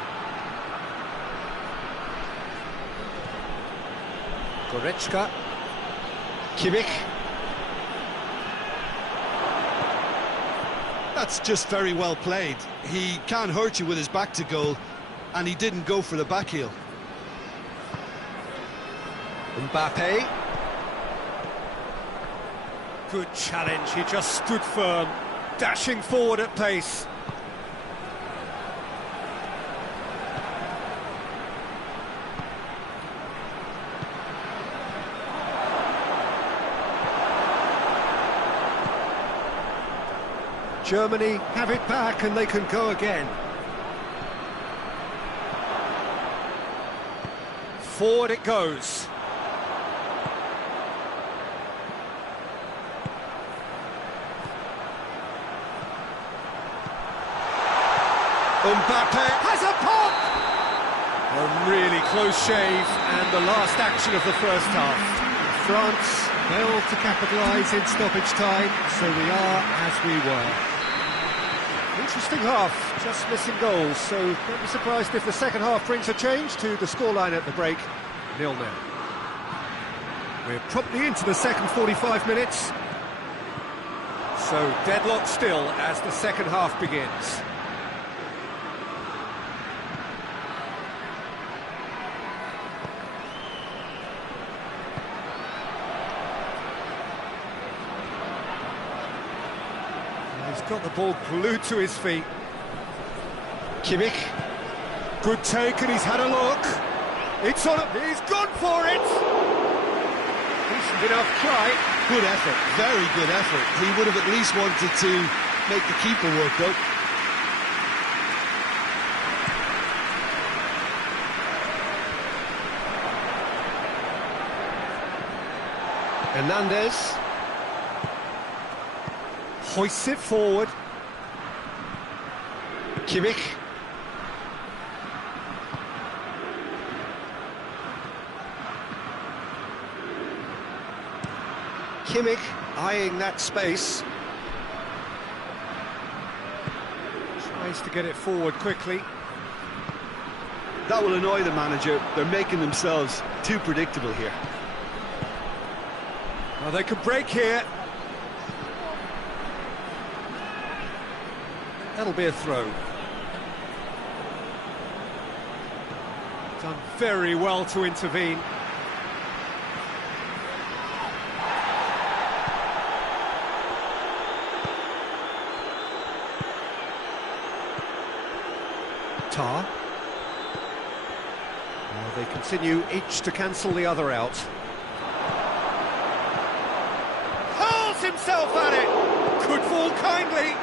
Goretzka. Kimmich. That's just very well played. He can't hurt you with his back to goal, and he didn't go for the back heel. Mbappe. Good challenge, he just stood firm, dashing forward at pace. Germany have it back and they can go again. Forward it goes. Mbappe has a pop! A really close shave, and the last action of the first half. France failed to capitalise in stoppage time, so we are as we were. Interesting half, just missing goals, so don't be surprised if the second half brings a change to the scoreline at the break, 0-0. We're promptly into the second 45 minutes. So deadlock still as the second half begins. He's got the ball glued to his feet. Kimmich. Good take, and he's had a look. It's on. He's gone for it. Decent enough try. Good effort, very good effort. He would have at least wanted to make the keeper work, though. Hernandez hoists it forward. Kimmich. Kimmich eyeing that space. Tries to get it forward quickly. That will annoy the manager. They're making themselves too predictable here. Well, they could break here. That'll be a throw. Done very well to intervene. Tar. Well, they continue each to cancel the other out. Hurls himself at it! Could fall kindly.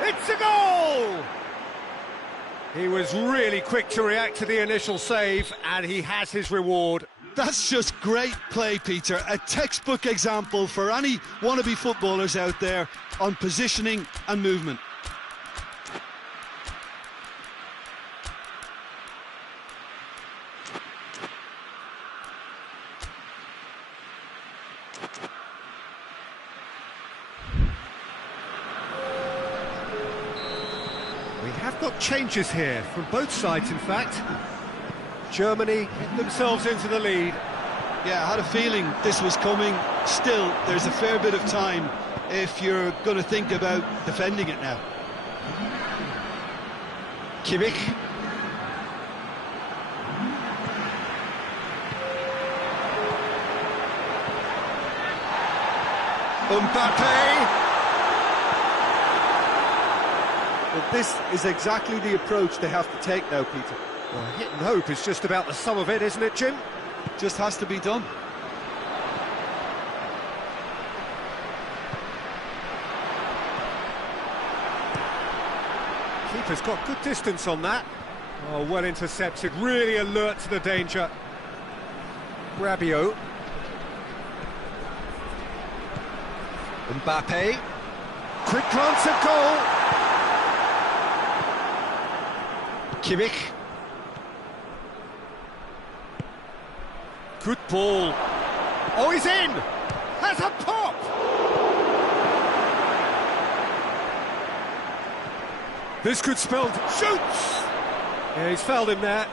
It's a goal! He was really quick to react to the initial save, and he has his reward. That's just great play, Peter. A textbook example for any wannabe footballers out there on positioning and movement. Have got changes here from both sides, in fact. Germany get themselves into the lead. Yeah, I had a feeling this was coming. Still, there's a fair bit of time if you're going to think about defending it now. Kimmich. Mbappe. Well, this is exactly the approach they have to take now, Peter. Well, hit and hope is just about the sum of it, isn't it, Jim? Just has to be done. Keeper's got good distance on that. Oh, well intercepted, really alert to the danger. Rabiot. Mbappe. Quick glance at goal. Kimmich. Good ball. Oh, he's in! Has a pop! This could spell... Shoots! Yeah, he's fouled him there.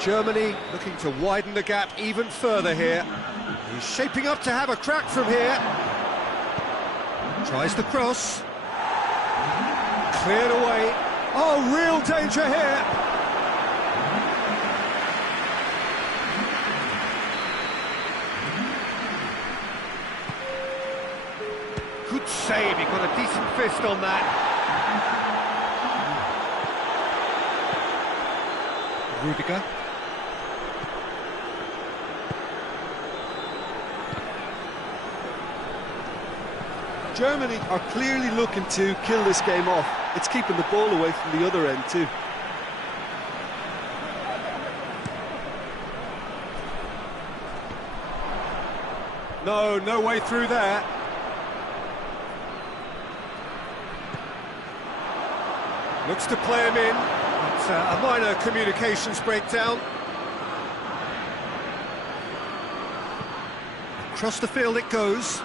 Germany looking to widen the gap even further here. He's shaping up to have a crack from here. Tries the cross. Cleared away. Oh, real danger here. Good save, he got a decent fist on that. Rudiger. Germany are clearly looking to kill this game off. It's keeping the ball away from the other end too. No way through there. Looks to play him in. It's a minor communications breakdown. Across the field it goes.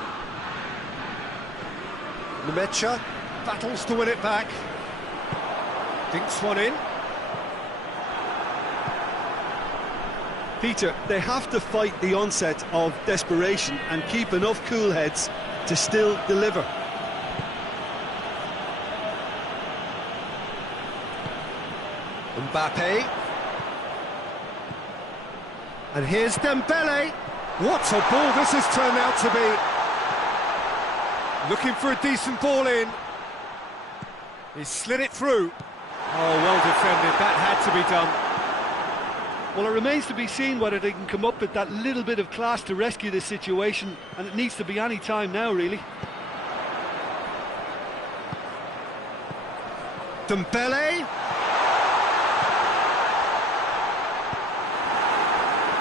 Nemecha battles to win it back. Dinks one in. Peter, they have to fight the onset of desperation and keep enough cool heads to still deliver. Mbappe. And here's Dembele. What a ball this has turned out to be. Looking for a decent ball in. He slid it through. Oh, well defended. That had to be done. Well, it remains to be seen whether they can come up with that little bit of class to rescue this situation, and it needs to be any time now, really. Dembele.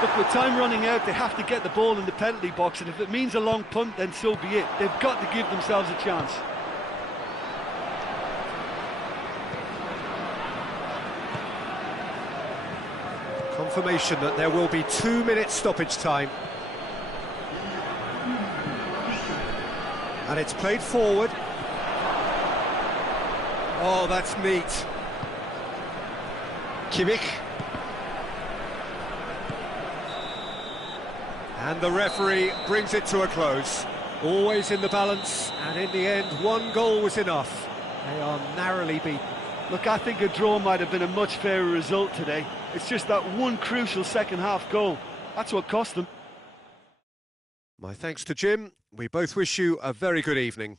Look, with time running out, they have to get the ball in the penalty box, and if it means a long punt, then so be it. They've got to give themselves a chance. Confirmation that there will be 2 minutes stoppage time. And it's played forward. Oh, that's neat. Kimmich. And the referee brings it to a close. Always in the balance, and in the end, 1 goal was enough. They are narrowly beaten. Look, I think a draw might have been a much fairer result today. It's just that one crucial second-half goal. That's what cost them. My thanks to Jim. We both wish you a very good evening.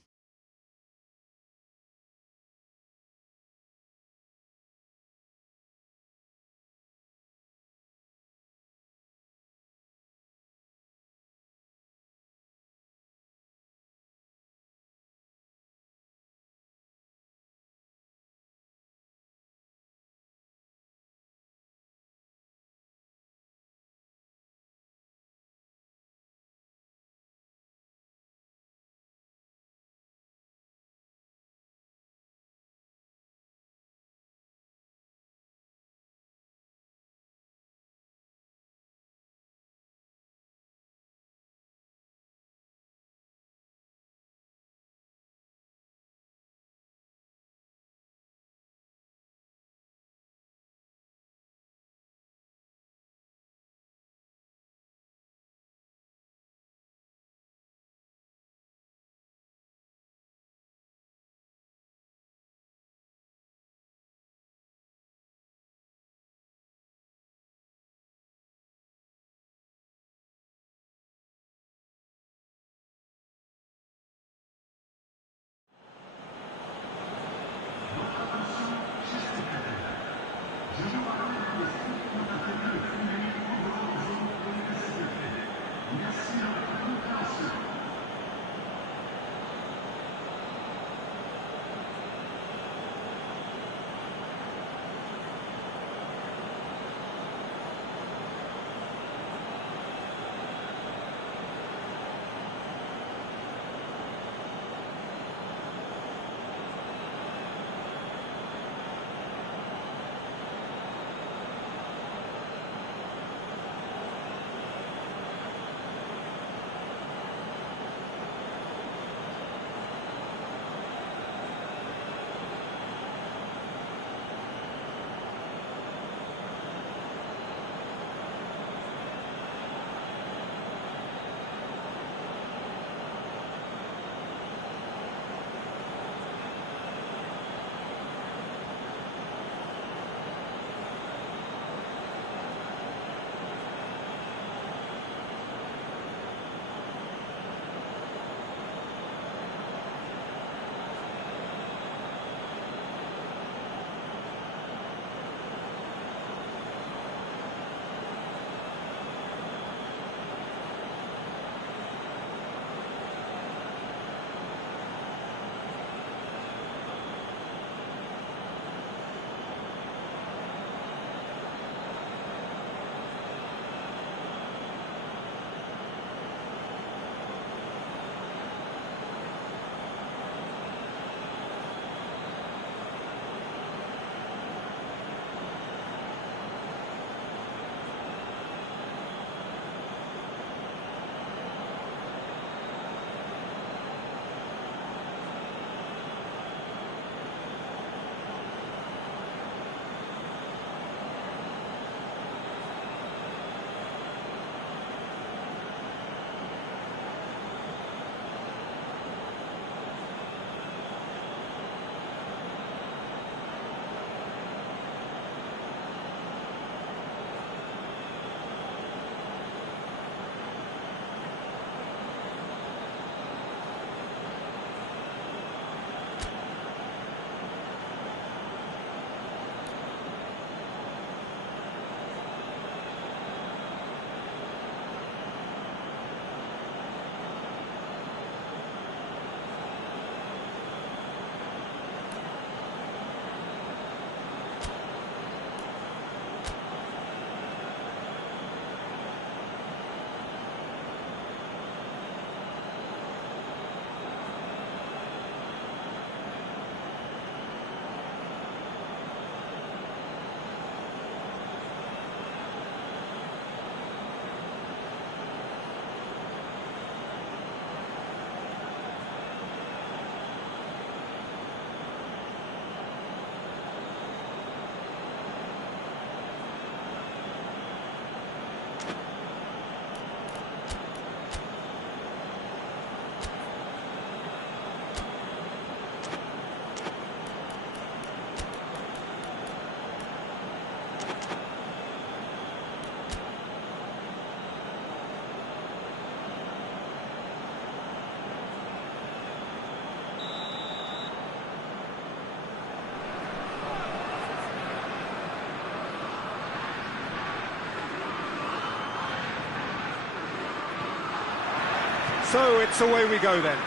So it's away we go then.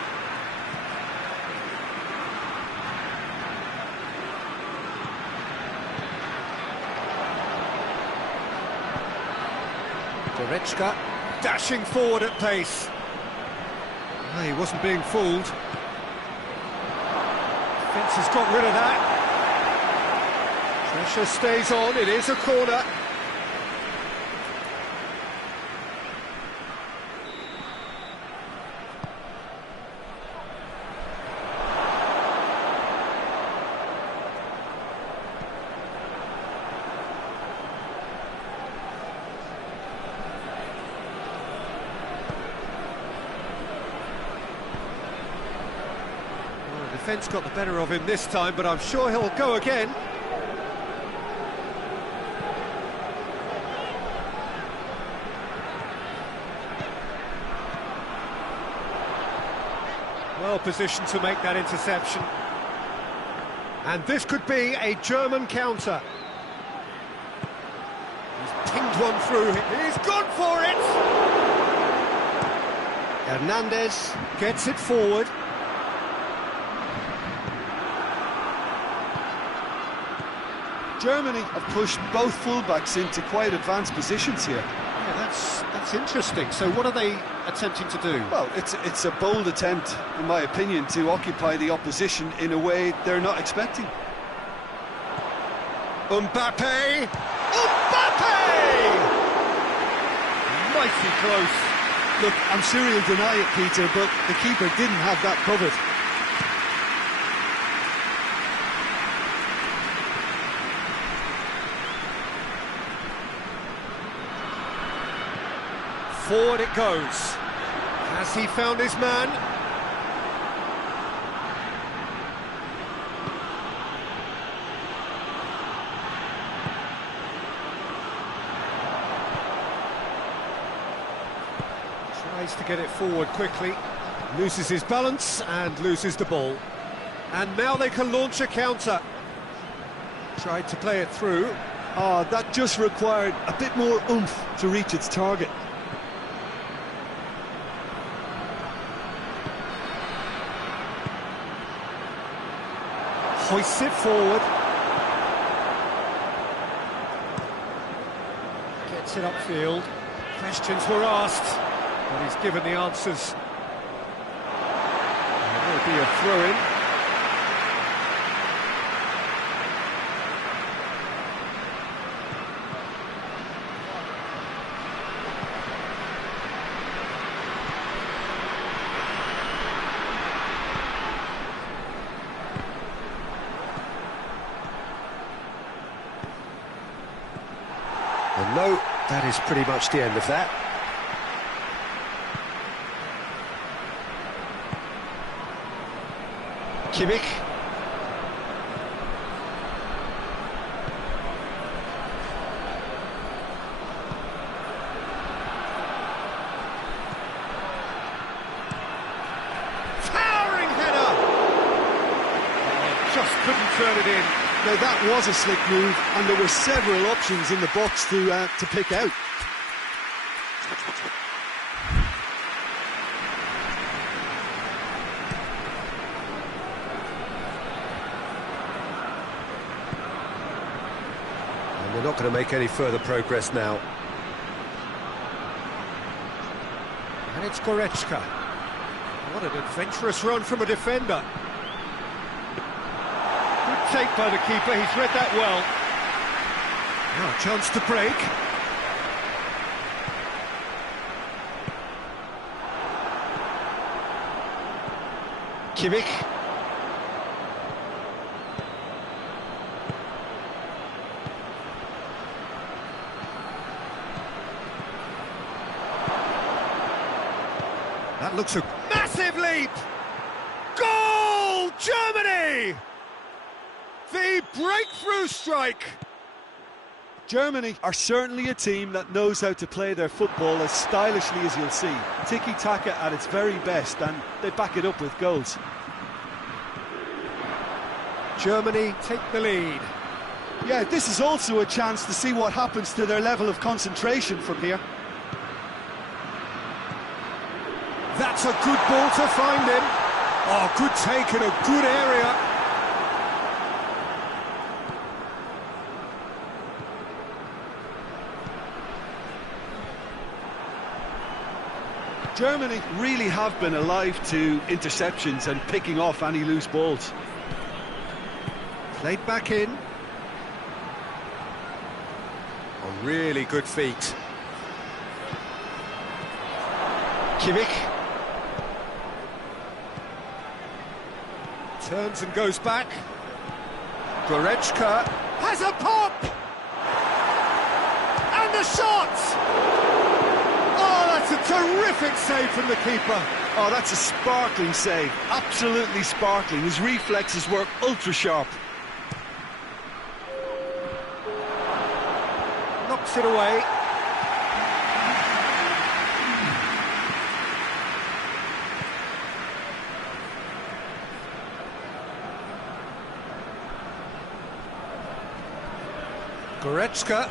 Goretzka dashing forward at pace. Oh, he wasn't being fooled. Defence has got rid of that. Pressure stays on, it is a corner. Defence got the better of him this time, but I'm sure he'll go again. Well positioned to make that interception. And this could be a German counter. He's pinged one through. He's gone for it! Hernandez gets it forward. Germany have pushed both fullbacks into quite advanced positions here. Yeah, that's interesting. So what are they attempting to do? Well, it's a bold attempt, in my opinion, to occupy the opposition in a way they're not expecting. Mbappe! Mbappe! Mighty close. Look, I'm sure he'll deny it, Peter, but the keeper didn't have that covered. Forward it goes. Has he found his man? Tries to get it forward quickly. Loses his balance and loses the ball. And now they can launch a counter. Tried to play it through. Oh, that just required a bit more oomph to reach its target. Hoists it forward. Gets it upfield. Questions were asked, but he's given the answers. There will be a throw-in. And no, that is pretty much the end of that. Kimmich. Towering header! Oh, just couldn't turn it in. Now that was a slick move, and there were several options in the box to pick out. And they're not going to make any further progress now. And it's Goretzka. What an adventurous run from a defender. Good take by the keeper, he's read that well. Now a chance to break. Kimmich. That looks a massive leap! Goal! Germany! The breakthrough strike! Germany are certainly a team that knows how to play their football as stylishly as you'll see. Tiki-taka at its very best, and they back it up with goals. Germany take the lead. Yeah, this is also a chance to see what happens to their level of concentration from here. That's a good ball to find him. Oh, good take in a good area. Germany really have been alive to interceptions and picking off any loose balls. Played back in. Oh, really good feet. Kimmich. Turns and goes back. Goretzka has a pop! And the shot! Oh, that's a terrific save from the keeper. Oh, that's a sparkling save. Absolutely sparkling. His reflexes were ultra sharp. Knocks it away. Goretzka.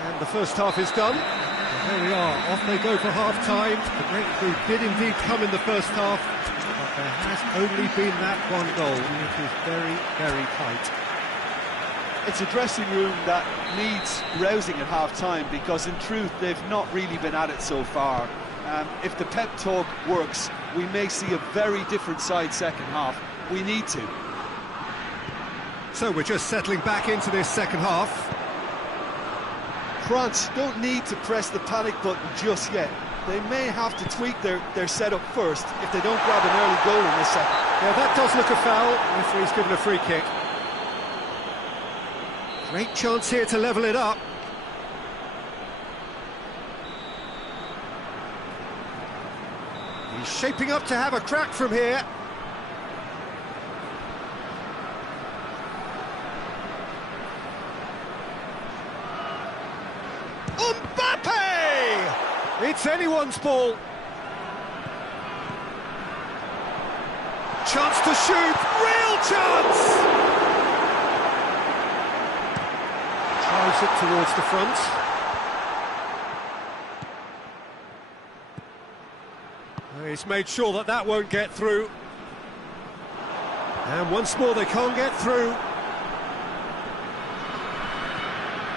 And the first half is done. And there we are, off they go for half-time. The breakthrough did indeed come in the first half, but there has only been that one goal. It is very, very tight. It's a dressing room that needs rousing at half-time, because in truth they've not really been at it so far. If the pep talk works, we may see a very different side second half. We need to. So we're just settling back into this second half. France don't need to press the panic button just yet. They may have to tweak their setup first if they don't grab an early goal in this second. Yeah, that does look a foul. Referee's given a free kick. Great chance here to level it up. He's shaping up to have a crack from here. Mbappe! It's anyone's ball. Chance to shoot, real chance! Drives it towards the front. He's made sure that that won't get through. And once more they can't get through.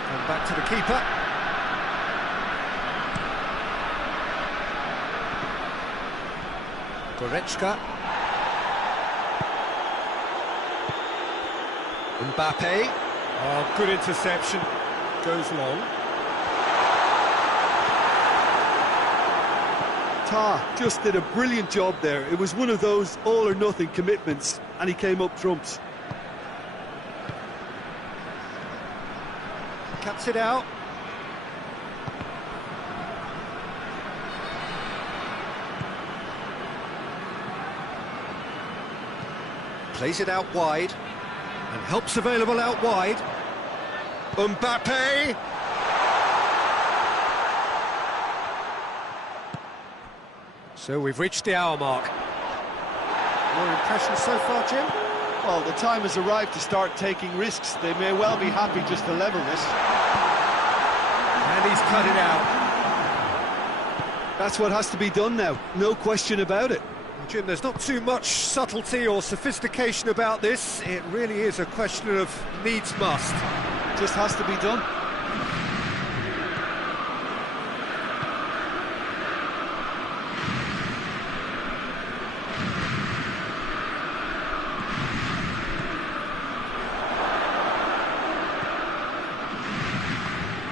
And back to the keeper. Goretzka. Mbappe. Oh, good interception. Goes long. Ta just did a brilliant job there. It was one of those all-or-nothing commitments, and he came up trumps. Cuts it out. Plays it out wide, and help's available out wide. Mbappe! So we've reached the hour mark. Your impressions so far, Jim? Well, the time has arrived to start taking risks. They may well be happy just to level this. And he's cut it out. That's what has to be done now, no question about it. Jim, there's not too much subtlety or sophistication about this. It really is a question of needs must. Just has to be done.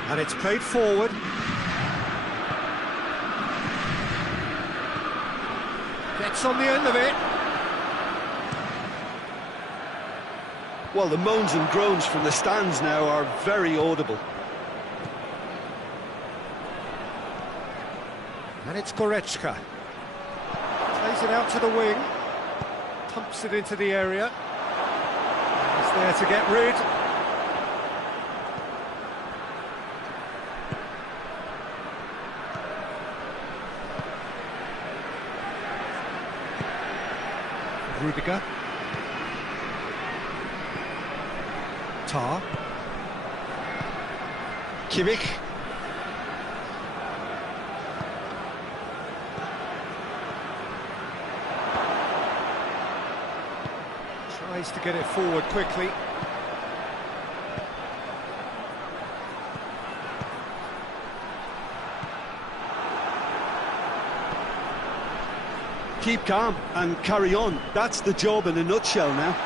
And it's played forward. Gets on the end of it. Well, the moans and groans from the stands now are very audible. And it's Goretzka. Plays it out to the wing. Pumps it into the area. He's there to get rid. Rudiger. Tar. Kimmich. Tries to get it forward quickly. Keep calm and carry on. That's the job in a nutshell now.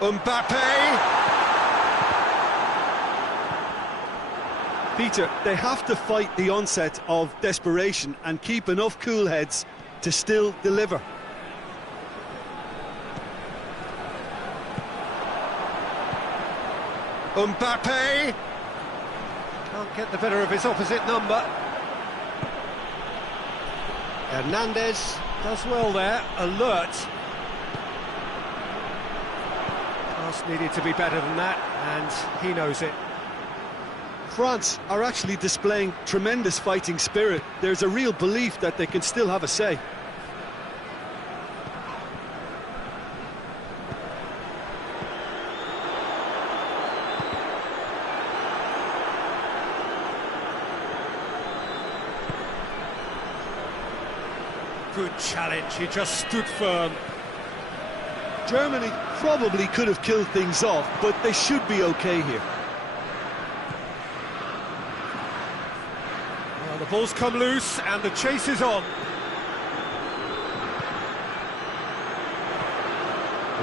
Mbappe! Peter, they have to fight the onset of desperation and keep enough cool heads to still deliver. Mbappe! Can't get the better of his opposite number. Hernandez does well there, alert. Pass needed to be better than that, and he knows it. France are actually displaying tremendous fighting spirit. There's a real belief that they can still have a say. Good challenge, he just stood firm. Germany probably could have killed things off, but they should be okay here. Well, the ball's come loose and the chase is on.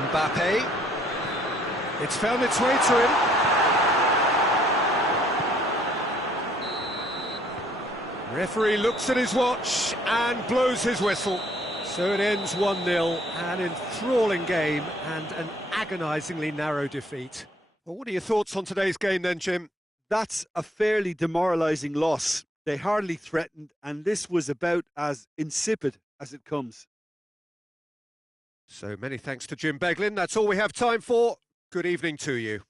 Mbappe. It's found its way to him. Referee looks at his watch and blows his whistle. So it ends 1-0, an enthralling game and an agonisingly narrow defeat. Well, what are your thoughts on today's game then, Jim? That's a fairly demoralising loss. They hardly threatened, and this was about as insipid as it comes. So many thanks to Jim Beglin. That's all we have time for. Good evening to you.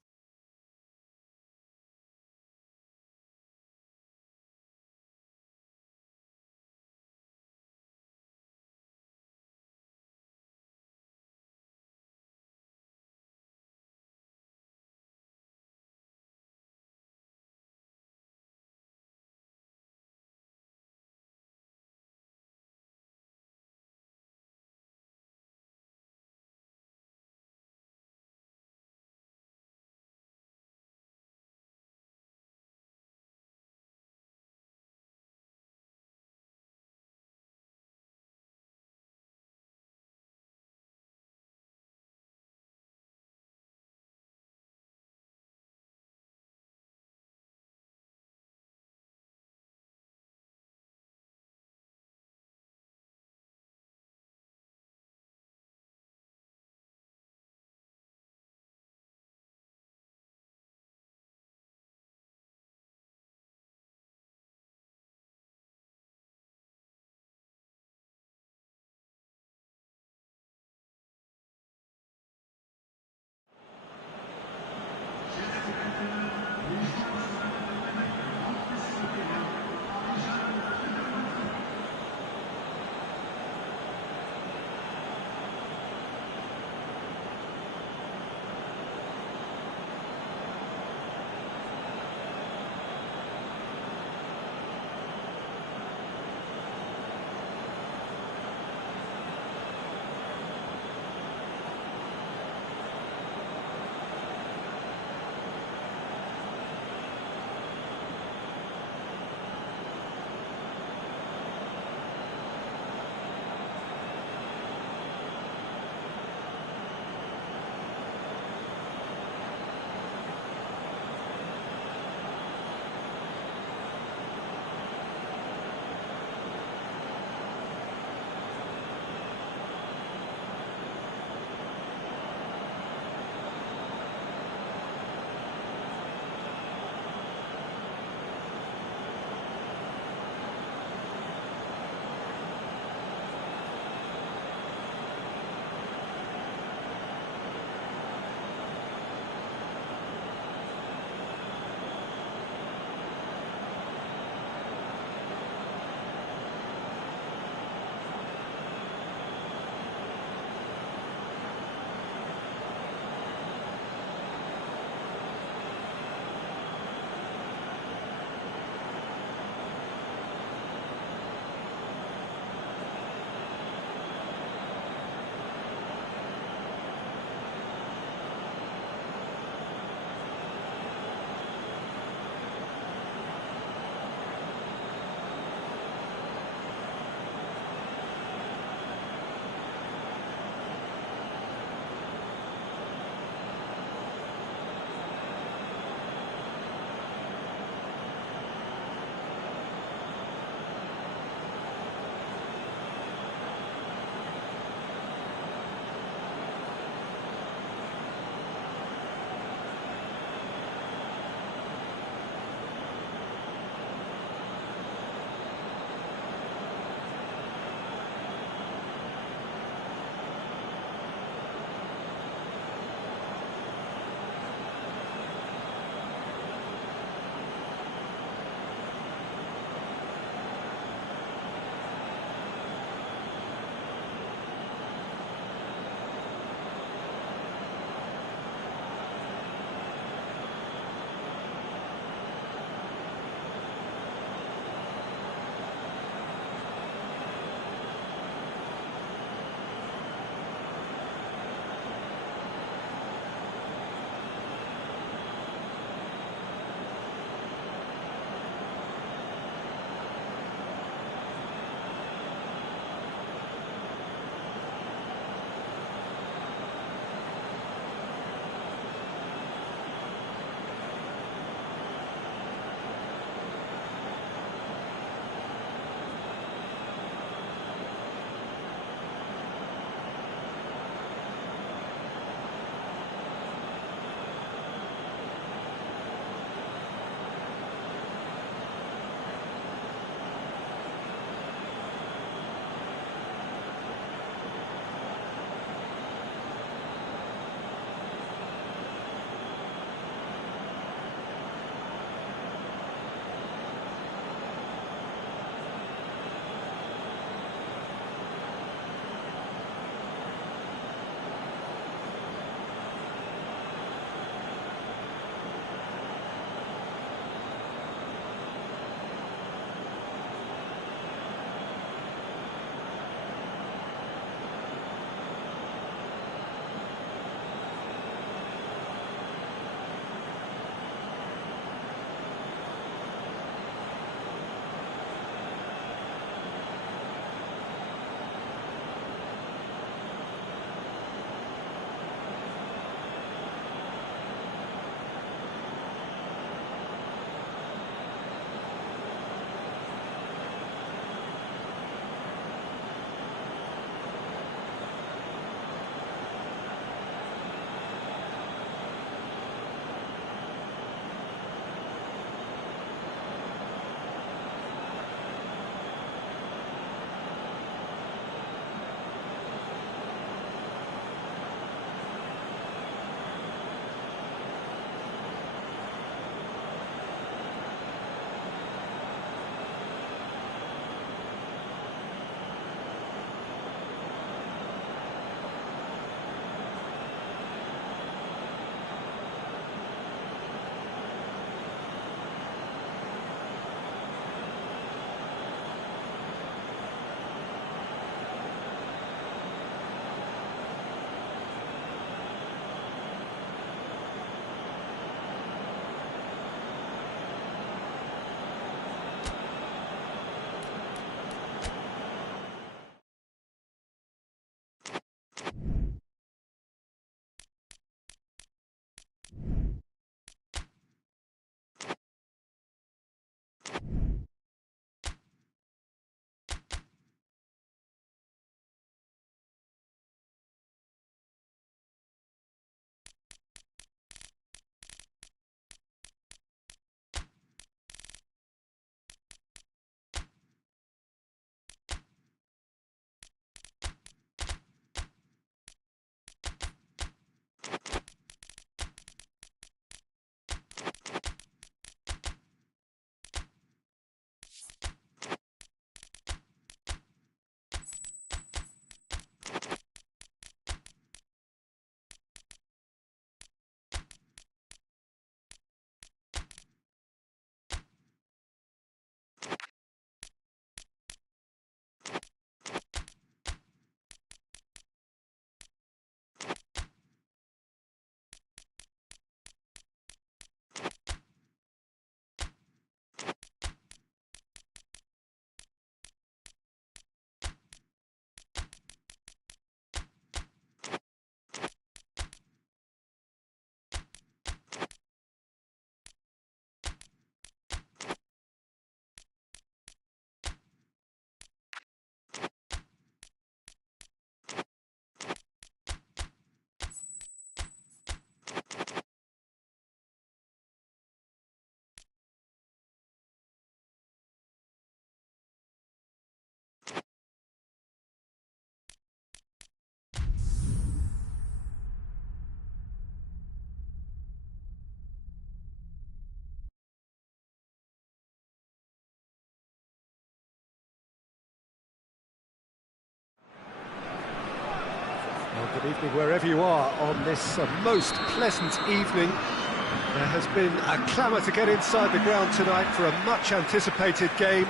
Good evening wherever you are on this most pleasant evening. There has been a clamour to get inside the ground tonight for a much-anticipated game.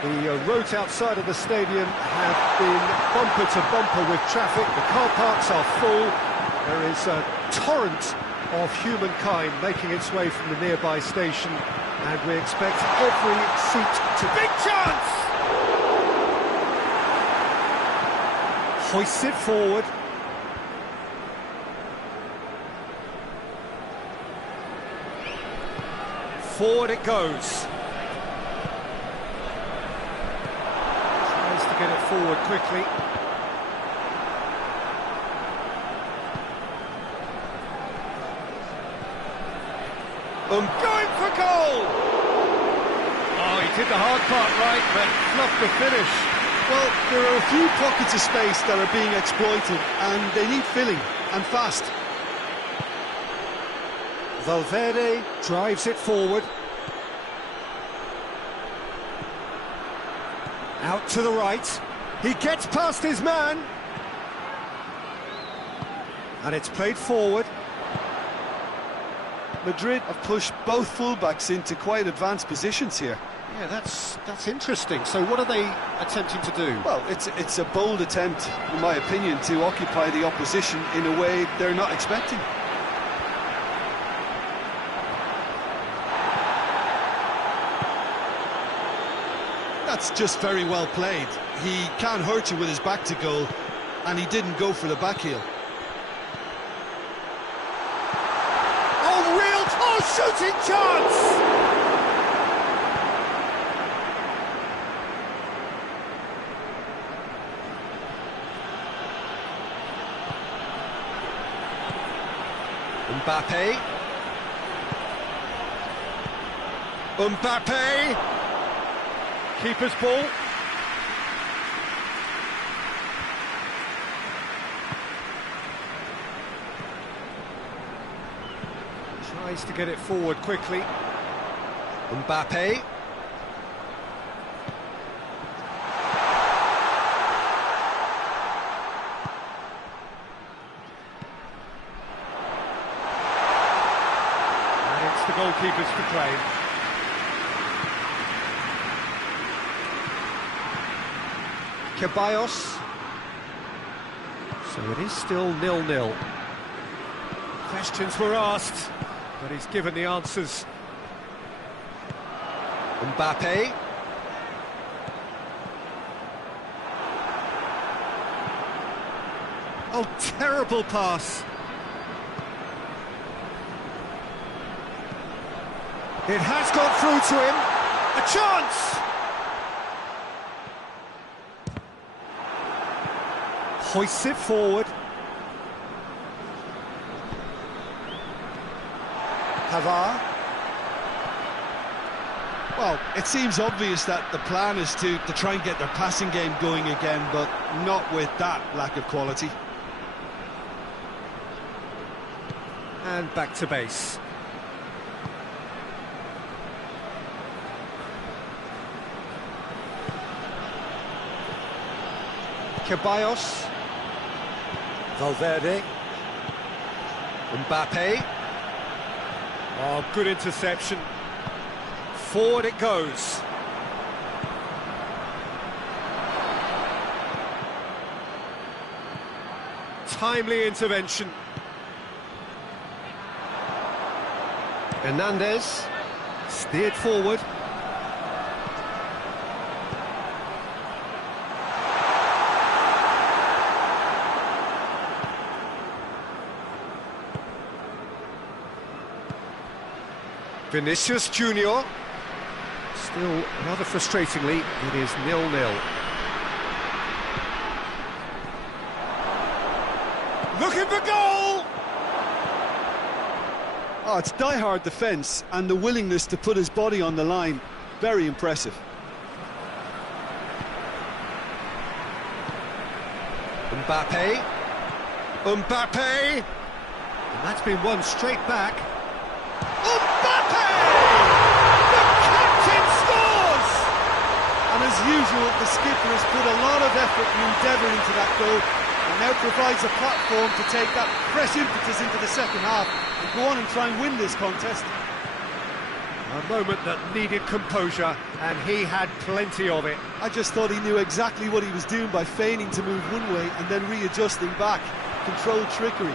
The roads outside of the stadium have been bumper to bumper with traffic. The car parks are full. There is a torrent of humankind making its way from the nearby station, and we expect every seat to... Big chance! Hoists it forward. Forward it goes. Tries to get it forward quickly. Going for goal! Oh, he did the hard part right, but fluffed the finish. Well, there are a few pockets of space that are being exploited, and they need filling, and fast. Valverde drives it forward. Out to the right. He gets past his man. And it's played forward. Madrid have pushed both fullbacks into quite advanced positions here. Yeah, that's interesting. So what are they attempting to do? Well, it's a bold attempt, in my opinion, to occupy the opposition in a way they're not expecting. That's just very well played. He can't hurt you with his back to goal, and he didn't go for the back heel. Shooting chance! Mbappe! Keeper's ball. Tries to get it forward quickly. Mbappe. And it's the goalkeepers to claim. Ceballos. So it is still 0-0. Questions were asked, but he's given the answers. Mbappe. Oh, terrible pass. It has gone through to him. A chance! Hoists it forward. Pavard. Well, it seems obvious that the plan is to try and get their passing game going again, but not with that lack of quality. And back to base. Ceballos. Valverde. Mbappe. Oh, good interception. Forward it goes. Timely intervention. Hernandez. Steered forward. Vinicius Junior. Still, rather frustratingly, it is 0-0. Looking for goal! Oh, it's die-hard defence and the willingness to put his body on the line. Very impressive. Mbappe. Mbappe! And that's been won straight back. Mbappe! The captain scores! And as usual, the skipper has put a lot of effort and endeavour into that goal, and now provides a platform to take that fresh impetus into the second half and go on and try and win this contest. A moment that needed composure, and he had plenty of it. I just thought he knew exactly what he was doing by feigning to move one way and then readjusting back. Controlled trickery.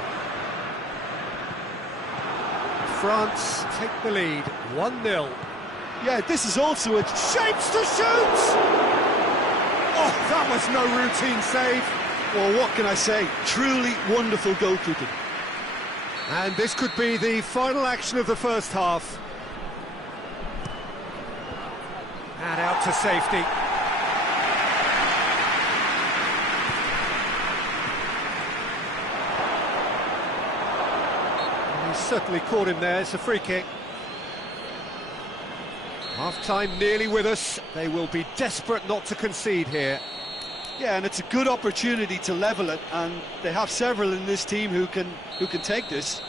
France take the lead, 1-0. Yeah, this is also a... Shapes to shoot! Oh, that was no routine save. Well, what can I say? Truly wonderful goalkeeping. And this could be the final action of the first half. And out to safety. He certainly caught him there. It's a free kick. Half-time nearly with us. They will be desperate not to concede here. Yeah, and it's a good opportunity to level it, and they have several in this team who can take this.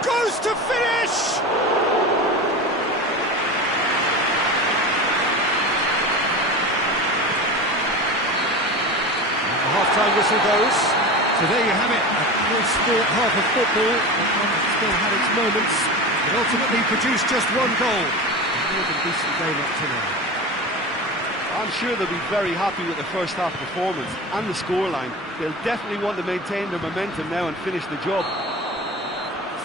Goes to finish! The half-time whistle goes. So there you have it, a close-fought half of football, but one that still had its moments. It ultimately produced just one goal. A more than decent game up to now. I'm sure they'll be very happy with the first half performance and the scoreline. They'll definitely want to maintain their momentum now and finish the job.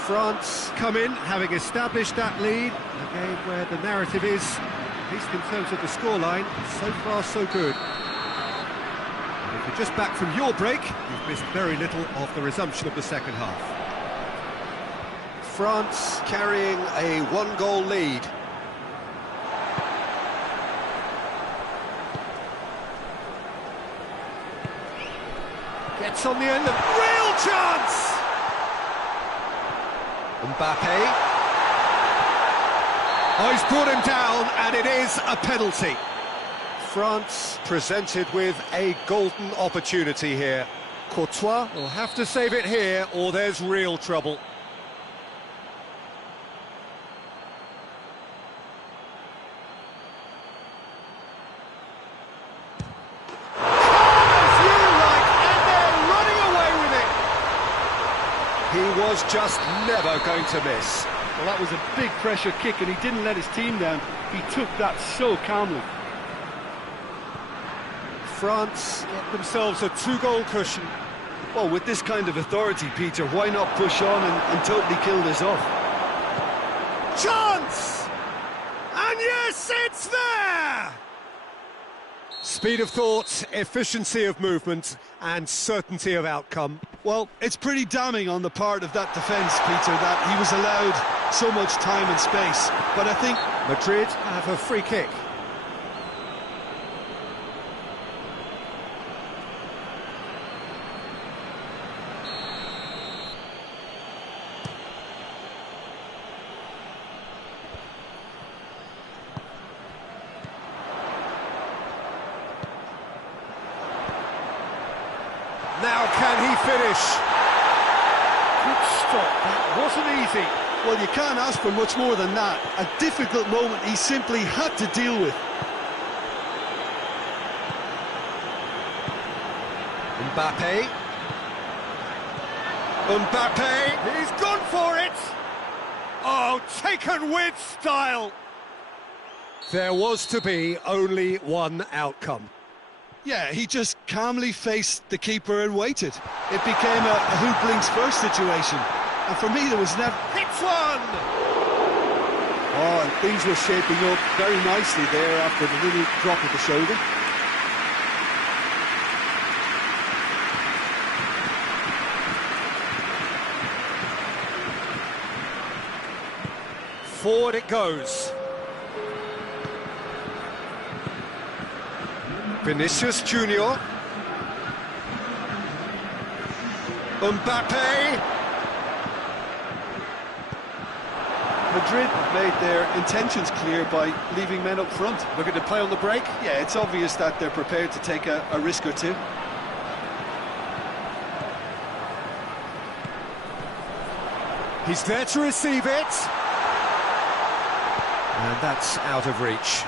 France come in, having established that lead, in a game where the narrative is, at least in terms of the scoreline, so far so good. If you're just back from your break, you've missed very little of the resumption of the second half. France carrying a one-goal lead. Gets on the end of... Real chance! Mbappe. Oh, he's brought him down, and it is a penalty. France presented with a golden opportunity here. Courtois will have to save it here, or there's real trouble. He was just never going to miss. Well, that was a big pressure kick, and he didn't let his team down. He took that so calmly. France get themselves a two-goal cushion. Well, with this kind of authority, Peter, why not push on and totally kill this off? Chance! And yes, it's there! Speed of thought, efficiency of movement, and certainty of outcome. Well, it's pretty damning on the part of that defence, Peter, that he was allowed so much time and space. But I think Madrid have a free kick. Now can he finish? Good stop, that wasn't easy. well, you can't ask for much more than that. A difficult moment he simply had to deal with. Mbappe. Mbappe, he's gone for it! Oh, taken with style! There was to be only one outcome. Yeah, he just calmly faced the keeper and waited. It became a who blinks first situation. And for me, there was never... Hits one! Oh, and things were shaping up very nicely there after the little drop of the shoulder. Forward it goes. Vinicius Junior. Mbappe. Madrid have made their intentions clear by leaving men up front. Looking to play on the break. Yeah, it's obvious that they're prepared to take a risk or two. He's there to receive it. And that's out of reach.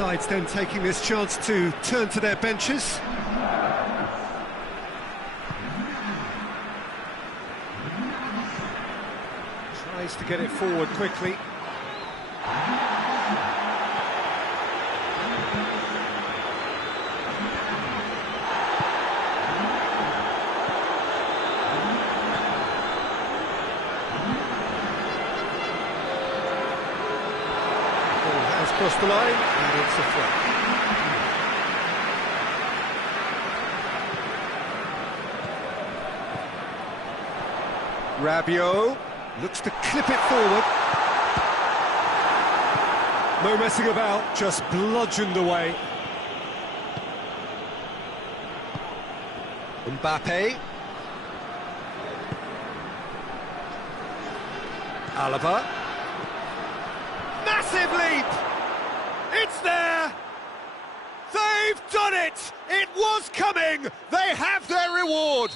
sides then taking this chance to turn to their benches. Tries to get it forward quickly. Across the line, and it's a throw. Rabiot looks to clip it forward. No messing about, just bludgeoned away. Mbappe. Alaba. Massive leap! It's there! They've done it! It was coming! They have their reward!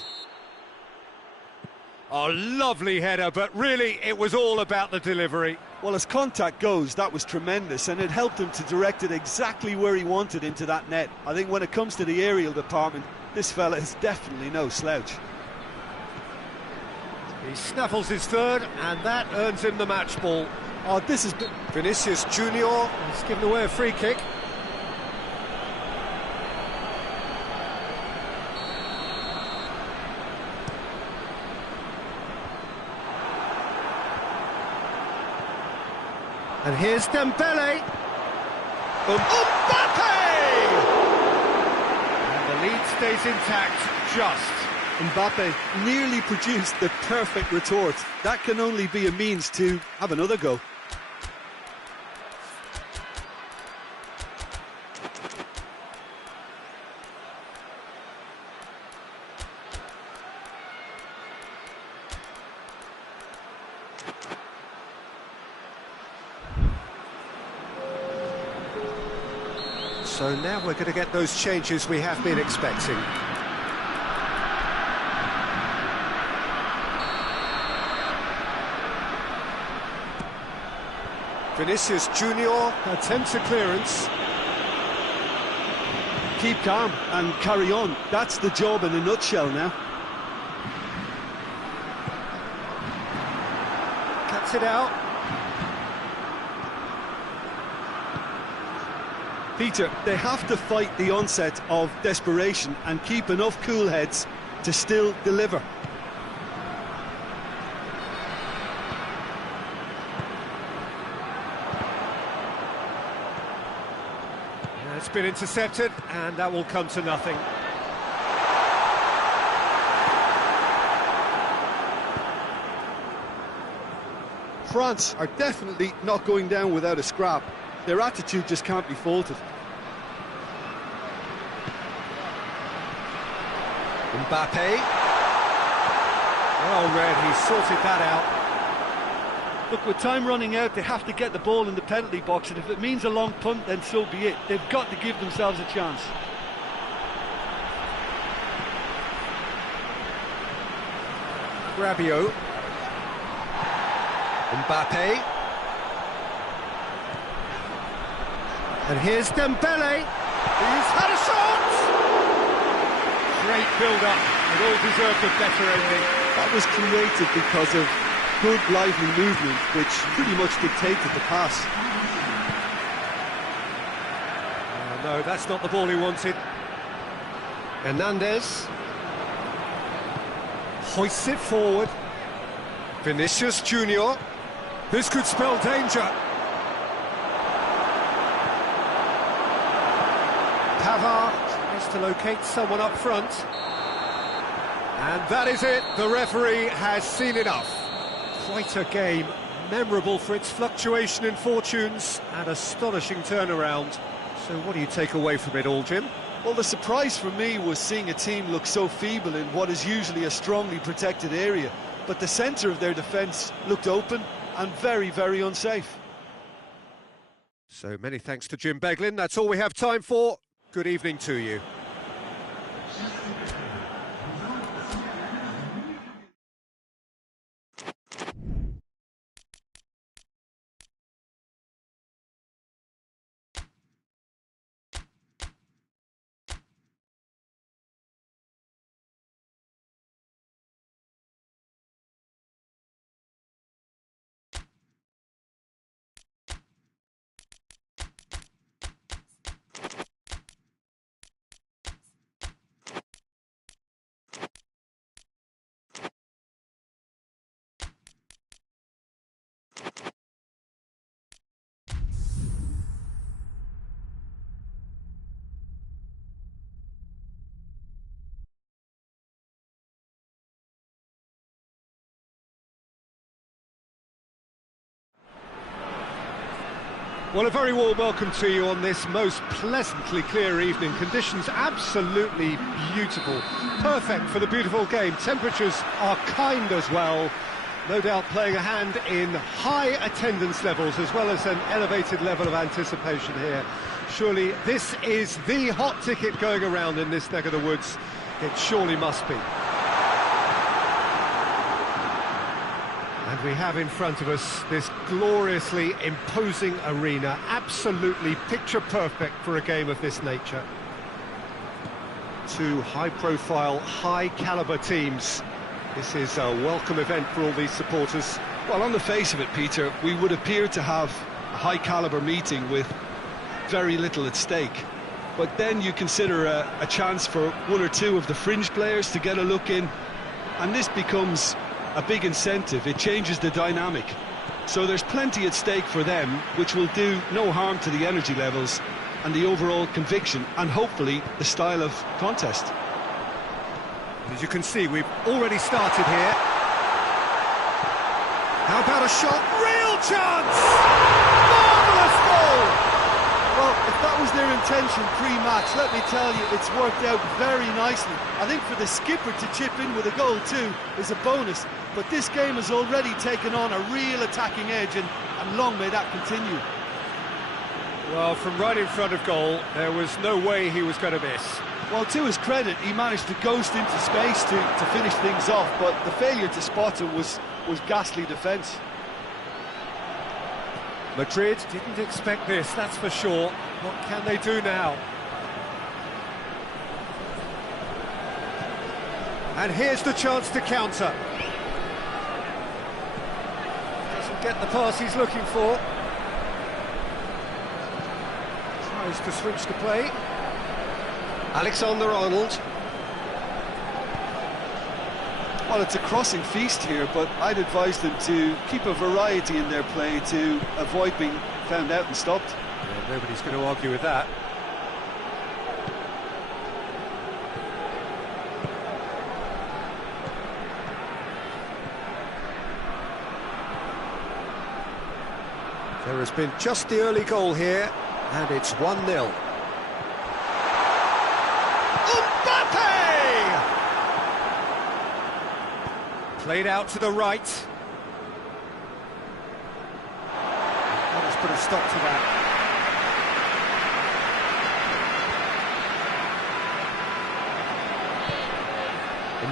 Oh, lovely header, but really it was all about the delivery. Well, as contact goes, that was tremendous, and it helped him to direct it exactly where he wanted into that net. I think when it comes to the aerial department, this fella is definitely no slouch. He snaffles his third, and that earns him the match ball. Oh, this is Vinicius Junior. He's given away a free kick. And here's Dembele. Mbappe! And the lead stays intact, just. Mbappe nearly produced the perfect retort. That can only be a means to have another go. So now we're going to get those changes we have been expecting. Vinicius Junior attempts a clearance. Keep calm and carry on. That's the job in a nutshell now. Cuts it out. Peter, they have to fight the onset of desperation and keep enough cool heads to still deliver. It's been intercepted, and that will come to nothing. France are definitely not going down without a scrap. Their attitude just can't be faulted. Mbappe. Well read, he sorted that out. Look, with time running out, they have to get the ball in the penalty box, and if it means a long punt, then so be it. They've got to give themselves a chance. Rabiot. Mbappe. And here's Dembele. He's had a shot! Great build-up. It all deserved a better ending. That was created because of good, lively movement, which pretty much dictated the pass. No, that's not the ball he wanted. Hernandez. Hoists it forward. Vinicius Junior. This could spell danger. Pavard tries to locate someone up front. And that is it. The referee has seen enough. Quite a game. Memorable for its fluctuation in fortunes and astonishing turnaround. So what do you take away from it all, Jim? Well, the surprise for me was seeing a team look so feeble in what is usually a strongly protected area. But the centre of their defence looked open and very, very unsafe. So many thanks to Jim Beglin. That's all we have time for. Good evening to you. Well, a very warm welcome to you on this most pleasantly clear evening. Conditions absolutely beautiful, perfect for the beautiful game. Temperatures are kind as well, no doubt playing a hand in high attendance levels as well as an elevated level of anticipation here. Surely this is the hot ticket going around in this neck of the woods. It surely must be. And we have in front of us this gloriously imposing arena, absolutely picture-perfect for a game of this nature. Two high-profile, high-caliber teams. This is a welcome event for all these supporters. Well, on the face of it, Peter, we would appear to have a high-caliber meeting with very little at stake. But then you consider a chance for one or two of the fringe players to get a look in, and this becomes a big incentive. It changes the dynamic. So there's plenty at stake for them, which will do no harm to the energy levels and the overall conviction, and hopefully the style of contest. As you can see, we've already started here. How about a shot? Real chance! Marvellous goal! Well, if that was their intention pre-match, let me tell you, it's worked out very nicely. I think for the skipper to chip in with a goal too is a bonus, but this game has already taken on a real attacking edge, and long may that continue. Well, from right in front of goal, there was no way he was going to miss. Well, to his credit, he managed to ghost into space to finish things off, but the failure to spot it was ghastly defence. Madrid didn't expect this, that's for sure. What can they do now? And here's the chance to counter. Doesn't get the pass he's looking for. Tries to switch the play. Alexander-Arnold. Well, it's a crossing feast here, but I'd advise them to keep a variety in their play to avoid being found out and stopped. Yeah, nobody's going to argue with that. There has been just the early goal here, and it's 1-0. Played out to the right. Let us put a stop to that.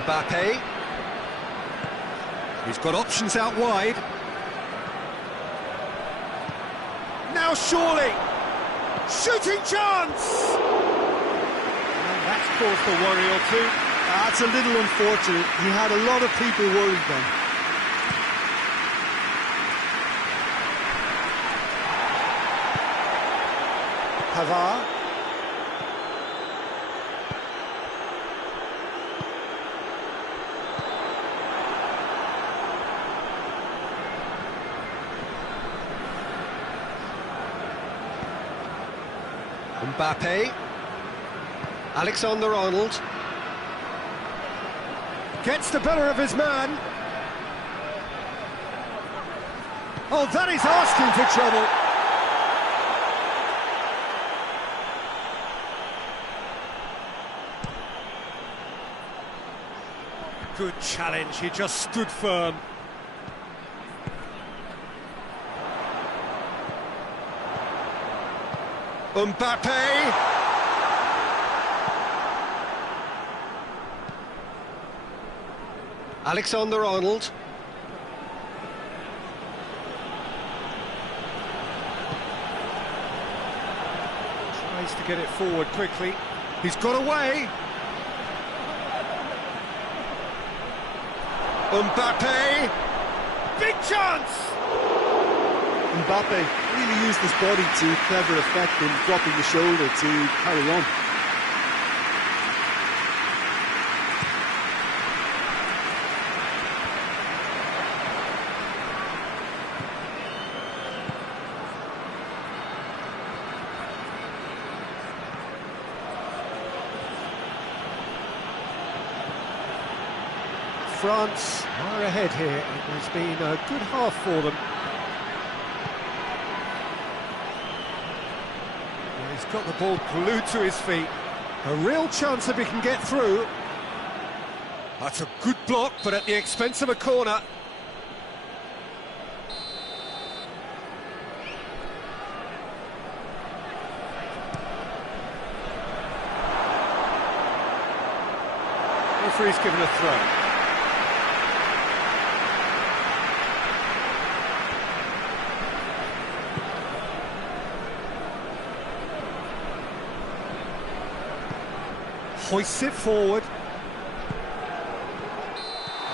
Mbappe. He's got options out wide. Now surely! Shooting chance! And that's caused a worry or two. That's a little unfortunate. He had a lot of people worried then. Pavard. Mbappe. Alexander-Arnold. Gets the better of his man. Oh, that is asking for trouble. Good challenge, he just stood firm. Mbappe. Alexander-Arnold. Tries to get it forward quickly. He's got away. Mbappe. Big chance! Mbappe really used his body to clever effect in dropping the shoulder to carry on. France are ahead here. It has been a good half for them. He's got the ball glued to his feet. A real chance if he can get through. That's a good block, but at the expense of a corner. Referee's given a throw. Hoists it forward.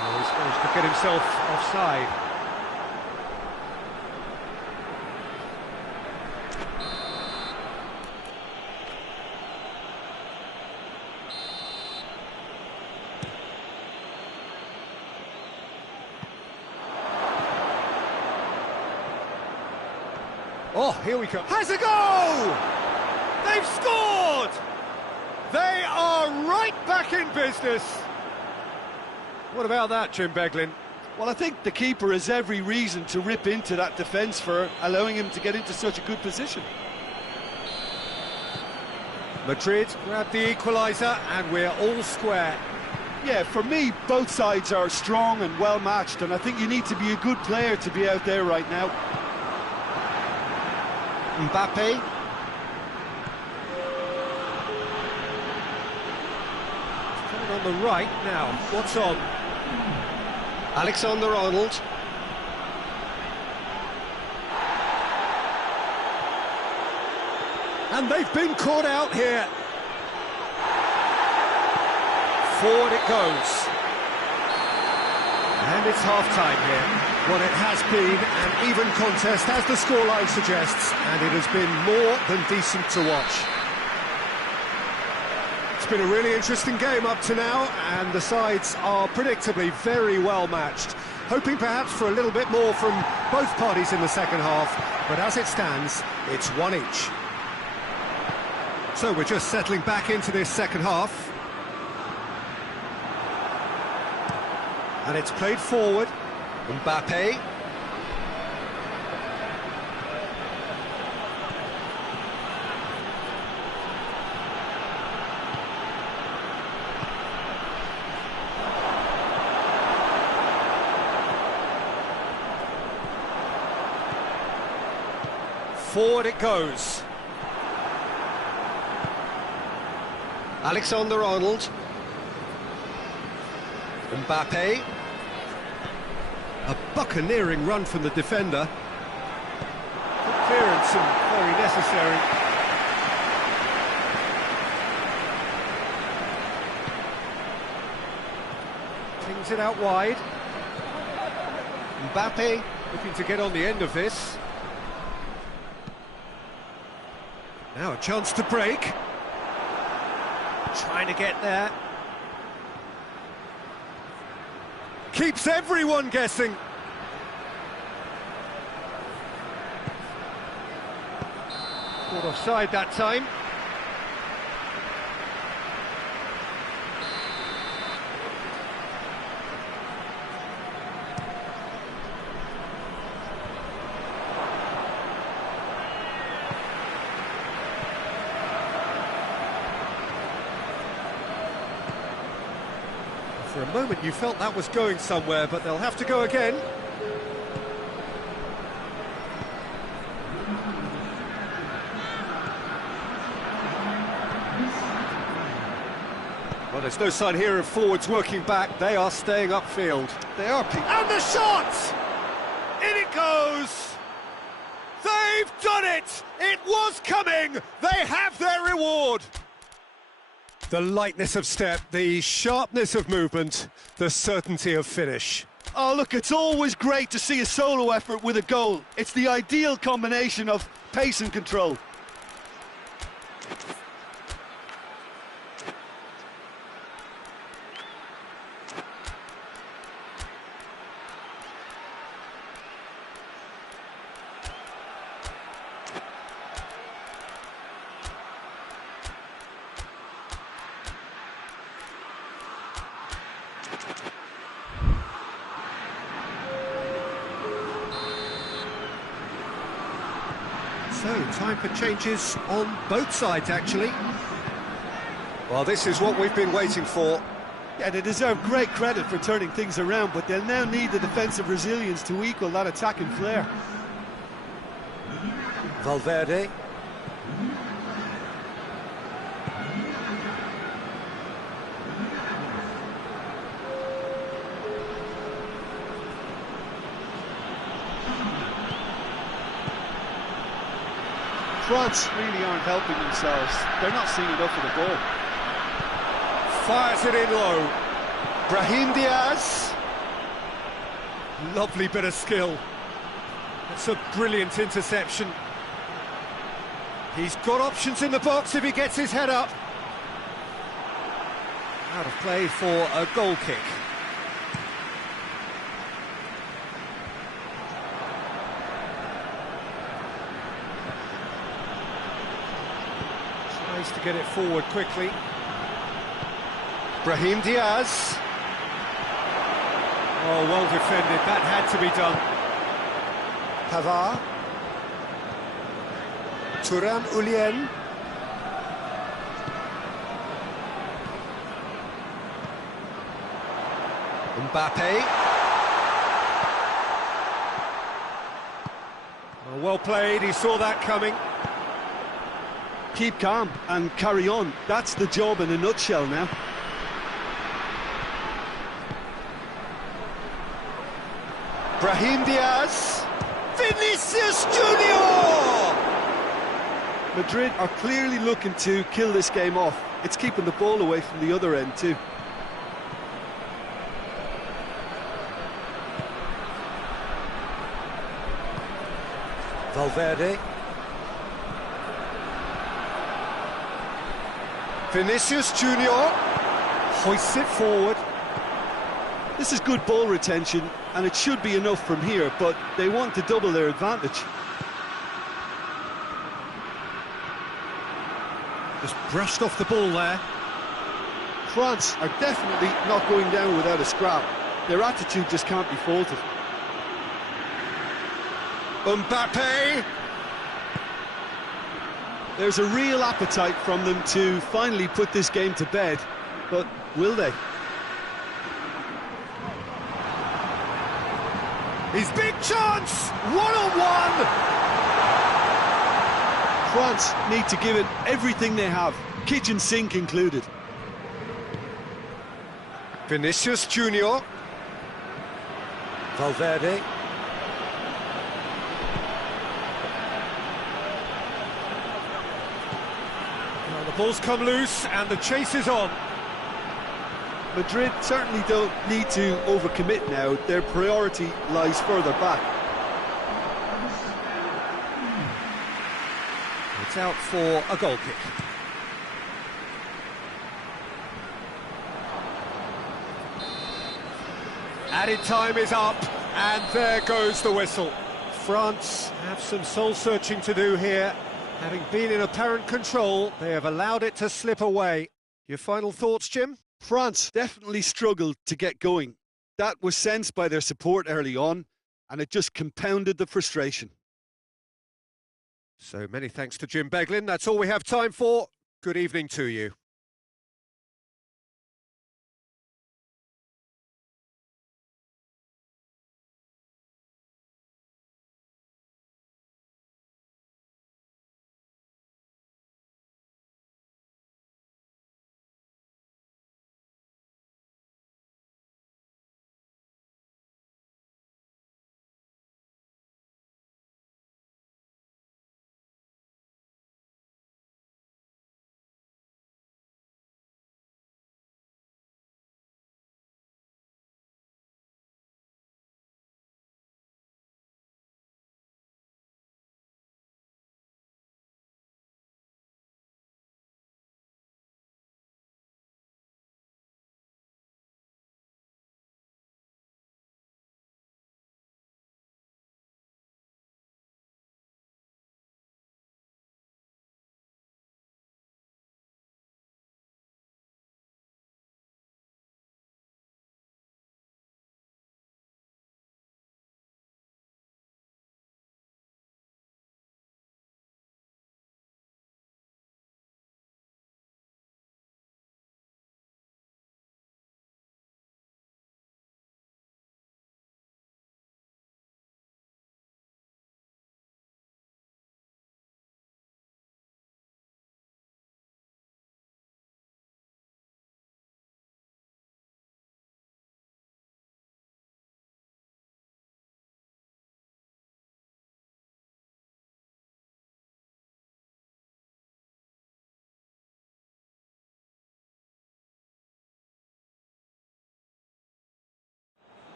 Oh, he's managed to get himself offside. Oh, here we go. Has a goal! They've scored! They are right back in business. What about that, Jim Beglin? Well, I think the keeper has every reason to rip into that defence for allowing him to get into such a good position. Madrid grabbed the equaliser and we're all square. Yeah, for me, both sides are strong and well matched, and I think you need to be a good player to be out there right now. Mbappe. Coming on the right now. What's on? Alexander-Arnold. And they've been caught out here. Forward it goes. And it's half-time here. What it has been an even contest, as the scoreline suggests, and it has been more than decent to watch. It's been a really interesting game up to now, and the sides are predictably very well matched. Hoping perhaps for a little bit more from both parties in the second half, but as it stands, it's one each. So we're just settling back into this second half. And it's played forward. Mbappe. Forward it goes. Alexander-Arnold. Mbappe. A buccaneering run from the defender. Good clearance and very necessary. Tings it out wide. Mbappe looking to get on the end of this. Now a chance to break. Trying to get there. Keeps everyone guessing. Caught offside that time. For a moment you felt that was going somewhere, but they'll have to go again. Well, there's no sign here of forwards working back. They are staying upfield. They are. And the shot! In it goes! They've done it! It was coming! They have their reward! The lightness of step, the sharpness of movement, the certainty of finish. Oh, look, it's always great to see a solo effort with a goal. It's the ideal combination of pace and control. So, time for changes on both sides, actually. Well, this is what we've been waiting for. Yeah, they deserve great credit for turning things around, but they'll now need the defensive resilience to equal that attacking flair. Valverde. France really aren't helping themselves. They're not seeing enough of the ball. Fires it in low. Brahim Diaz. Lovely bit of skill. That's a brilliant interception. He's got options in the box if he gets his head up. Out of play for a goal kick. Tries to get it forward quickly. Brahim Diaz. Oh, well defended. That had to be done. Pavard. Turan Ulien. Mbappe. Well played, he saw that coming. Keep calm and carry on. That's the job in a nutshell now. Brahim Diaz. Vinicius Junior! Madrid are clearly looking to kill this game off. It's keeping the ball away from the other end too. Valverde. Vinicius Junior hoists it forward. This is good ball retention, and it should be enough from here, but they want to double their advantage. Just brushed off the ball there. France are definitely not going down without a scrap. Their attitude just can't be faulted. Mbappe. There's a real appetite from them to finally put this game to bed, but will they? His big chance! One-on-one! France need to give it everything they have, kitchen sink included. Vinicius Junior. Valverde. Well, the ball's come loose and the chase is on. Madrid certainly don't need to overcommit now. Their priority lies further back. It's out for a goal kick. Added time is up, and there goes the whistle. France have some soul-searching to do here. Having been in apparent control, they have allowed it to slip away. Your final thoughts, Jim? France definitely struggled to get going. That was sensed by their support early on, and it just compounded the frustration. So many thanks to Jim Beglin. That's all we have time for. Good evening to you.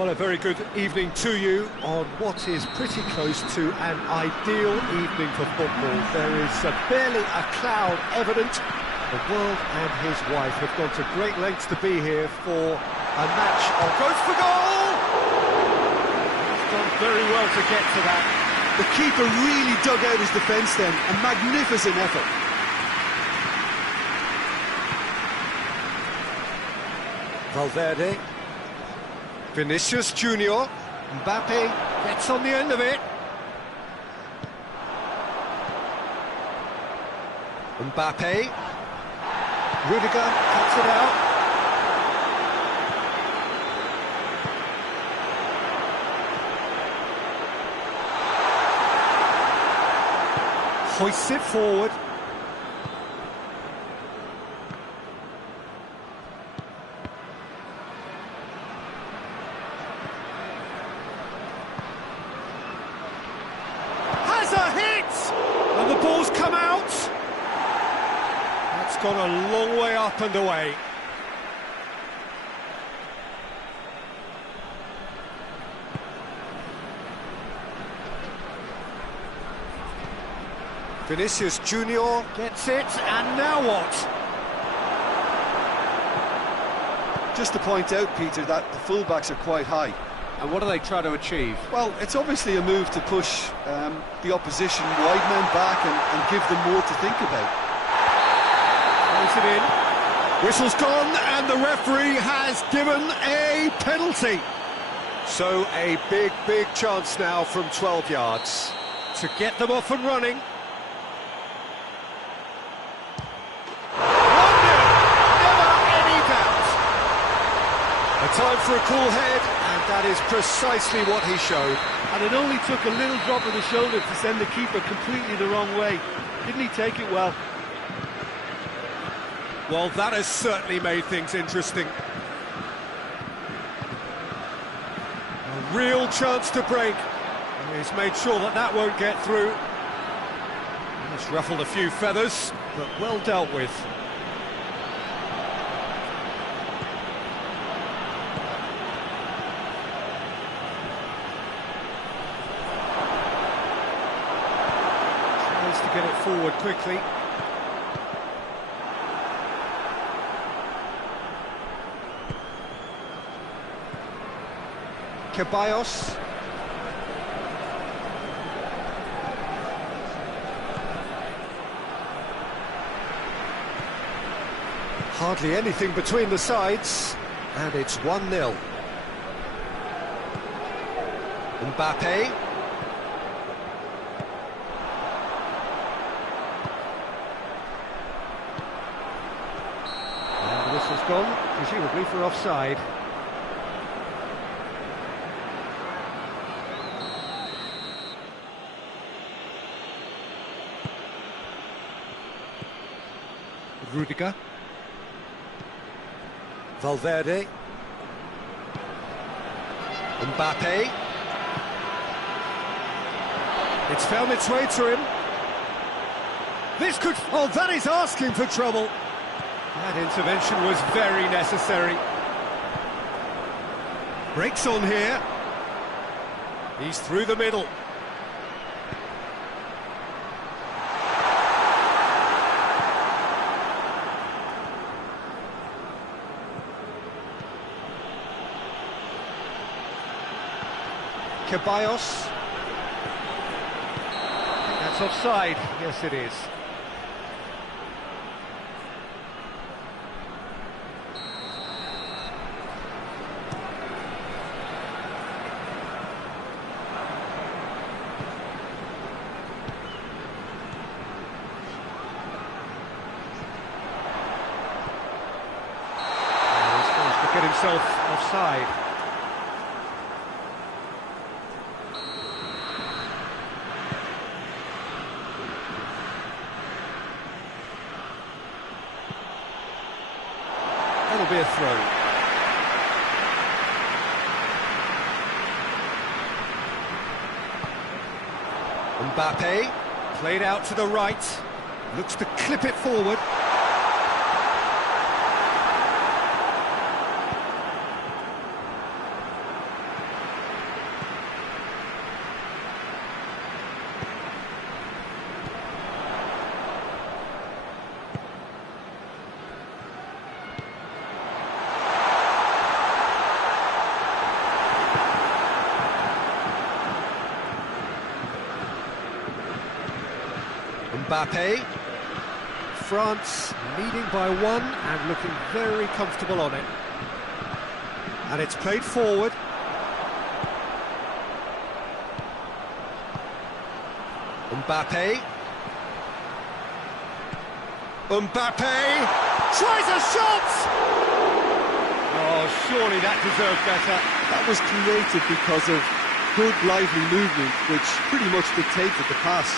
Well, a very good evening to you on what is pretty close to an ideal evening for football. There is barely a cloud evident. The world and his wife have gone to great lengths to be here for a match of... Goes for goal! He's done very well to get to that. The keeper really dug out his defence then. A magnificent effort. Valverde. Vinicius Junior. Mbappe gets on the end of it. Mbappe. Rudiger cuts it out. Hoists it forward. Has a hit! And the ball's come out. That's gone a long way up and away. Vinicius Junior gets it, and now what? Just to point out, Peter, that the fullbacks are quite high. And what do they try to achieve? Well, it's obviously a move to push the opposition wide men back and give them more to think about. Plays it in. Whistle's gone, and the referee has given a penalty. So a big, big chance now from 12 yards to get them off and running. 1-0, never any doubt. A time for a cool head, and that is precisely what he showed. And it only took a little drop of the shoulder to send the keeper completely the wrong way. Didn't he take it well? Well, that has certainly made things interesting. A real chance to break. And he's made sure that that won't get through. He's ruffled a few feathers, but well dealt with. Tries to get it forward quickly. Ceballos. Hardly anything between the sides, and it's 1-0. Mbappe. And the whistle's gone, presumably for offside. Rudiger. Valverde. Mbappe. It's found its way to him. This could... Oh, that is asking for trouble. That intervention was very necessary. Breaks on here. He's through the middle. Ceballos. I think that's offside. Yes, it is. He's managed to get himself offside. That'll be a throw. Mbappe, played out to the right, looks to clip it forward. Mbappe. France leading by one and looking very comfortable on it. And it's played forward. Mbappe. Mbappe tries a shot! Oh, surely that deserved better. That was created because of good, lively movement, which pretty much dictated the pass.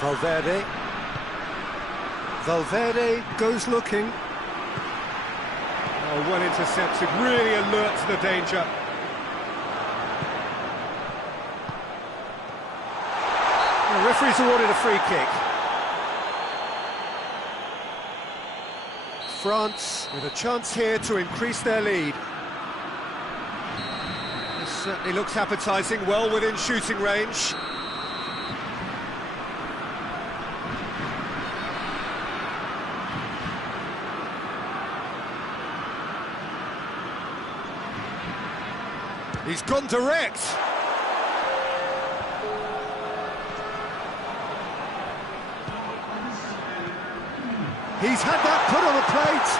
Valverde. Valverde goes looking. Oh, well intercepted, really alert to the danger. The referee's awarded a free kick. France with a chance here to increase their lead. This certainly looks appetising, well within shooting range. He's gone direct. He's had that put on the plate.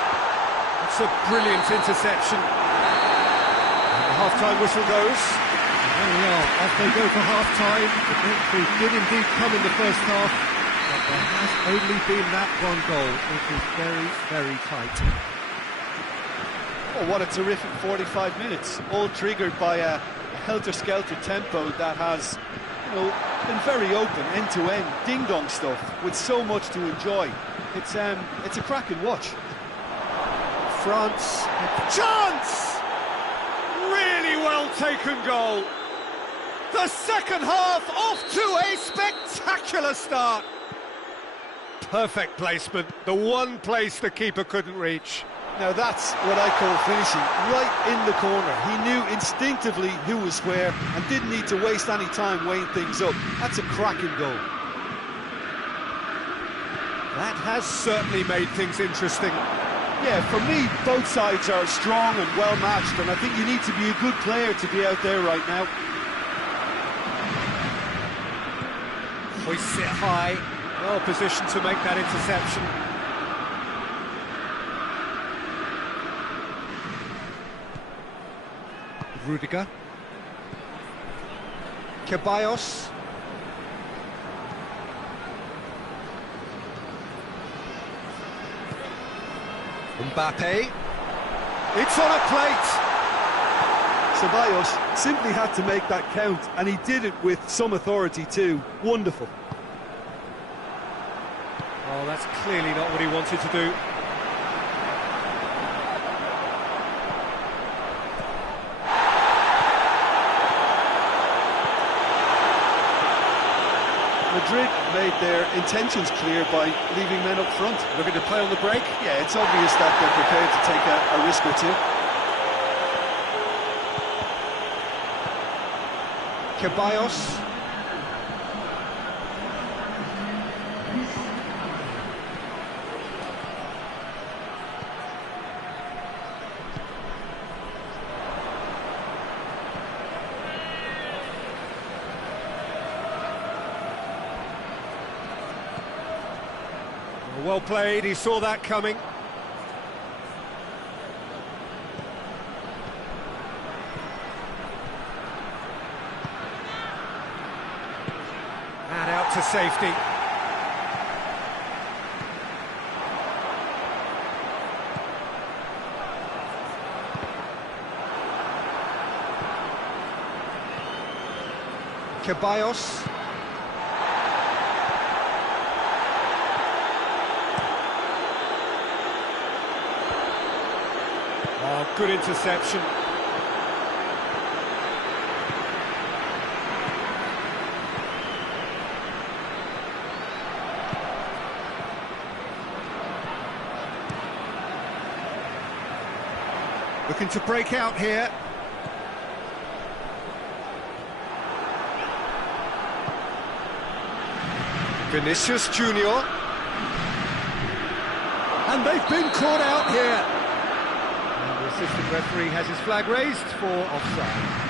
It's a brilliant interception. And the half-time whistle goes. There we are, off they go for half-time. The victory did indeed come in the first half, but there has only been that one goal. It is very, very tight. Oh, what a terrific 45 minutes, all triggered by a helter-skelter tempo that has, you know, been very open, end-to-end, ding-dong stuff, with so much to enjoy. It's a cracking watch. France, chance! Really well taken goal. The second half off to a spectacular start. Perfect placement, the one place the keeper couldn't reach. Now that's what I call finishing, right in the corner. He knew instinctively who was where and didn't need to waste any time weighing things up. That's a cracking goal. That has certainly made things interesting. Yeah, for me, both sides are strong and well matched, and I think you need to be a good player to be out there right now. Hoists it high, well positioned to make that interception. Rudiger. Ceballos. Mbappe. It's on a plate. Ceballos simply had to make that count, and he did it with some authority too. Wonderful. Oh, that's clearly not what he wanted to do. Madrid made their intentions clear by leaving men up front. Looking to play on the break? Yeah, it's obvious that they're prepared to take a risk or two. Ceballos. Well played, he saw that coming. And out to safety. Ceballos. Oh, good interception. Looking to break out here. Vinicius Junior. And they've been caught out here. assistant referee has his flag raised for offside.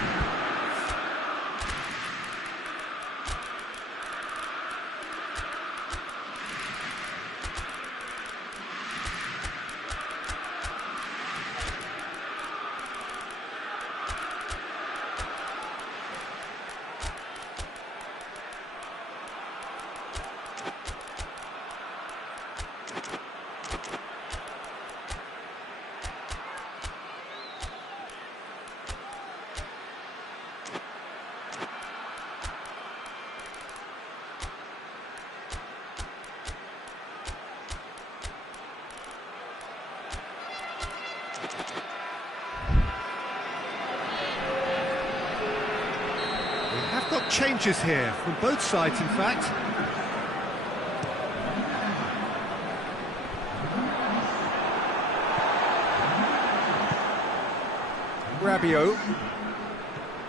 We have got changes here from both sides, in fact. Rabiot,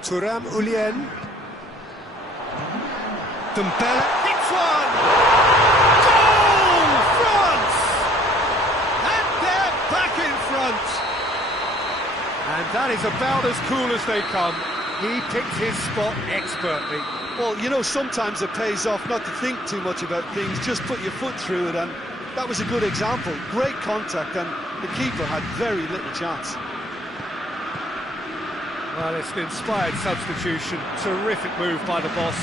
Thuram Ulien, Dembele, hits one! Goal! France! And they're back in front! And that is about as cool as they come. He picked his spot expertly. Well, you know, sometimes it pays off not to think too much about things, just put your foot through it, and that was a good example. Great contact, and the keeper had very little chance. Well, it's an inspired substitution. Terrific move by the boss.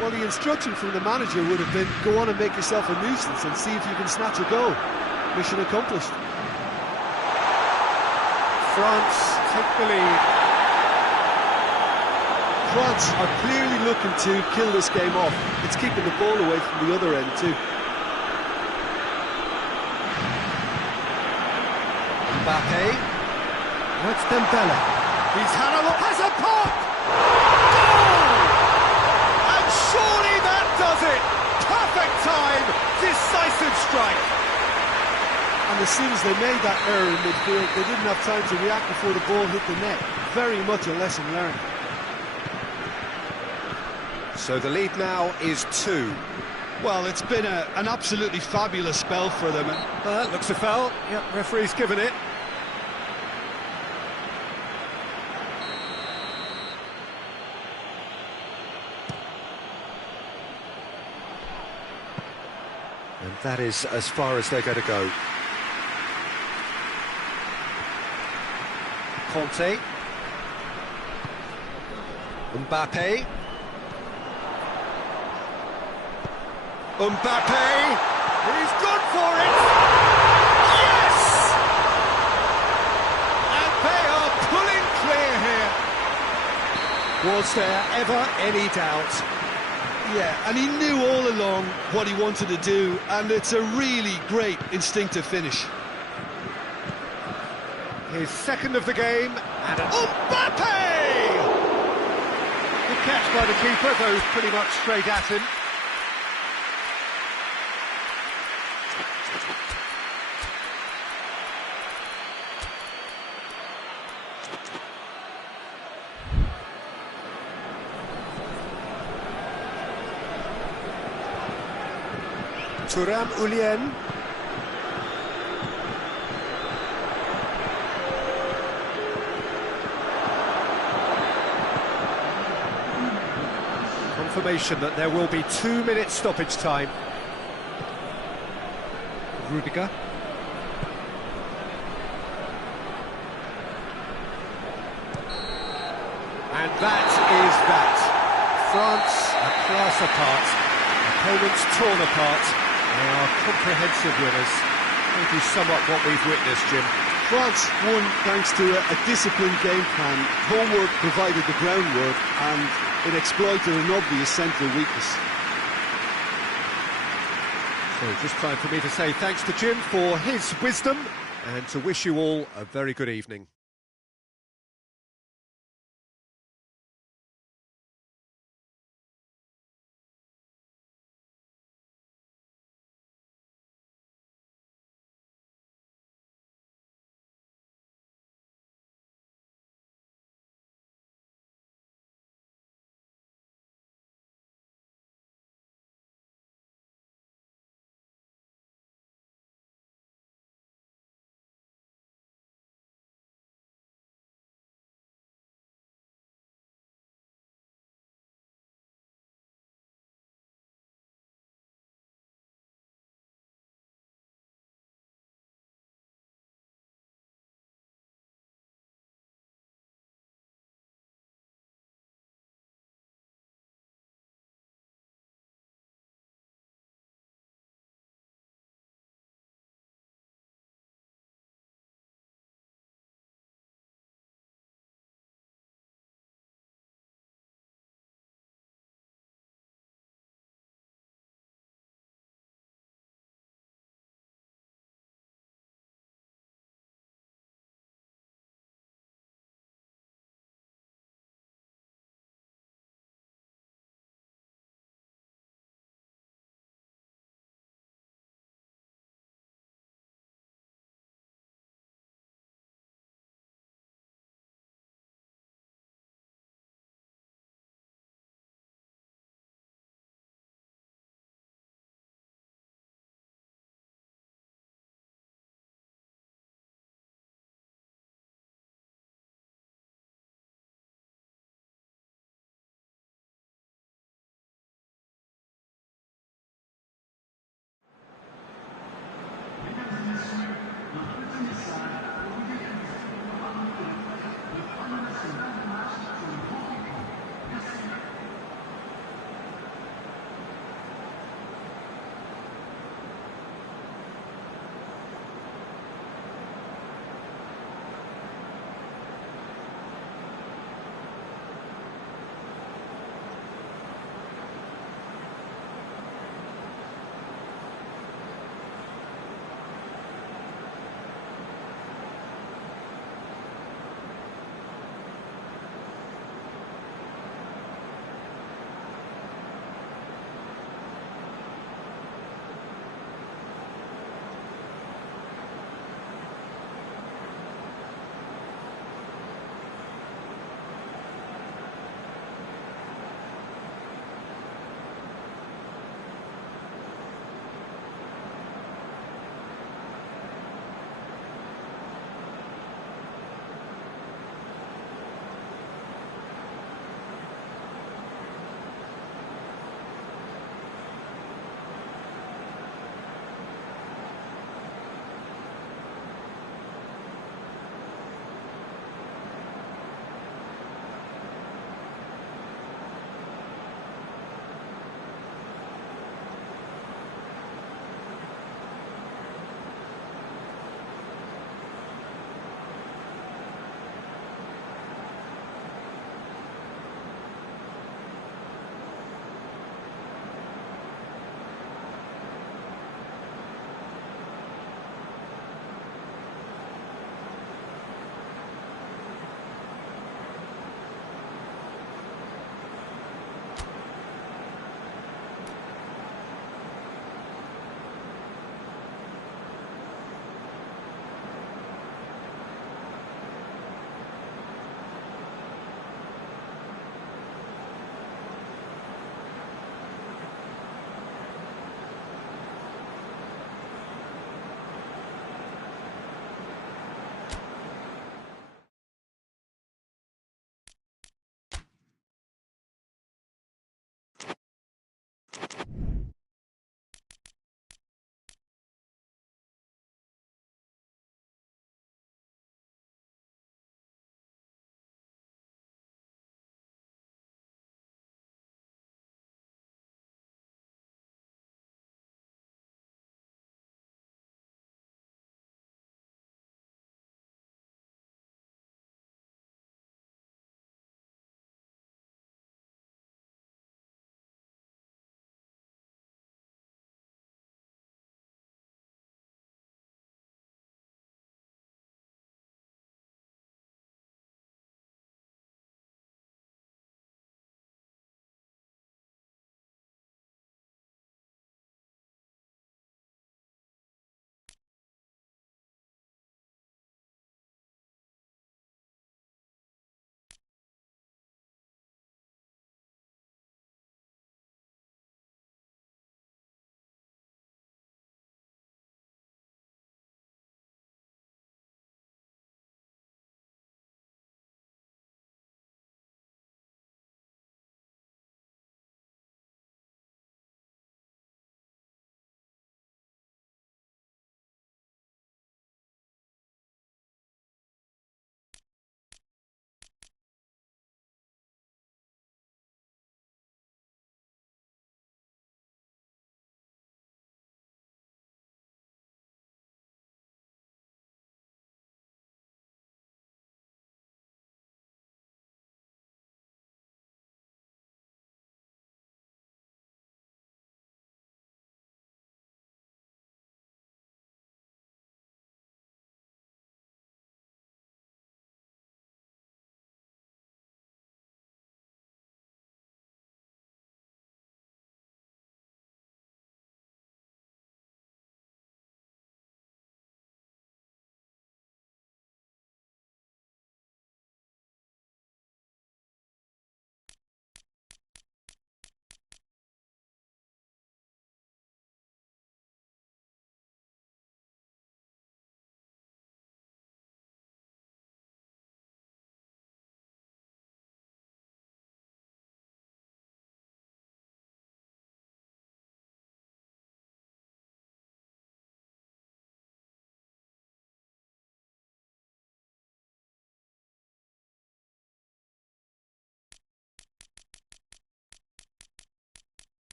Well, the instruction from the manager would have been, go on and make yourself a nuisance and see if you can snatch a goal. Mission accomplished. France take the lead. France are clearly looking to kill this game off. It's keeping the ball away from the other end too. Mbappe. That's Dembele. He's had a look, has a pop! Goal! And surely that does it! Perfect time, decisive strike. And as soon as they made that error in midfield, they didn't have time to react before the ball hit the net. Very much a lesson learned. So the lead now is 2. Well, it's been an absolutely fabulous spell for them. That looks a foul. Yep, referee's given it. And that is as far as they're going to go. Conte. Mbappe. Mbappe. He's good for it. Yes! And they are pulling clear here. Was there ever any doubt? Yeah, and he knew all along what he wanted to do, and it's a really great instinctive finish. His second of the game, and Mbappe! Good catch by the keeper, goes pretty much straight at him. Thuram Ulien. Confirmation that there will be 2 minutes stoppage time. Rudiger. And that is that. France a class apart. Opponents torn apart. They are comprehensive winners. Maybe sum up what we've witnessed, Jim. France won thanks to a disciplined game plan. Homework provided the groundwork, and it exploited an obvious central weakness. So just time for me to say thanks to Jim for his wisdom and to wish you all a very good evening.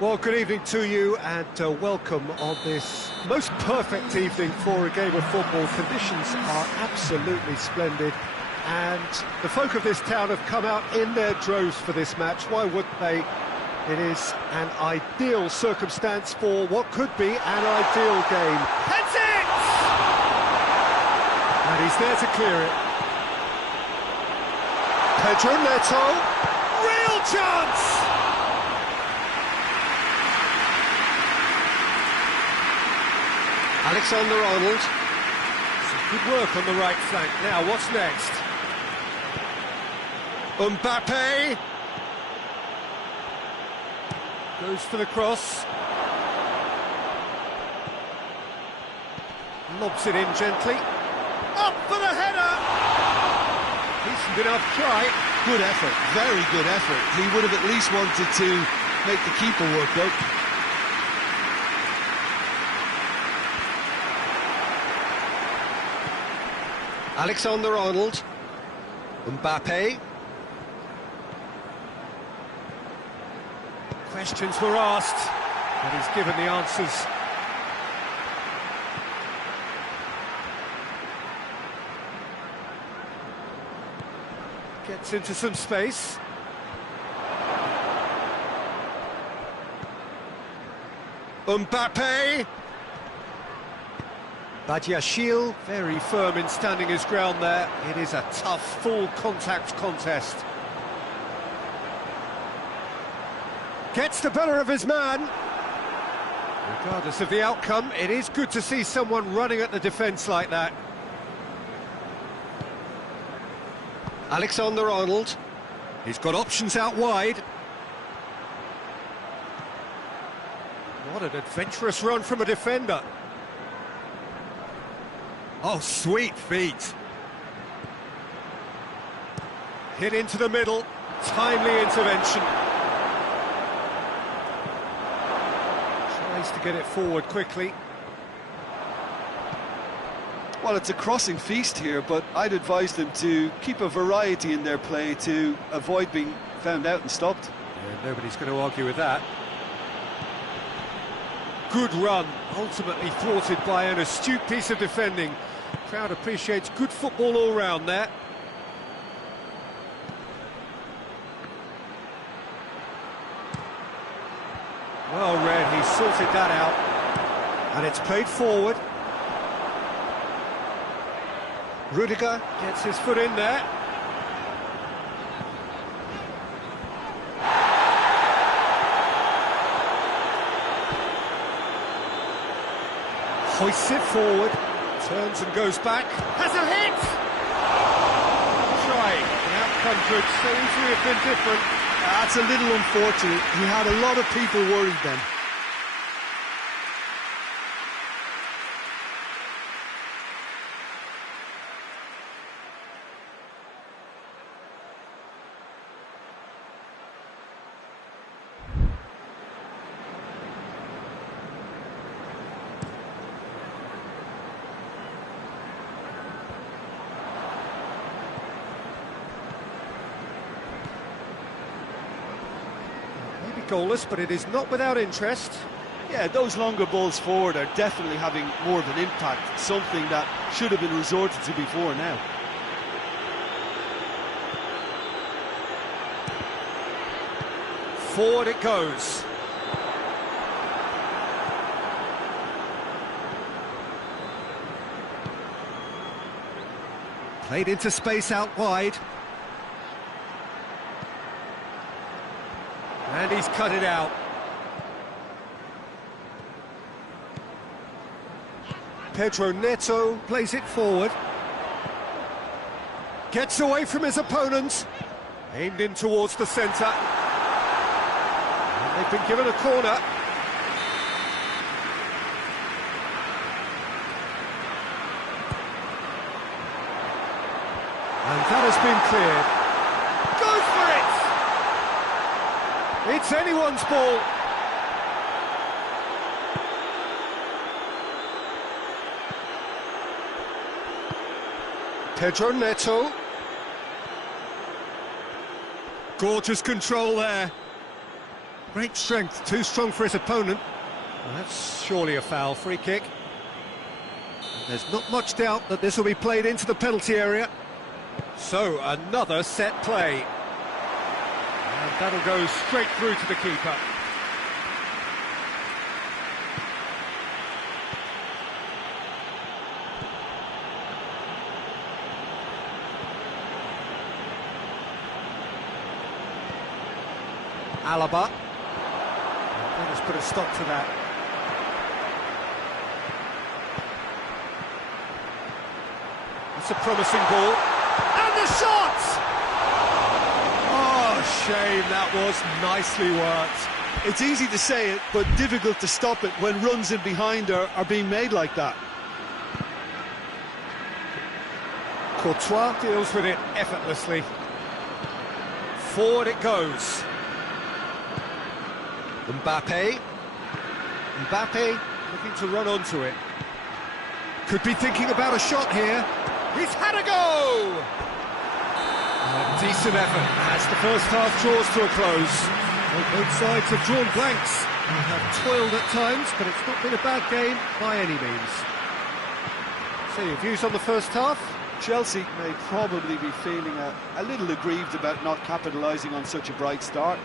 Well, good evening to you and welcome on this most perfect evening for a game of football. Conditions are absolutely splendid and the folk of this town have come out in their droves for this match. Why wouldn't they? It is an ideal circumstance for what could be an ideal game. That's it! And he's there to clear it. Pedro Neto. Real chance! Alexander-Arnold. Some good work on the right flank. Now, what's next? Mbappe. Goes for the cross. Lobs it in gently. Up for the header! Decent enough try. Good effort, very good effort. He would have at least wanted to make the keeper work though. Alexander-Arnold. Mbappe. Questions were asked, and he's given the answers. Gets into some space. Mbappe. Badiashile, very firm in standing his ground there. It is a tough, full-contact contest. Gets the better of his man. Regardless of the outcome, it is good to see someone running at the defence like that. Alexander-Arnold. He's got options out wide. What an adventurous run from a defender. Oh, sweet feet. Hit into the middle. Timely intervention. Tries to get it forward quickly. Well, it's a crossing feast here, but I'd advise them to keep a variety in their play to avoid being found out and stopped. Yeah, nobody's going to argue with that. Good run, ultimately thwarted by an astute piece of defending. Crowd appreciates good football all round there. Well read, he sorted that out. And it's played forward. Rudiger gets his foot in there. Hoists it forward, turns and goes back, has a hit! Trying, the outcome could so easily have been different. That's a little unfortunate. He had a lot of people worried then. Goalless, but it is not without interest. Yeah, those longer balls forward are definitely having more of an impact, something that should have been resorted to before now. Forward it goes. Played into space out wide. And he's cut it out. Pedro Neto plays it forward. Gets away from his opponent. Aimed in towards the centre. And they've been given a corner. And that has been cleared. Goes for it! It's anyone's ball. Pedro Neto. Gorgeous control there. Great strength, too strong for his opponent. Well, that's surely a foul, free kick. And there's not much doubt that this will be played into the penalty area. So, another set play. And that'll go straight through to the keeper. Alaba. That has put a stop to that. It's a promising ball. And the shot! Oh, shame, that was nicely worked. It's easy to say it, but difficult to stop it when runs in behind are being made like that. Courtois deals with it effortlessly. Forward it goes. Mbappe looking to run onto it. Could be thinking about a shot here. He's had a go! A decent effort as the first half draws to a close. Well, both sides have drawn blanks and have toiled at times, but it's not been a bad game by any means. So your views on the first half? Chelsea may probably be feeling a little aggrieved about not capitalising on such a bright start.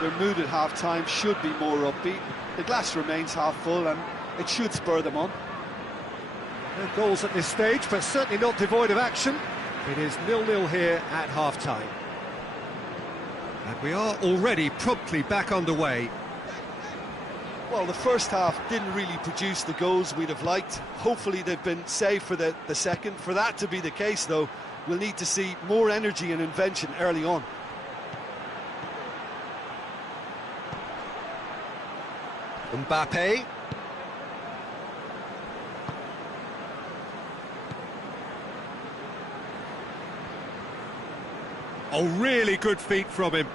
Their mood at half-time should be more upbeat. The glass remains half full and it should spur them on. No goals at this stage, but certainly not devoid of action. It is 0-0 here at half-time. And we are already promptly back underway. Well, the first half didn't really produce the goals we'd have liked. Hopefully they've been saved for the second. For that to be the case, though, we'll need to see more energy and invention early on. Mbappe. Oh, really good feet from him.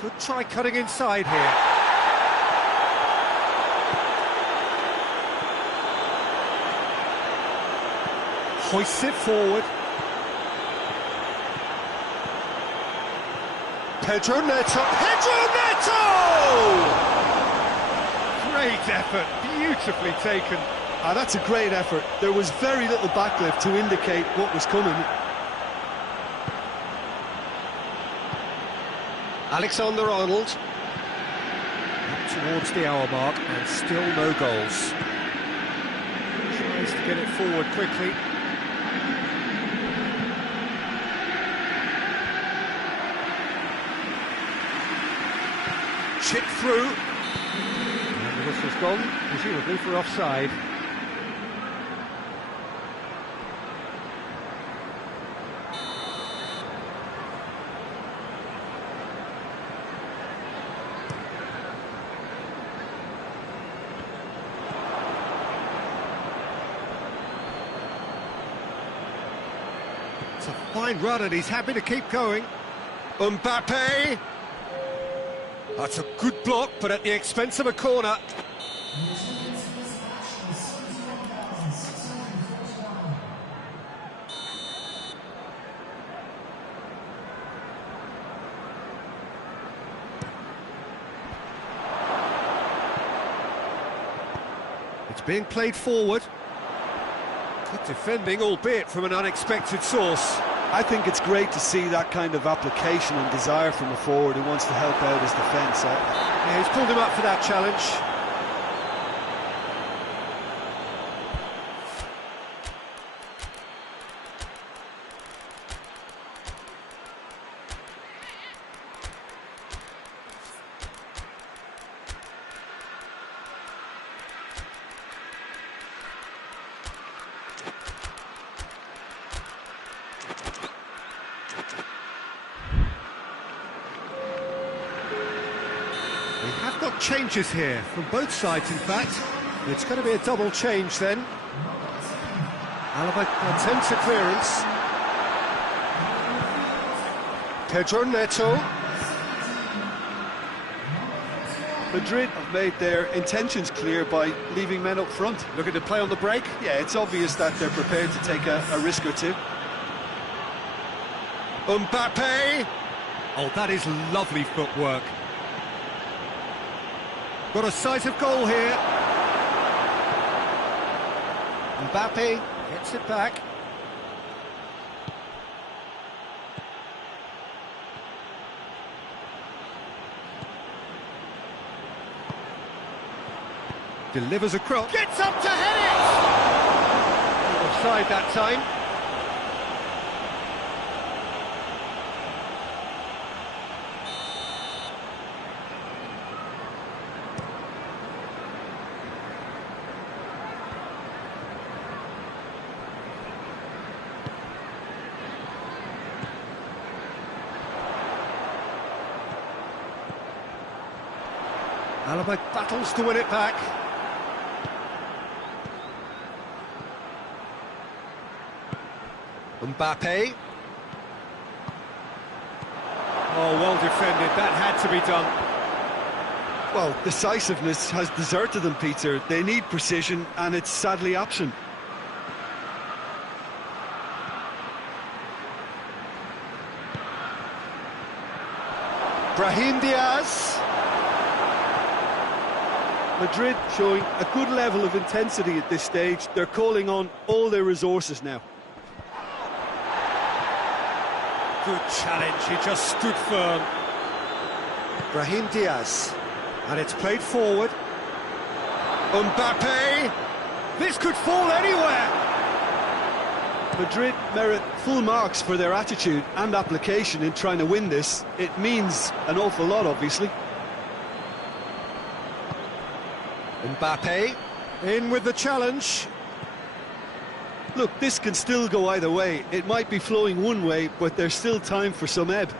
Could try cutting inside here. Hoists it forward. Pedro Neto. Pedro Neto! Great effort, beautifully taken. That's a great effort. There was very little backlift to indicate what was coming. Alexander-Arnold. Up towards the hour mark and still no goals. Tries to get it forward quickly. Chip through. And the whistle's gone, presumably for offside. It's a fine run and he's happy to keep going. Mbappe! That's a good block, but at the expense of a corner. It's being played forward. Good defending, albeit from an unexpected source. I think it's great to see that kind of application and desire from a forward who wants to help out his defence. Yeah, he's pulled him up for that challenge. We have got changes here from both sides, in fact. It's going to be a double change then. Alaba attempts a clearance. Pedro Neto. Madrid have made their intentions clear by leaving men up front. Looking to play on the break. Yeah, it's obvious that they're prepared to take a risk or two. Mbappe. Oh, that is lovely footwork. Got a sight of goal here. Mbappe gets it back. Delivers a cross. Gets up to head it! Offside that time. Alaba battles to win it back. Mbappe. Oh, well defended. That had to be done. Well, decisiveness has deserted them, Peter. They need precision, and it's sadly absent. Brahim Diaz. Madrid showing a good level of intensity at this stage. They're calling on all their resources now. Good challenge, he just stood firm. Brahim Diaz, and it's played forward. Mbappe, this could fall anywhere. Madrid merit full marks for their attitude and application in trying to win this. It means an awful lot, obviously. Mbappe, in with the challenge. Look, this can still go either way. It might be flowing one way, but there's still time for some ebb.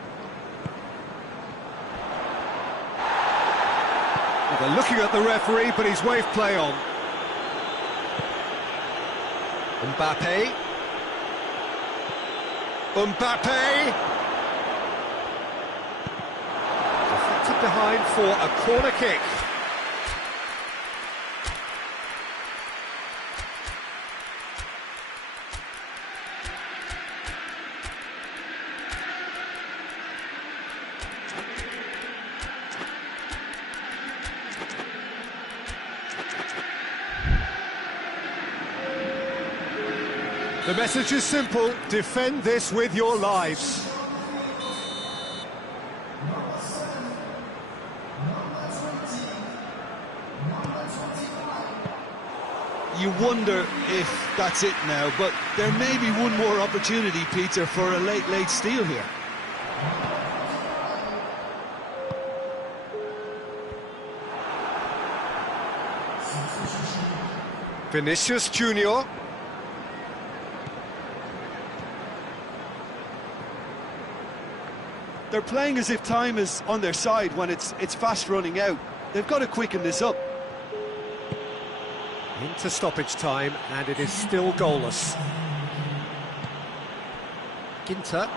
Well, they're looking at the referee, but he's waved play on. Mbappe. Mbappe. Deflected behind for a corner kick. The message is simple: defend this with your lives. You wonder if that's it now, but there may be one more opportunity, Peter, for a late steal here. Vinicius Junior. They're playing as if time is on their side when it's fast running out. They've got to quicken this up. Into stoppage time, and it is still goalless. Ginter.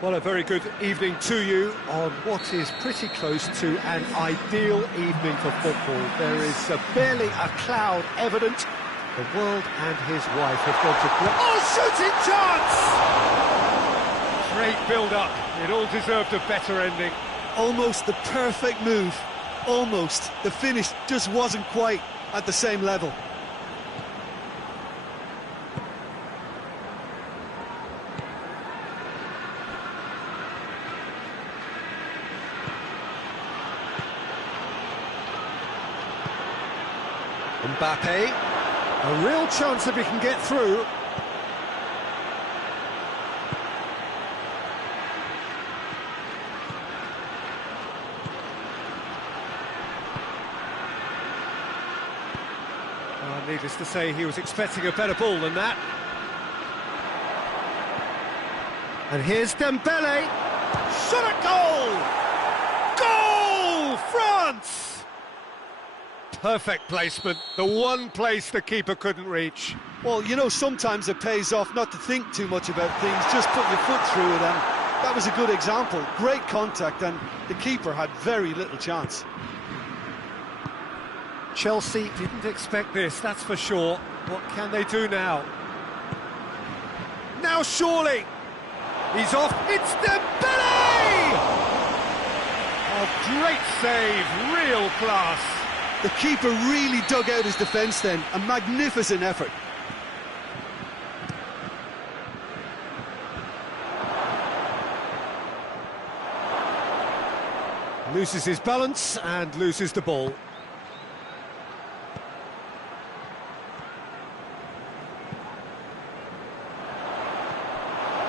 Well, a very good evening to you on what is pretty close to an ideal evening for football. There is barely a cloud evident. The world and his wife have gone to great... Oh, shooting chance! Great build-up. It all deserved a better ending. Almost the perfect move. Almost. The finish just wasn't quite at the same level. Mbappe, a real chance if he can get through. Needless to say, he was expecting a better ball than that. And here's Dembele. Shot at goal! Goal! France! Perfect placement, the one place the keeper couldn't reach. Well, you know, sometimes it pays off not to think too much about things, just put your foot through it, and that was a good example. Great contact, and the keeper had very little chance. Chelsea didn't expect this, that's for sure. What can they do now? Now surely! He's off, it's Dembele! Oh, great save, real class. The keeper really dug out his defence then, a magnificent effort. Loses his balance and loses the ball.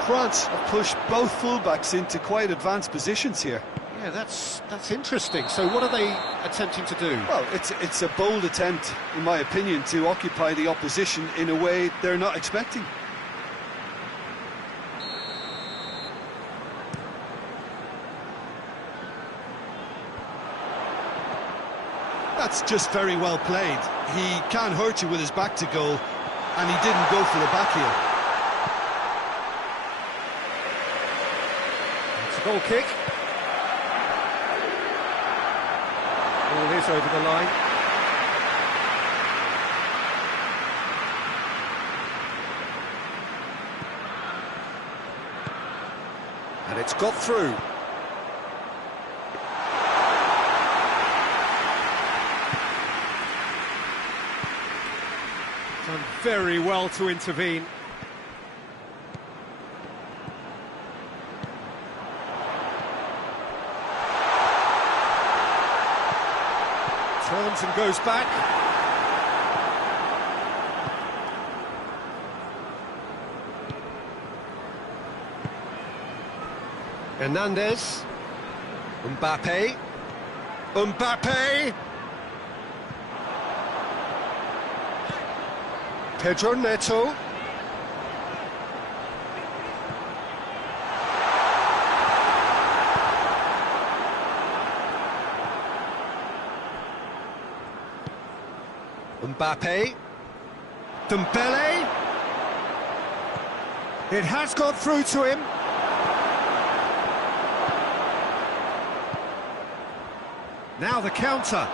France have pushed both fullbacks into quite advanced positions here. Yeah, that's interesting. So what are they attempting to do? Well, it's a bold attempt, in my opinion, to occupy the opposition in a way they're not expecting. That's just very well played. He can't hurt you with his back to goal, and he didn't go for the back heel. It's a goal kick. Ball is over the line. And it's got through. Done very well to intervene. Turns and goes back. Hernandez. Mbappe. Mbappe! Pedro Neto. Mbappe, Dembele, it has got through to him. Now the counter.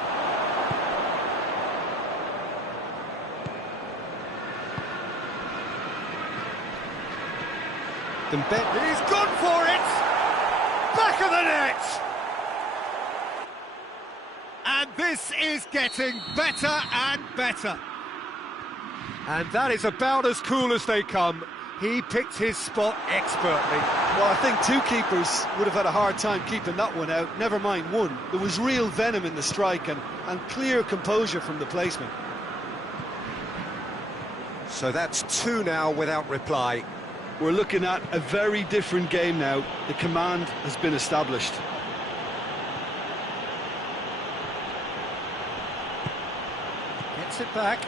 Dembele, he's gone for it! Back of the net! And this is getting better and better. And that is about as cool as they come. He picked his spot expertly. Well, I think two keepers would have had a hard time keeping that one out, never mind one. There was real venom in the strike and clear composure from the placement. So that's two now without reply. We're looking at a very different game now. The command has been established. Gets it back.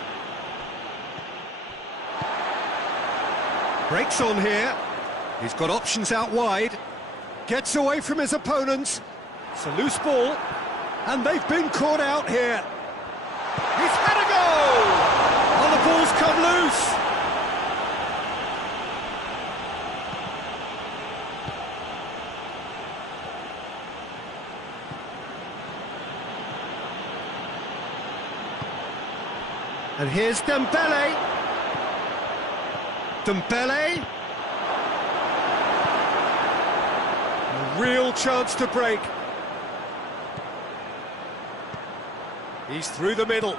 Breaks on here. He's got options out wide. Gets away from his opponents. It's a loose ball. And they've been caught out here. He's had a go! Oh, the ball's come loose. And here's Dembele. Dembele. A real chance to break. He's through the middle,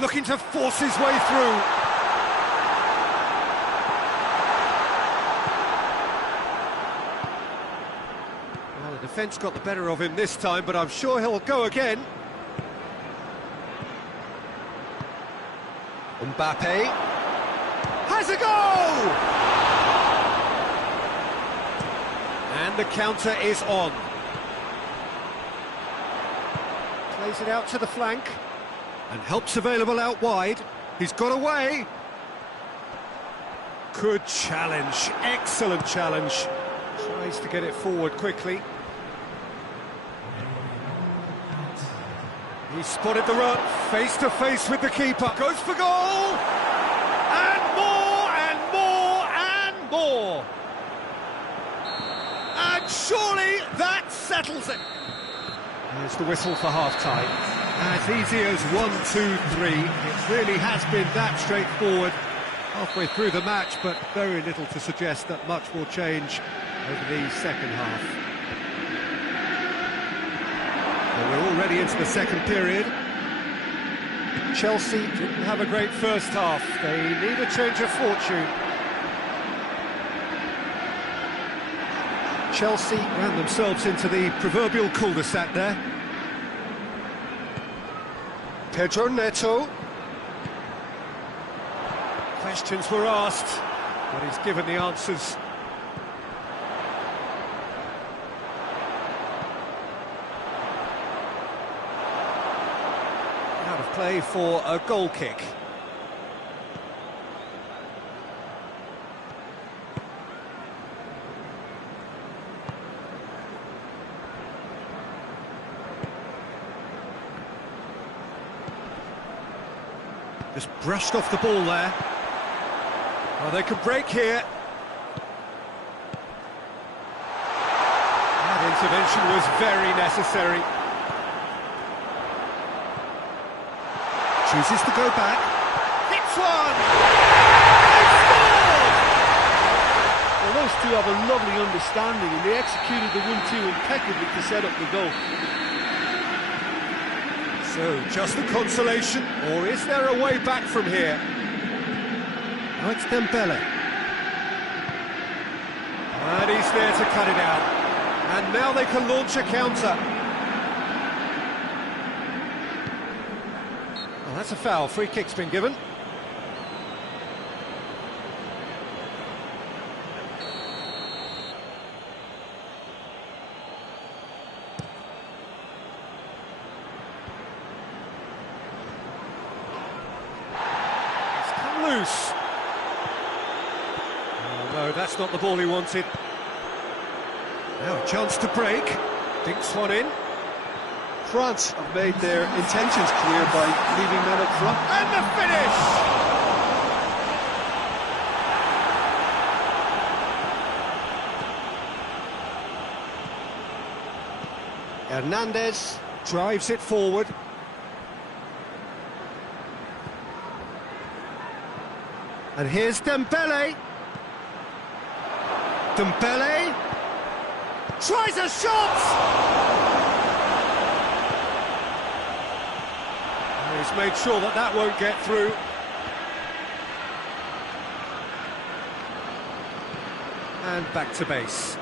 looking to force his way through. Well, the defence got the better of him this time, but I'm sure he'll go again. Mbappe has a goal! And the counter is on. Plays it out to the flank, and help's available out wide. He's got away. Good challenge, excellent challenge. Tries to get it forward quickly. He spotted the run, face to face with the keeper. Goes for goal! And more, and more, and more! And surely that settles it. There's the whistle for half-time. As easy as 1, 2, 3. It really has been that straightforward. Halfway through the match, but very little to suggest that much will change over the second half. Well, we're already into the second period. Chelsea didn't have a great first half. They need a change of fortune. Chelsea ran themselves into the proverbial cul-de-sac there. Pedro Neto. Questions were asked, but he's given the answers. Out of play for a goal kick. Just brushed off the ball there. Well, they can break here. That intervention was very necessary. Chooses to go back. Hits one! They scored! Well, those two have a lovely understanding, and they executed the 1-2 impeccably to set up the goal. So, just the consolation, or is there a way back from here? Now it's Dembele. And he's there to cut it out. And now they can launch a counter. Well, that's a foul. Free kick's been given. Loose. Oh, no, that's not the ball he wanted. Now a chance to break. Dinks one in. France have made their intentions clear by leaving men up front. And the finish! Hernandez drives it forward. And here's Dembele. Dembele tries a shot! And he's made sure that that won't get through. And back to base.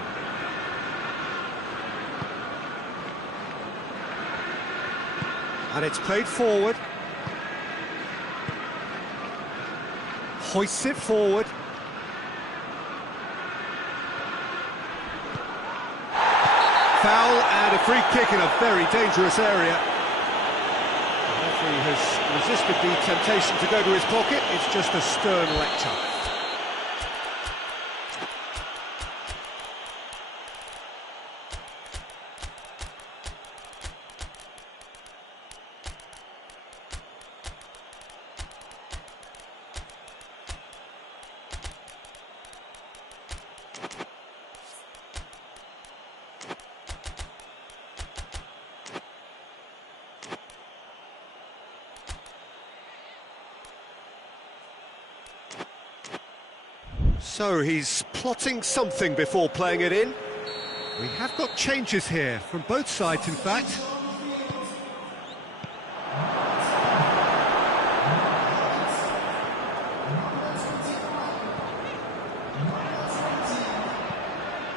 And it's played forward. Hoists it forward. Foul and a free kick in a very dangerous area. The referee has resisted the temptation to go to his pocket. It's just a stern lecture. So he's plotting something before playing it in. We have got changes here, from both sides in fact.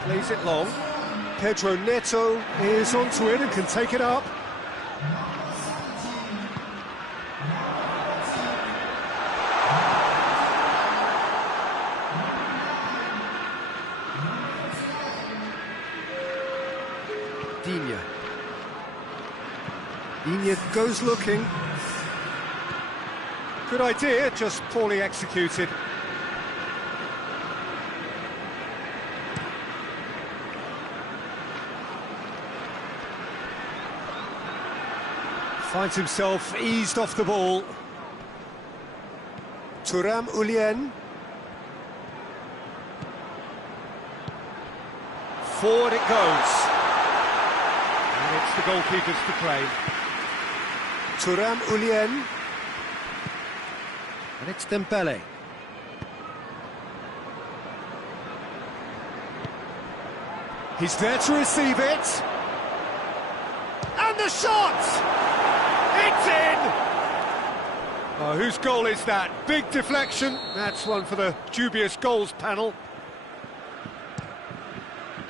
Plays it long. Pedro Neto is onto it and can take it up. Digne goes looking. Good idea, just poorly executed. Finds himself eased off the ball. Thuram Ulien. Forward it goes. And it's the goalkeepers to claim. Thuram Ulien. And it's Dembele. He's there to receive it. And the shot! It's in! Oh, whose goal is that? Big deflection. That's one for the dubious goals panel.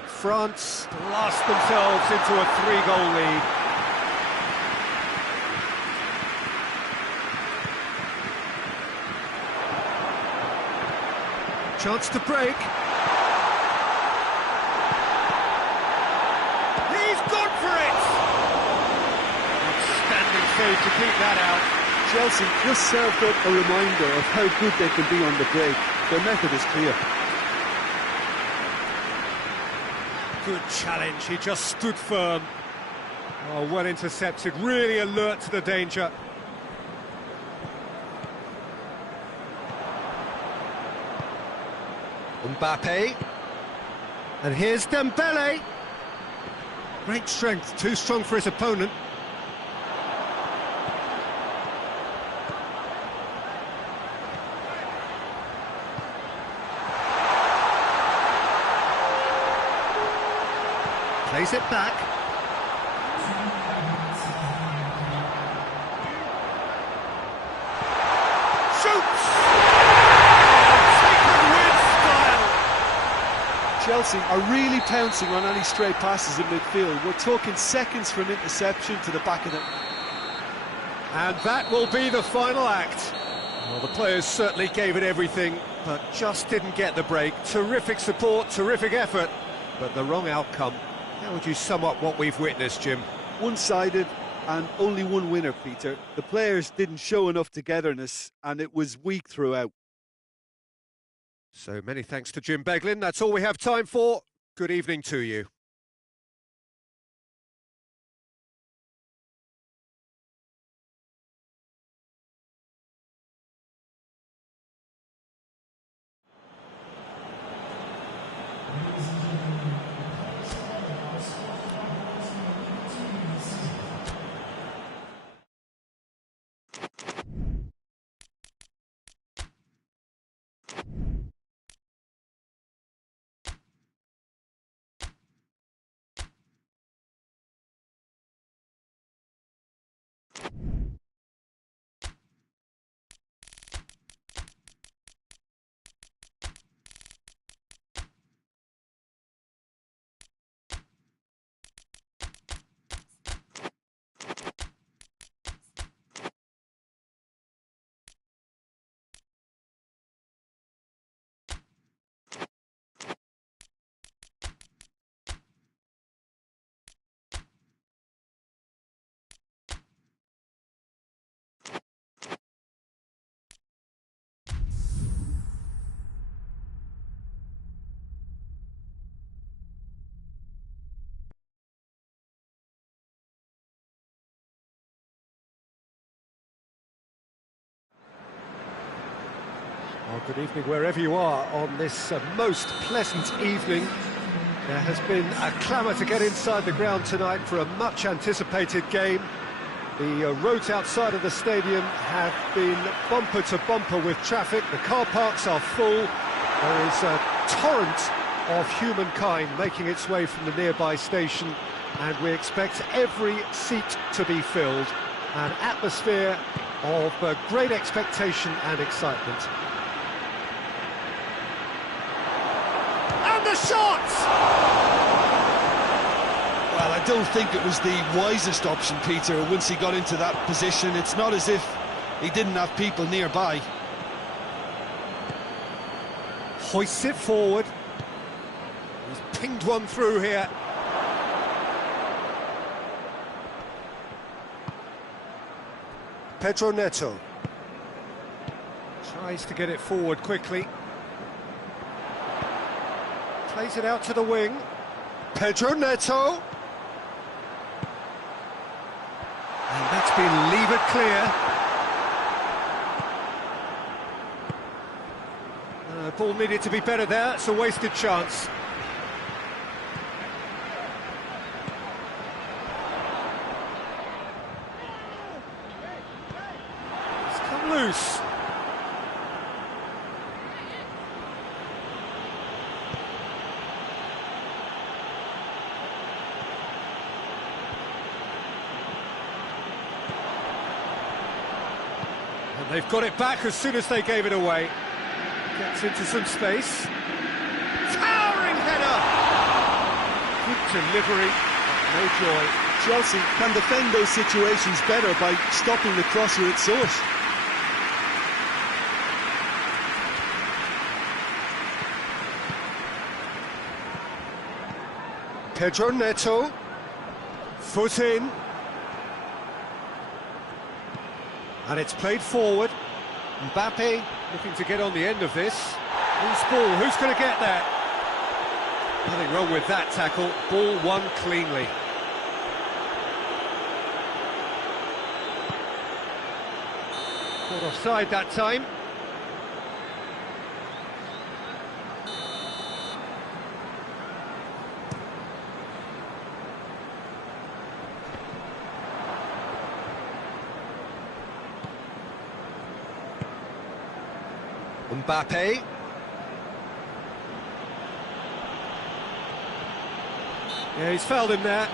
France blast themselves into a 3-goal lead. Chance to break. He's gone for it! Outstanding save to keep that out. Chelsea just served up a reminder of how good they can be on the break. Their method is clear. Good challenge, he just stood firm. Oh, well intercepted, really alert to the danger. Mbappe. And here's Dembele. Great strength, too strong for his opponent. Plays it back. Shoots! Taken with style. Chelsea are really pouncing on any stray passes in midfield. We're talking seconds from interception to the back of the... And that will be the final act. Well, the players certainly gave it everything, but just didn't get the break. Terrific support, terrific effort, but the wrong outcome. How would you sum up what we've witnessed, Jim? One-sided and only one winner, Peter. The players didn't show enough togetherness and it was weak throughout. So many thanks to Jim Beglin. That's all we have time for. Good evening to you. Well, good evening wherever you are on this most pleasant evening. There has been a clamour to get inside the ground tonight for a much-anticipated game. The roads outside of the stadium have been bumper to bumper with traffic. The car parks are full, There is a torrent of humankind making its way from the nearby station, and we expect every seat to be filled. An atmosphere of great expectation and excitement. And the shot! Well, I don't think it was the wisest option, Peter, once he got into that position. It's not as if he didn't have people nearby. Hoists it forward. He's pinged one through here. Pedro Neto tries to get it forward quickly. Plays it out to the wing. Pedro Neto. And that's been levered clear. Ball needed to be better there. It's a wasted chance. It's come loose. And they've got it back as soon as they gave it away. Gets into some space. Towering header! Good delivery, no joy. Chelsea can defend those situations better by stopping the cross where its source. Pedro Neto. Foot in. And it's played forward. Mbappe looking to get on the end of this. Who's ball? Who's going to get that? Nothing wrong with that tackle. Ball won cleanly. Caught offside that time. Mbappe. Yeah, he's fouled him there.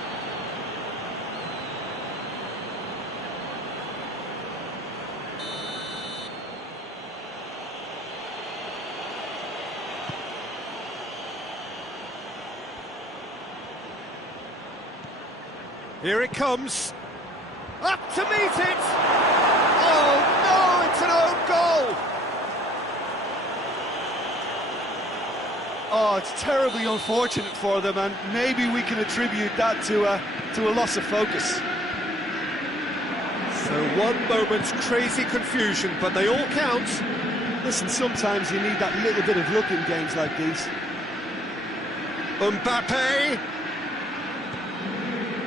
Here it comes. Up to meet it! Oh no, it's an own goal! Oh, it's terribly unfortunate for them, and maybe we can attribute that to a loss of focus. So one moment's crazy confusion, but they all count. Listen, sometimes you need that little bit of luck in games like these. Mbappe!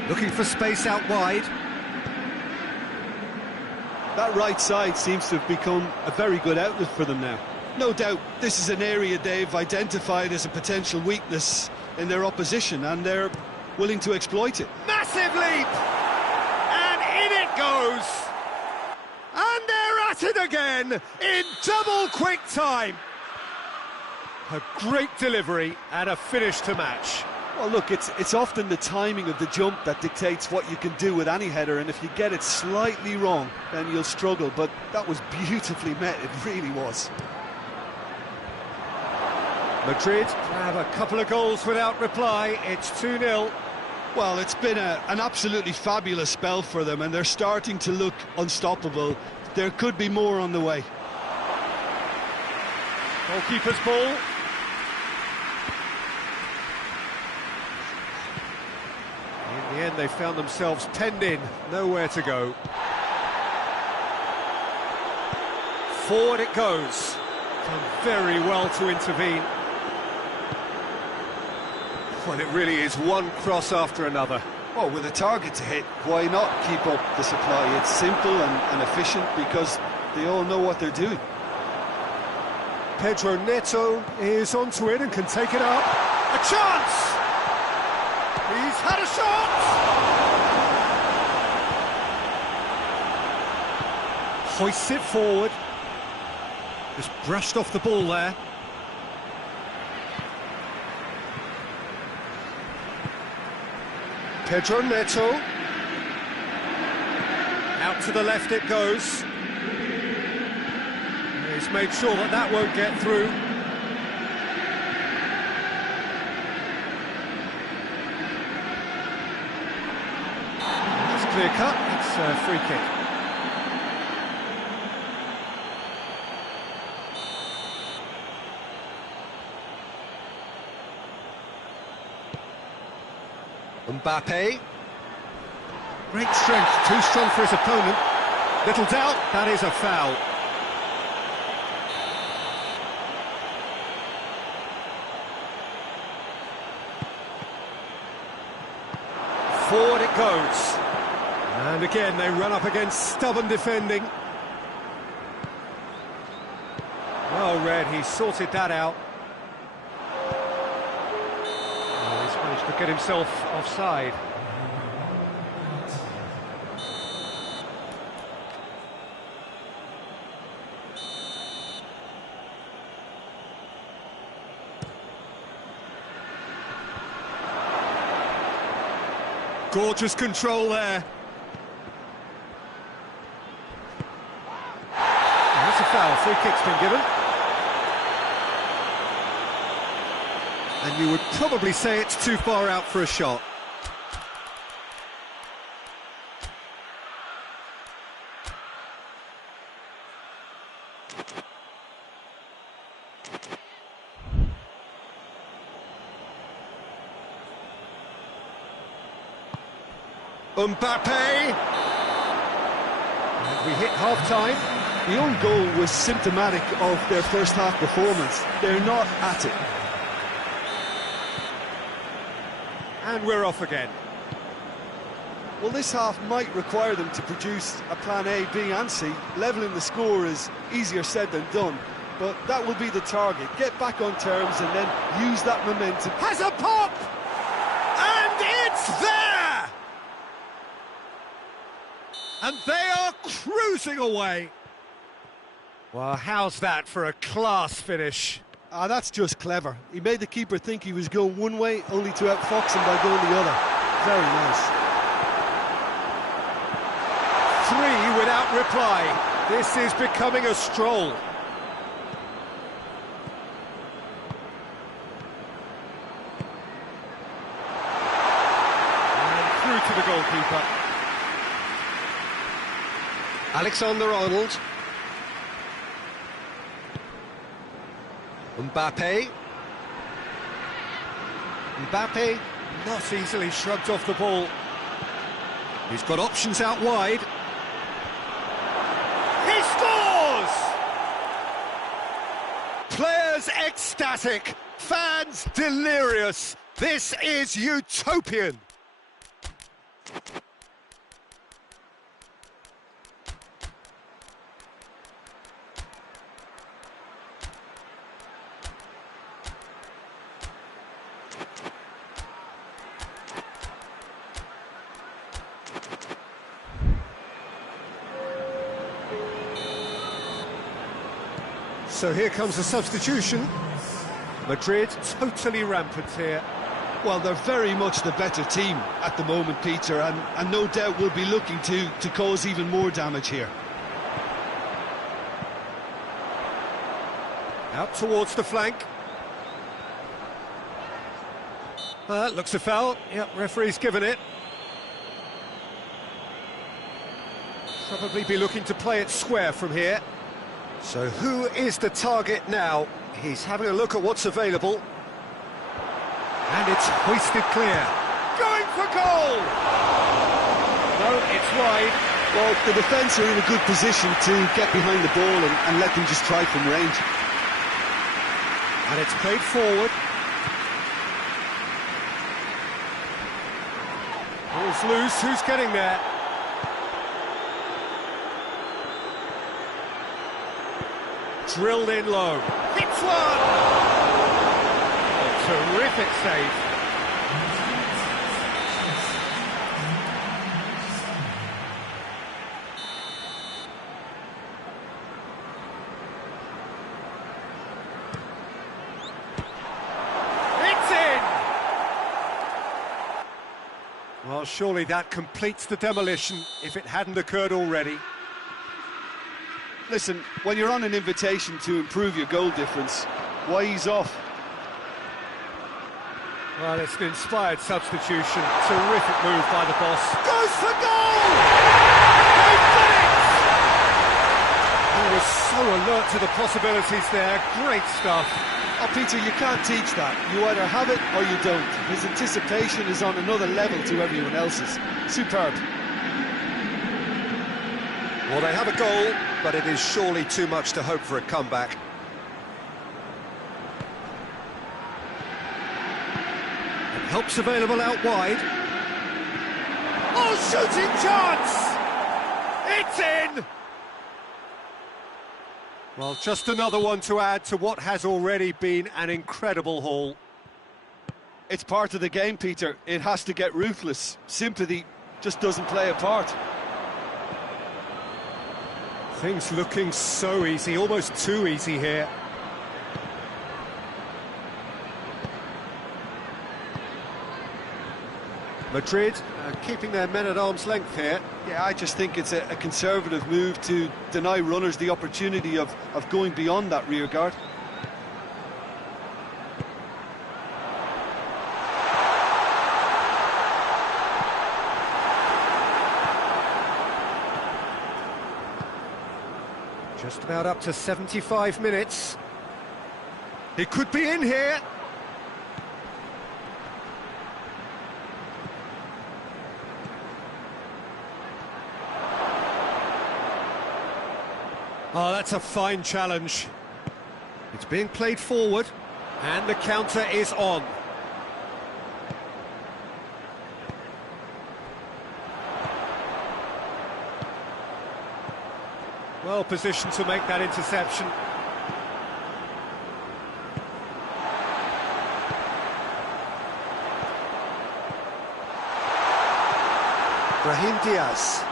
Looking for space out wide. That right side seems to have become a very good outlet for them now. No doubt this is an area they've identified as a potential weakness in their opposition, and they're willing to exploit it. Massive leap! And in it goes! And they're at it again in double quick time! A great delivery and a finish to match. Well, look, it's often the timing of the jump that dictates what you can do with any header, and if you get it slightly wrong, then you'll struggle, but that was beautifully met, it really was. Madrid have a couple of goals without reply. It's 2-0. Well, it's been an absolutely fabulous spell for them, and they're starting to look unstoppable. There could be more on the way. Goalkeeper's ball. In the end, they found themselves penned in, nowhere to go. Forward it goes. Done very well to intervene. Well, it really is one cross after another. Well, with a target to hit, why not keep up the supply? It's simple and efficient because they all know what they're doing. Pedro Neto is onto it and can take it up. A chance! He's had a shot! Hoists it forward. Just brushed off the ball there. Pedro Neto. Out to the left it goes. He's made sure that that won't get through. It's clear cut, it's a free kick. Mbappe. Great strength, too strong for his opponent. Little doubt, that is a foul. Forward it goes. And again, they run up against stubborn defending. Well read, he sorted that out. Oh, he's managed to get himself offside. Gorgeous control there. That's a foul, free kick's been given. And you would probably say it's too far out for a shot. Mbappe! And we hit half-time. The own goal was symptomatic of their first half performance. They're not at it. And we're off again. Well, this half might require them to produce a plan A, B and C. Levelling the score is easier said than done, but that will be the target. Get back on terms and then use that momentum. Has a pop! And it's there! And they are cruising away. Well, how's that for a class finish? Ah, that's just clever. He made the keeper think he was going one way, only to outfox him by going the other. Very nice. 3 without reply. This is becoming a stroll. And through to the goalkeeper. Alexander-Arnold. Mbappe. Mbappe not easily shrugged off the ball. He's got options out wide. He scores! Players ecstatic, fans delirious. This is utopian. So here comes the substitution. Madrid totally rampant here. Well, they're very much the better team at the moment, Peter, and no doubt will be looking to cause even more damage here. Out towards the flank. Looks a foul. Yep, referee's given it. Probably be looking to play it square from here. So who is the target now? He's having a look at what's available. And it's hoisted clear. Going for goal! No, it's wide. Well, the defence are in a good position to get behind the ball and let them just try from range. And it's played forward. Ball's loose, who's getting there? Drilled in low. Hits one! A terrific save. It's in! Well, Well, surely that completes the demolition, if it hadn't occurred already. Listen, when you're on an invitation to improve your goal difference, why ease off? Well, it's an inspired substitution. Terrific move by the boss. Goes for goal! They've done it! He was so alert to the possibilities there. Great stuff. Oh, Peter, you can't teach that. You either have it or you don't. His anticipation is on another level to everyone else's. Superb. Well, they have a goal, but it is surely too much to hope for a comeback. And help's available out wide. Oh, shooting chance! It's in! Well, just another one to add to what has already been an incredible haul. It's part of the game, Peter. It has to get ruthless. Sympathy just doesn't play a part. Things looking so easy, almost too easy here. Madrid keeping their men at arm's length here. Yeah, I just think it's a conservative move to deny runners the opportunity of going beyond that rear guard. Just about up to 75 minutes. He could be in here. Oh, that's a fine challenge. It's being played forward, and the counter is on. Well positioned to make that interception. Brahim Diaz.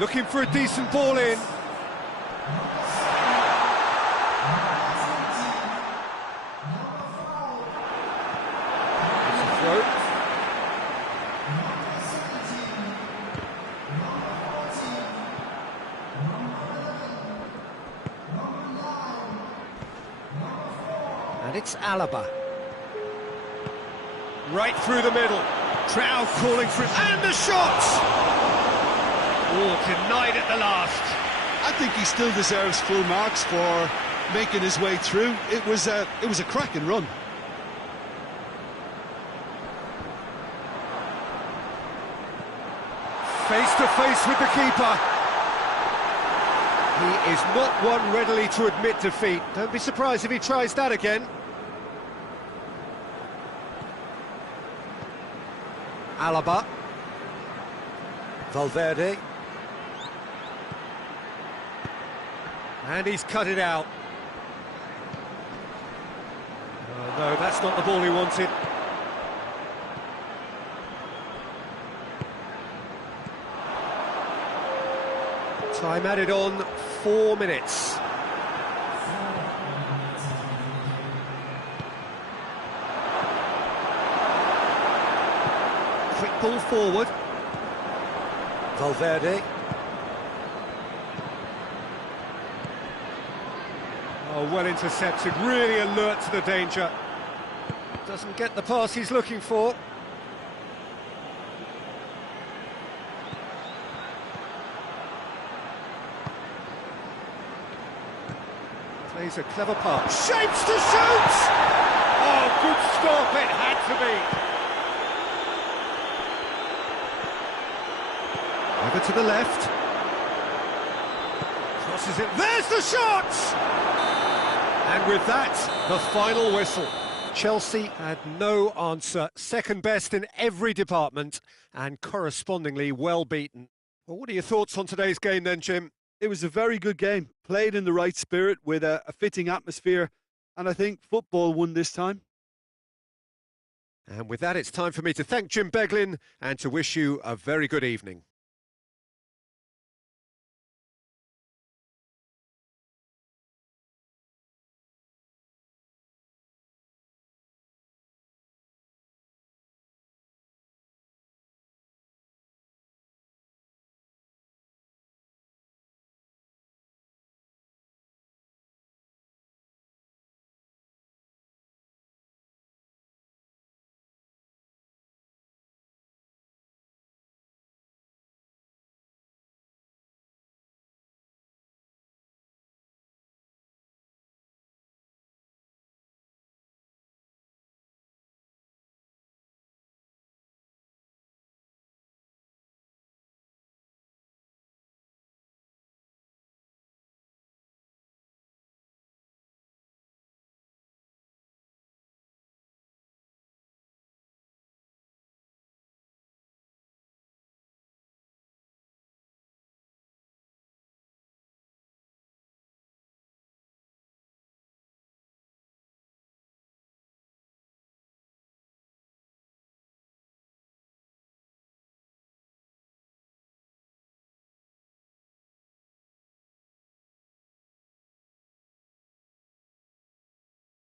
Looking for a decent ball in. It's a throw. And it's Alaba. Right through the middle. Crowd calling for it. And the shot! Oh, denied at the last. I think he still deserves full marks for making his way through. It was a cracking run. Face to face with the keeper. He is not one readily to admit defeat. Don't be surprised if he tries that again. Alaba. Valverde. And he's cut it out. Oh, no, that's not the ball he wanted. Time added on, 4 minutes. Quick ball forward. Valverde. Oh, well intercepted, really alert to the danger. Doesn't get the pass he's looking for. Plays a clever pass. Shapes to shoot! Oh, good stop, it had to be. Over to the left. Crosses it. There's the shot! And with that, the final whistle. Chelsea had no answer. Second best in every department and correspondingly well beaten. Well, what are your thoughts on today's game then, Jim? It was a very good game, played in the right spirit with a fitting atmosphere, and I think football won this time. And with that, it's time for me to thank Jim Beglin and to wish you a very good evening.